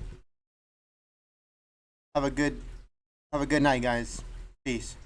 Have a good night, guys. Peace.